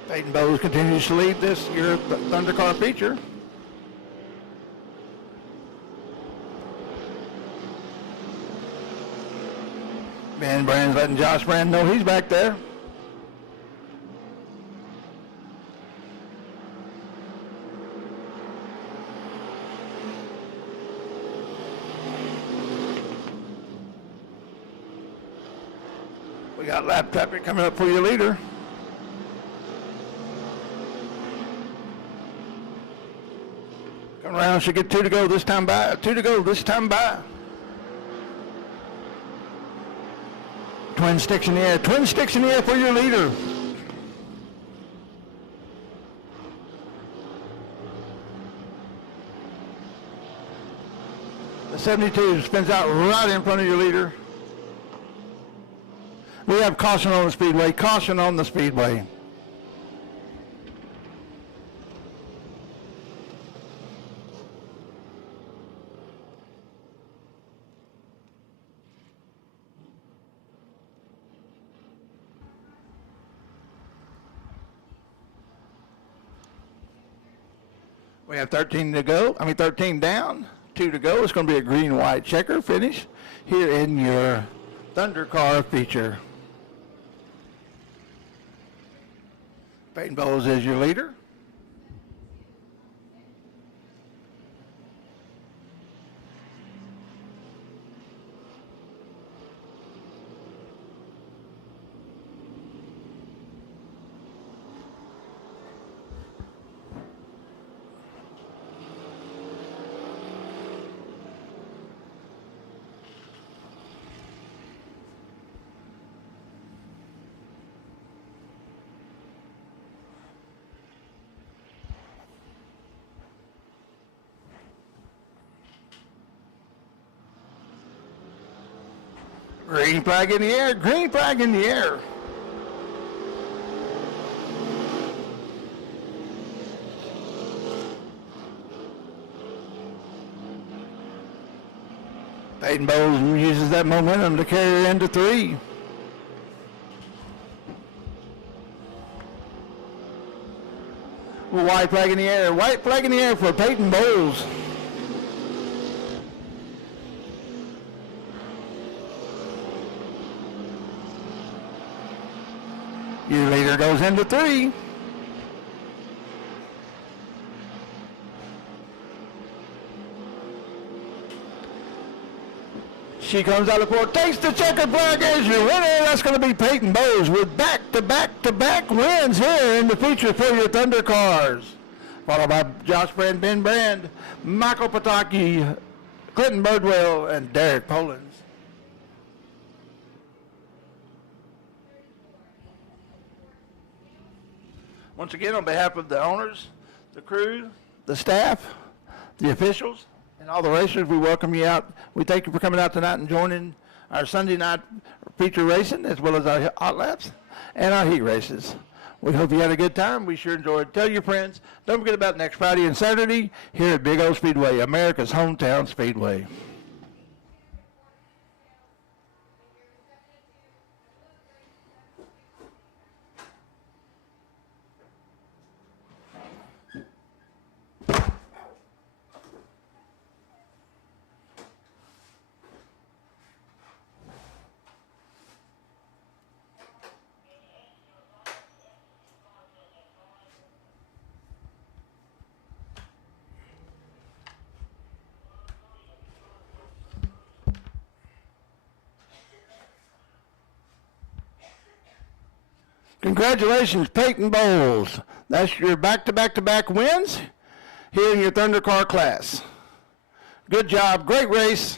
Peyton Bowes continues to lead this year Thunder Car feature. Ben Brand's letting Josh Brand know he's back there. We got lap traffic coming up for your leader. Come around, should get 2 to go this time by. 2 to go this time by. Twin sticks in the air. Twin sticks in the air for your leader. The 72 spins out right in front of your leader. We have caution on the Speedway. Caution on the Speedway. We have 13 to go. 13 down, 2 to go. It's going to be a green-white checker finish here in your Thunder Car feature. Peyton Bowes is your leader. Green flag in the air, green flag in the air. Peyton Bowles uses that momentum to carry her into 3. White flag in the air, white flag in the air for Peyton Bowles. Your leader goes into 3. She comes out of the port, takes the checkered flag as your winner. That's going to be Peyton Bowles with back-to-back wins here in the feature for your Thunder Cars. Followed by Josh Brand, Ben Brand, Michael Pataki, Clinton Birdwell, and Derek Polans. Once again, on behalf of the owners, the crew, the staff, the officials, and all the racers, we welcome you out. We thank you for coming out tonight and joining our Sunday night feature racing, as well as our hot laps and our heat races. We hope you had a good time. We sure enjoyed. Tell your friends. Don't forget about next Friday and Saturday here at Big O Speedway, America's hometown speedway. Congratulations, Peyton Bowles. That's your back-to-back-to-back wins here in your Thunder Car class. Good job. Great race.